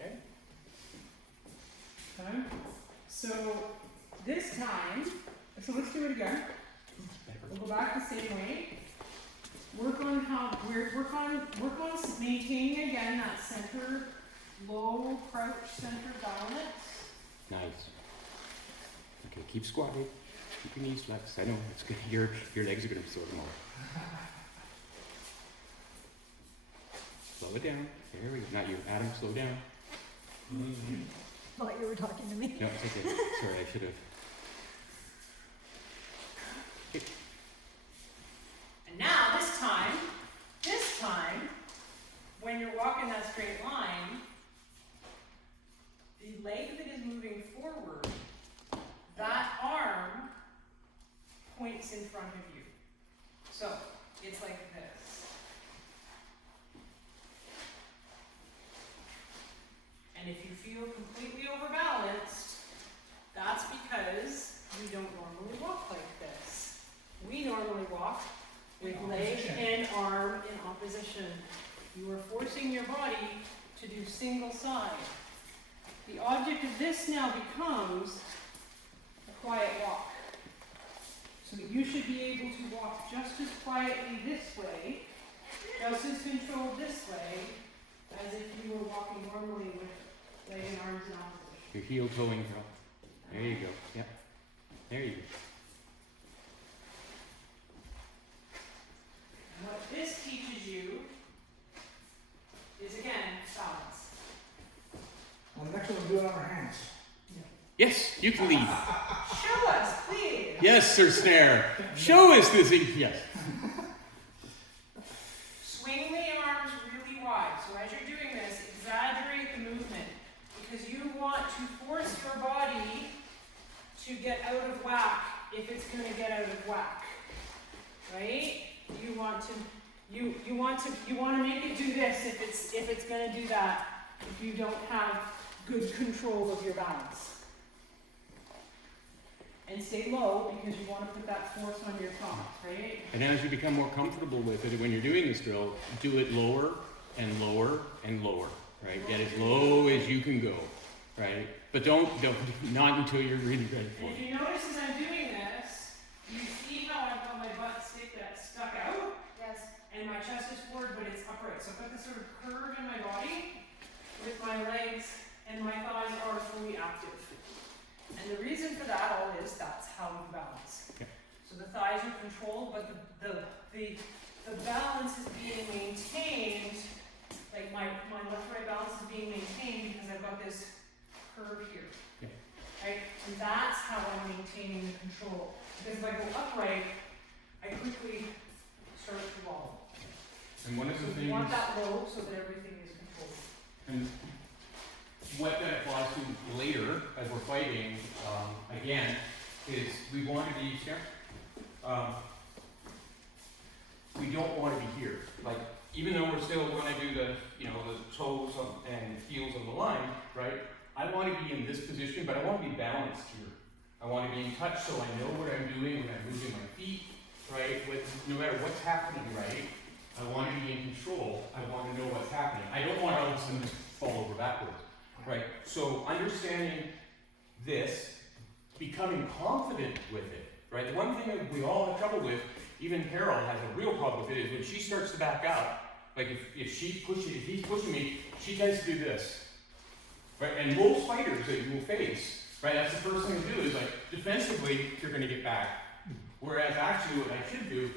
Okay. So this time, so let's do it again. We'll go back the same way. Work on maintaining again that center, low crouch center balance. Nice. Okay, keep squatting. Keep your knees flexed. I know it's good. Your legs are gonna be sore tomorrow. Slow it down. There we go. Not you, Adam. Slow down. Thought you were talking to me. No, it's okay. Sorry, I should have. And now this time, when you're walking that straight line, the leg that is moving forward, that arm points in front of you. So it's like this. And if you feel completely overbalanced, that's because you don't normally walk like this. We normally walk with leg and arm in opposition. You are forcing your body to do single side. The object of this now becomes quiet walk. So you should be able to walk just as quietly this way, just as controlled this way, as if you were walking normally with leg and arms in opposition. Your heel toeing girl. There you go. Yep. There you go. And what this teaches you is, again, balance. Well, the next one we'll do it on our hands. Yes, you can lead. Show us, please. Yes, Sir Snare. Show us this. Yes. Swing the arms really wide. So as you're doing this, exaggerate the movement because you want to force your body to get out of whack if it's going to get out of whack. Right? You want to make it do this if it's going to do that if you don't have good control of your balance. And stay low because you want to put that force on your thumb, right? And as you become more comfortable with it, when you're doing this drill, do it lower and lower and lower, right? Get as low as you can go, right? But don't not until you're really ready for And if it. you notice as I'm doing this, you see how I've got my butt stick that's stuck out? Yes. And my chest is forward, but it's upright. So I've got this sort of curve in my body with my legs and my thighs are fully active. And the reason for that all is that's how you balance. Yeah. So the thighs are controlled, but the balance is being maintained, like my left right balance is being maintained because I've got this curve here. Yeah. Right? And that's how I'm maintaining the control. Because if I go upright, I quickly start to wobble. And one of the So things. you want that low so that everything is controlled. And what that applies to later, as we're fighting, again, is we want to be here. We don't want to be here. Like, even though we're still going to do the toes and heels on the line, right? I want to be in this position, but I want to be balanced here. I want to be in touch so I know what I'm doing when I'm moving my feet, right? No matter what's happening, right? I want to be in control. I want to know what's happening. I don't want to all of a sudden just fall over backwards. Right, so understanding this, becoming confident with it, right? The one thing that we all have trouble with, even Carol has a real problem with it, is when she starts to back up, like if he's pushing me, she tends to do this, right? And most fighters that you will face, right, that's the first thing to do is like, defensively, you're gonna get back. Whereas actually what I should do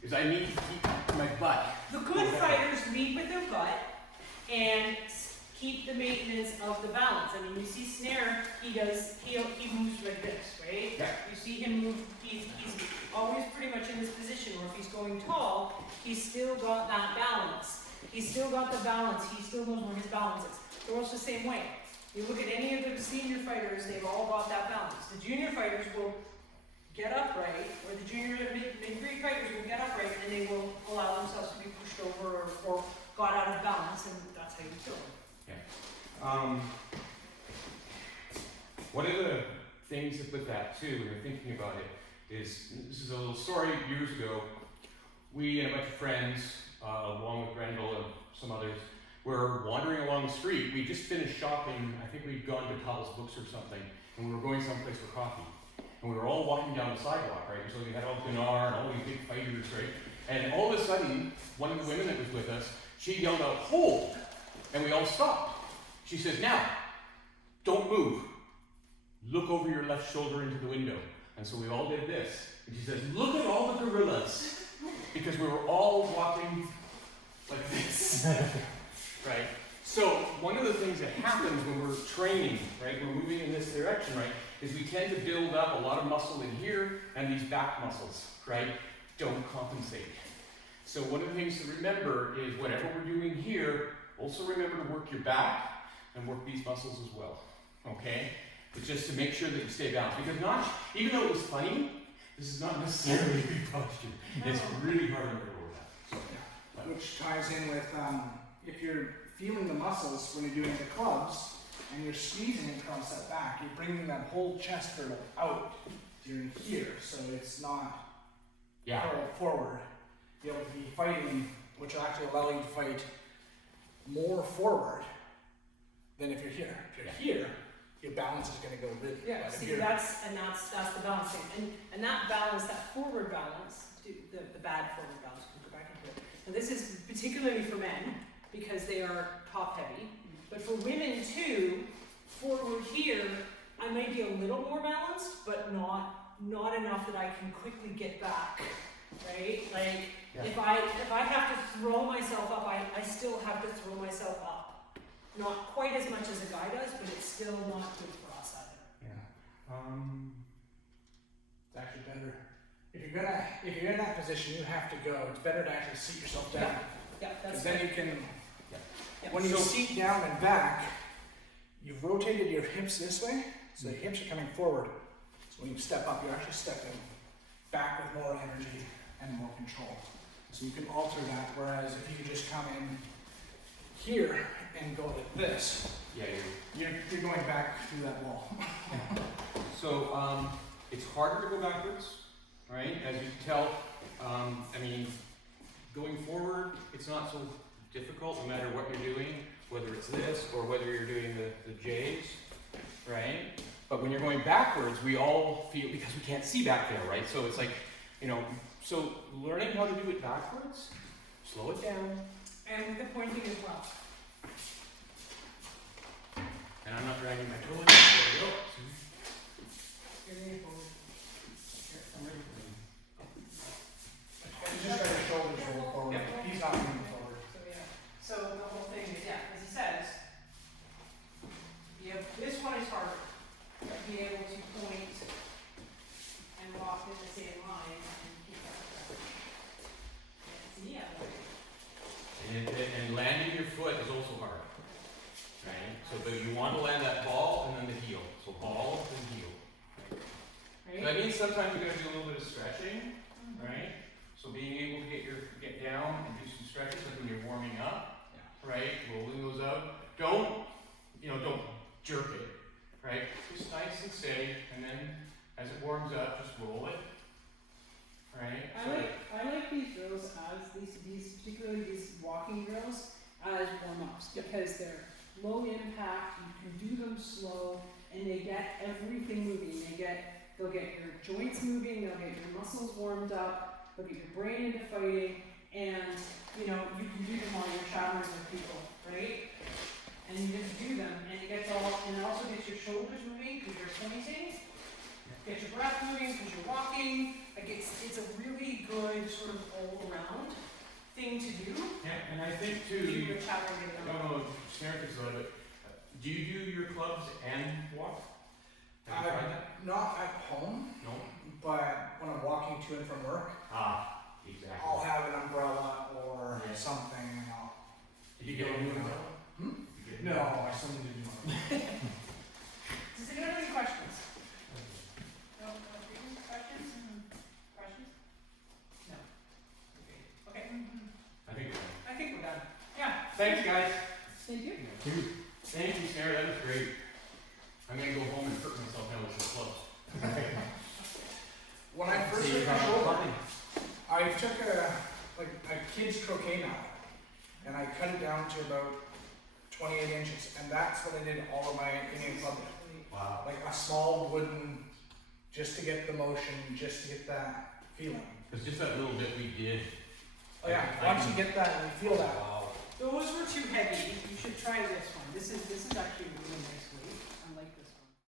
is I need to keep my butt. The good fighters lead with their butt and keep the maintenance of the balance. I mean, you see Snare, he moves like this, right? Yeah. You see him move, he's always pretty much in this position, or if he's going tall, he's still got that balance. He's still got the balance, he still knows where his balance is. They're also the same way. You look at any of the senior fighters, they've all got that balance. The junior fighters will get upright, or the junior mid-grade fighters will get upright, and they will allow themselves to be pushed over or got out of balance, and that's how you kill them. One of the things with that too, when you're thinking about it, is this is a little story. Years ago, we and a bunch of friends, along with Grenville and some others, were wandering along the street. We just finished shopping. I think we'd gone to Cowell's Books or something, and we were going someplace for coffee. And we were all walking down the sidewalk, right? So we had all Gunnar and all these big fighters, right? And all of a sudden, one of the women that was with us, she yelled out, "Hold!" And we all stopped. She says, "Now, don't move. Look over your left shoulder into the window." And so we all did this. And she says, "Look at all the gorillas." Because we were all walking like this. Right? So one of the things that happens when we're training, right, we're moving in this direction, right, is we tend to build up a lot of muscle in here and these back muscles, right, don't compensate. So one of the things to remember is whatever we're doing here, also remember to work your back and work these muscles as well, okay? But just to make sure that you stay balanced. Because even though it was funny, this is not necessarily good posture. It's really hard to remember that. So, yeah. Which ties in with if you're feeling the muscles when you're doing the clubs and you're squeezing across that back, you're bringing that whole chest girdle out during here, so it's not forward. You'll be fighting, which will actually allow you to fight more forward than if you're here. If you're here, your balance is gonna go really. Yeah, but if see, you're- that's the balancing, and that balance, that forward balance, the bad forward balance, we can go back into it. And this is particularly for men, because they are top heavy, but for women too, forward here, I may be a little more balanced, but not enough that I can quickly get back, right? Like, Yeah. if I have to throw myself up, I still have to throw myself up. Not quite as much as a guy does, but it's still not good for us either. Yeah. It's actually better. If you're in that position, you have to go. It's better to actually seat yourself down. Yeah, Because that's then you can, Yeah. when you seat down and back, you've rotated your hips this way, so the hips are coming forward. So when you step up, you're actually stepping back with more energy and more control. So you can alter that, whereas if you just come in here and go like this, Yeah, you're going back through that wall. so, it's harder to go backwards, right? As you can tell, I mean, going forward, it's not so difficult no matter what you're doing, whether it's this or whether you're doing the J's, right? But when you're going backwards, we all feel, because we can't see back there, right? So it's like, so learning how to do it backwards, slow it down. And with the pointing as well. And I'm not dragging my toe in. There we go. You're leaning forward. Here, I'm ready for you. It's just got your shoulders roll forward. Yeah. He's not moving forward. So yeah. So the whole thing is, yeah, as he says, this one is harder. Be able to point and walk in the same line and keep that track. Yeah, And landing your foot is also hard, right? So but you want to land that ball and then the heel. So ball and heel. So that right? means sometimes you're gonna do a little bit of stretching, right? So being able to get down and do some stretches, like when you're warming up, right? Rolling those out. Don't jerk it, right? Just nice and steady, and then as it warms up, just roll it, right? I like these drills as these particularly these walking drills as warm-ups because they're low impact, you can do them slow, and they get everything moving. They'll get your joints moving, they'll get your muscles warmed up, they'll get your brain into fighting, and you can do them while you're showering with people, right? And you just do them, and it also gets your shoulders moving because you're pointing, gets your breath moving because you're walking. Like it's a really good sort of all around thing to do. Yeah, and I think Do too. your showering I don't know, Snare thinks about it. Do you do your clubs and walk? Have you tried that? Not at home, No. but when I'm walking to and from work, Exactly. I'll have an umbrella or Yeah. something, and I'll. Did you get a new umbrella? Hmm? Did you get a new No, umbrella? I still need to do mine. Does anyone have any questions? No questions? Questions? No. Okay. I think so. I think we're done. Yeah. Thanks, guys. Thank you. Thank you, Snare. That was great. I'm gonna go home and hurt myself now with some clubs. When I first took my shoulder, I took a kid's croquet mallet, and I cut it down to about 28 inches, and that's what I did all of my Indian club with. Wow. Like a small wooden, just to get the motion, just to get that feeling. It's just that little bit we did. Oh yeah, once you get that and you feel that, Wow. Those were too heavy. You should try this one. This is actually a really nice weight.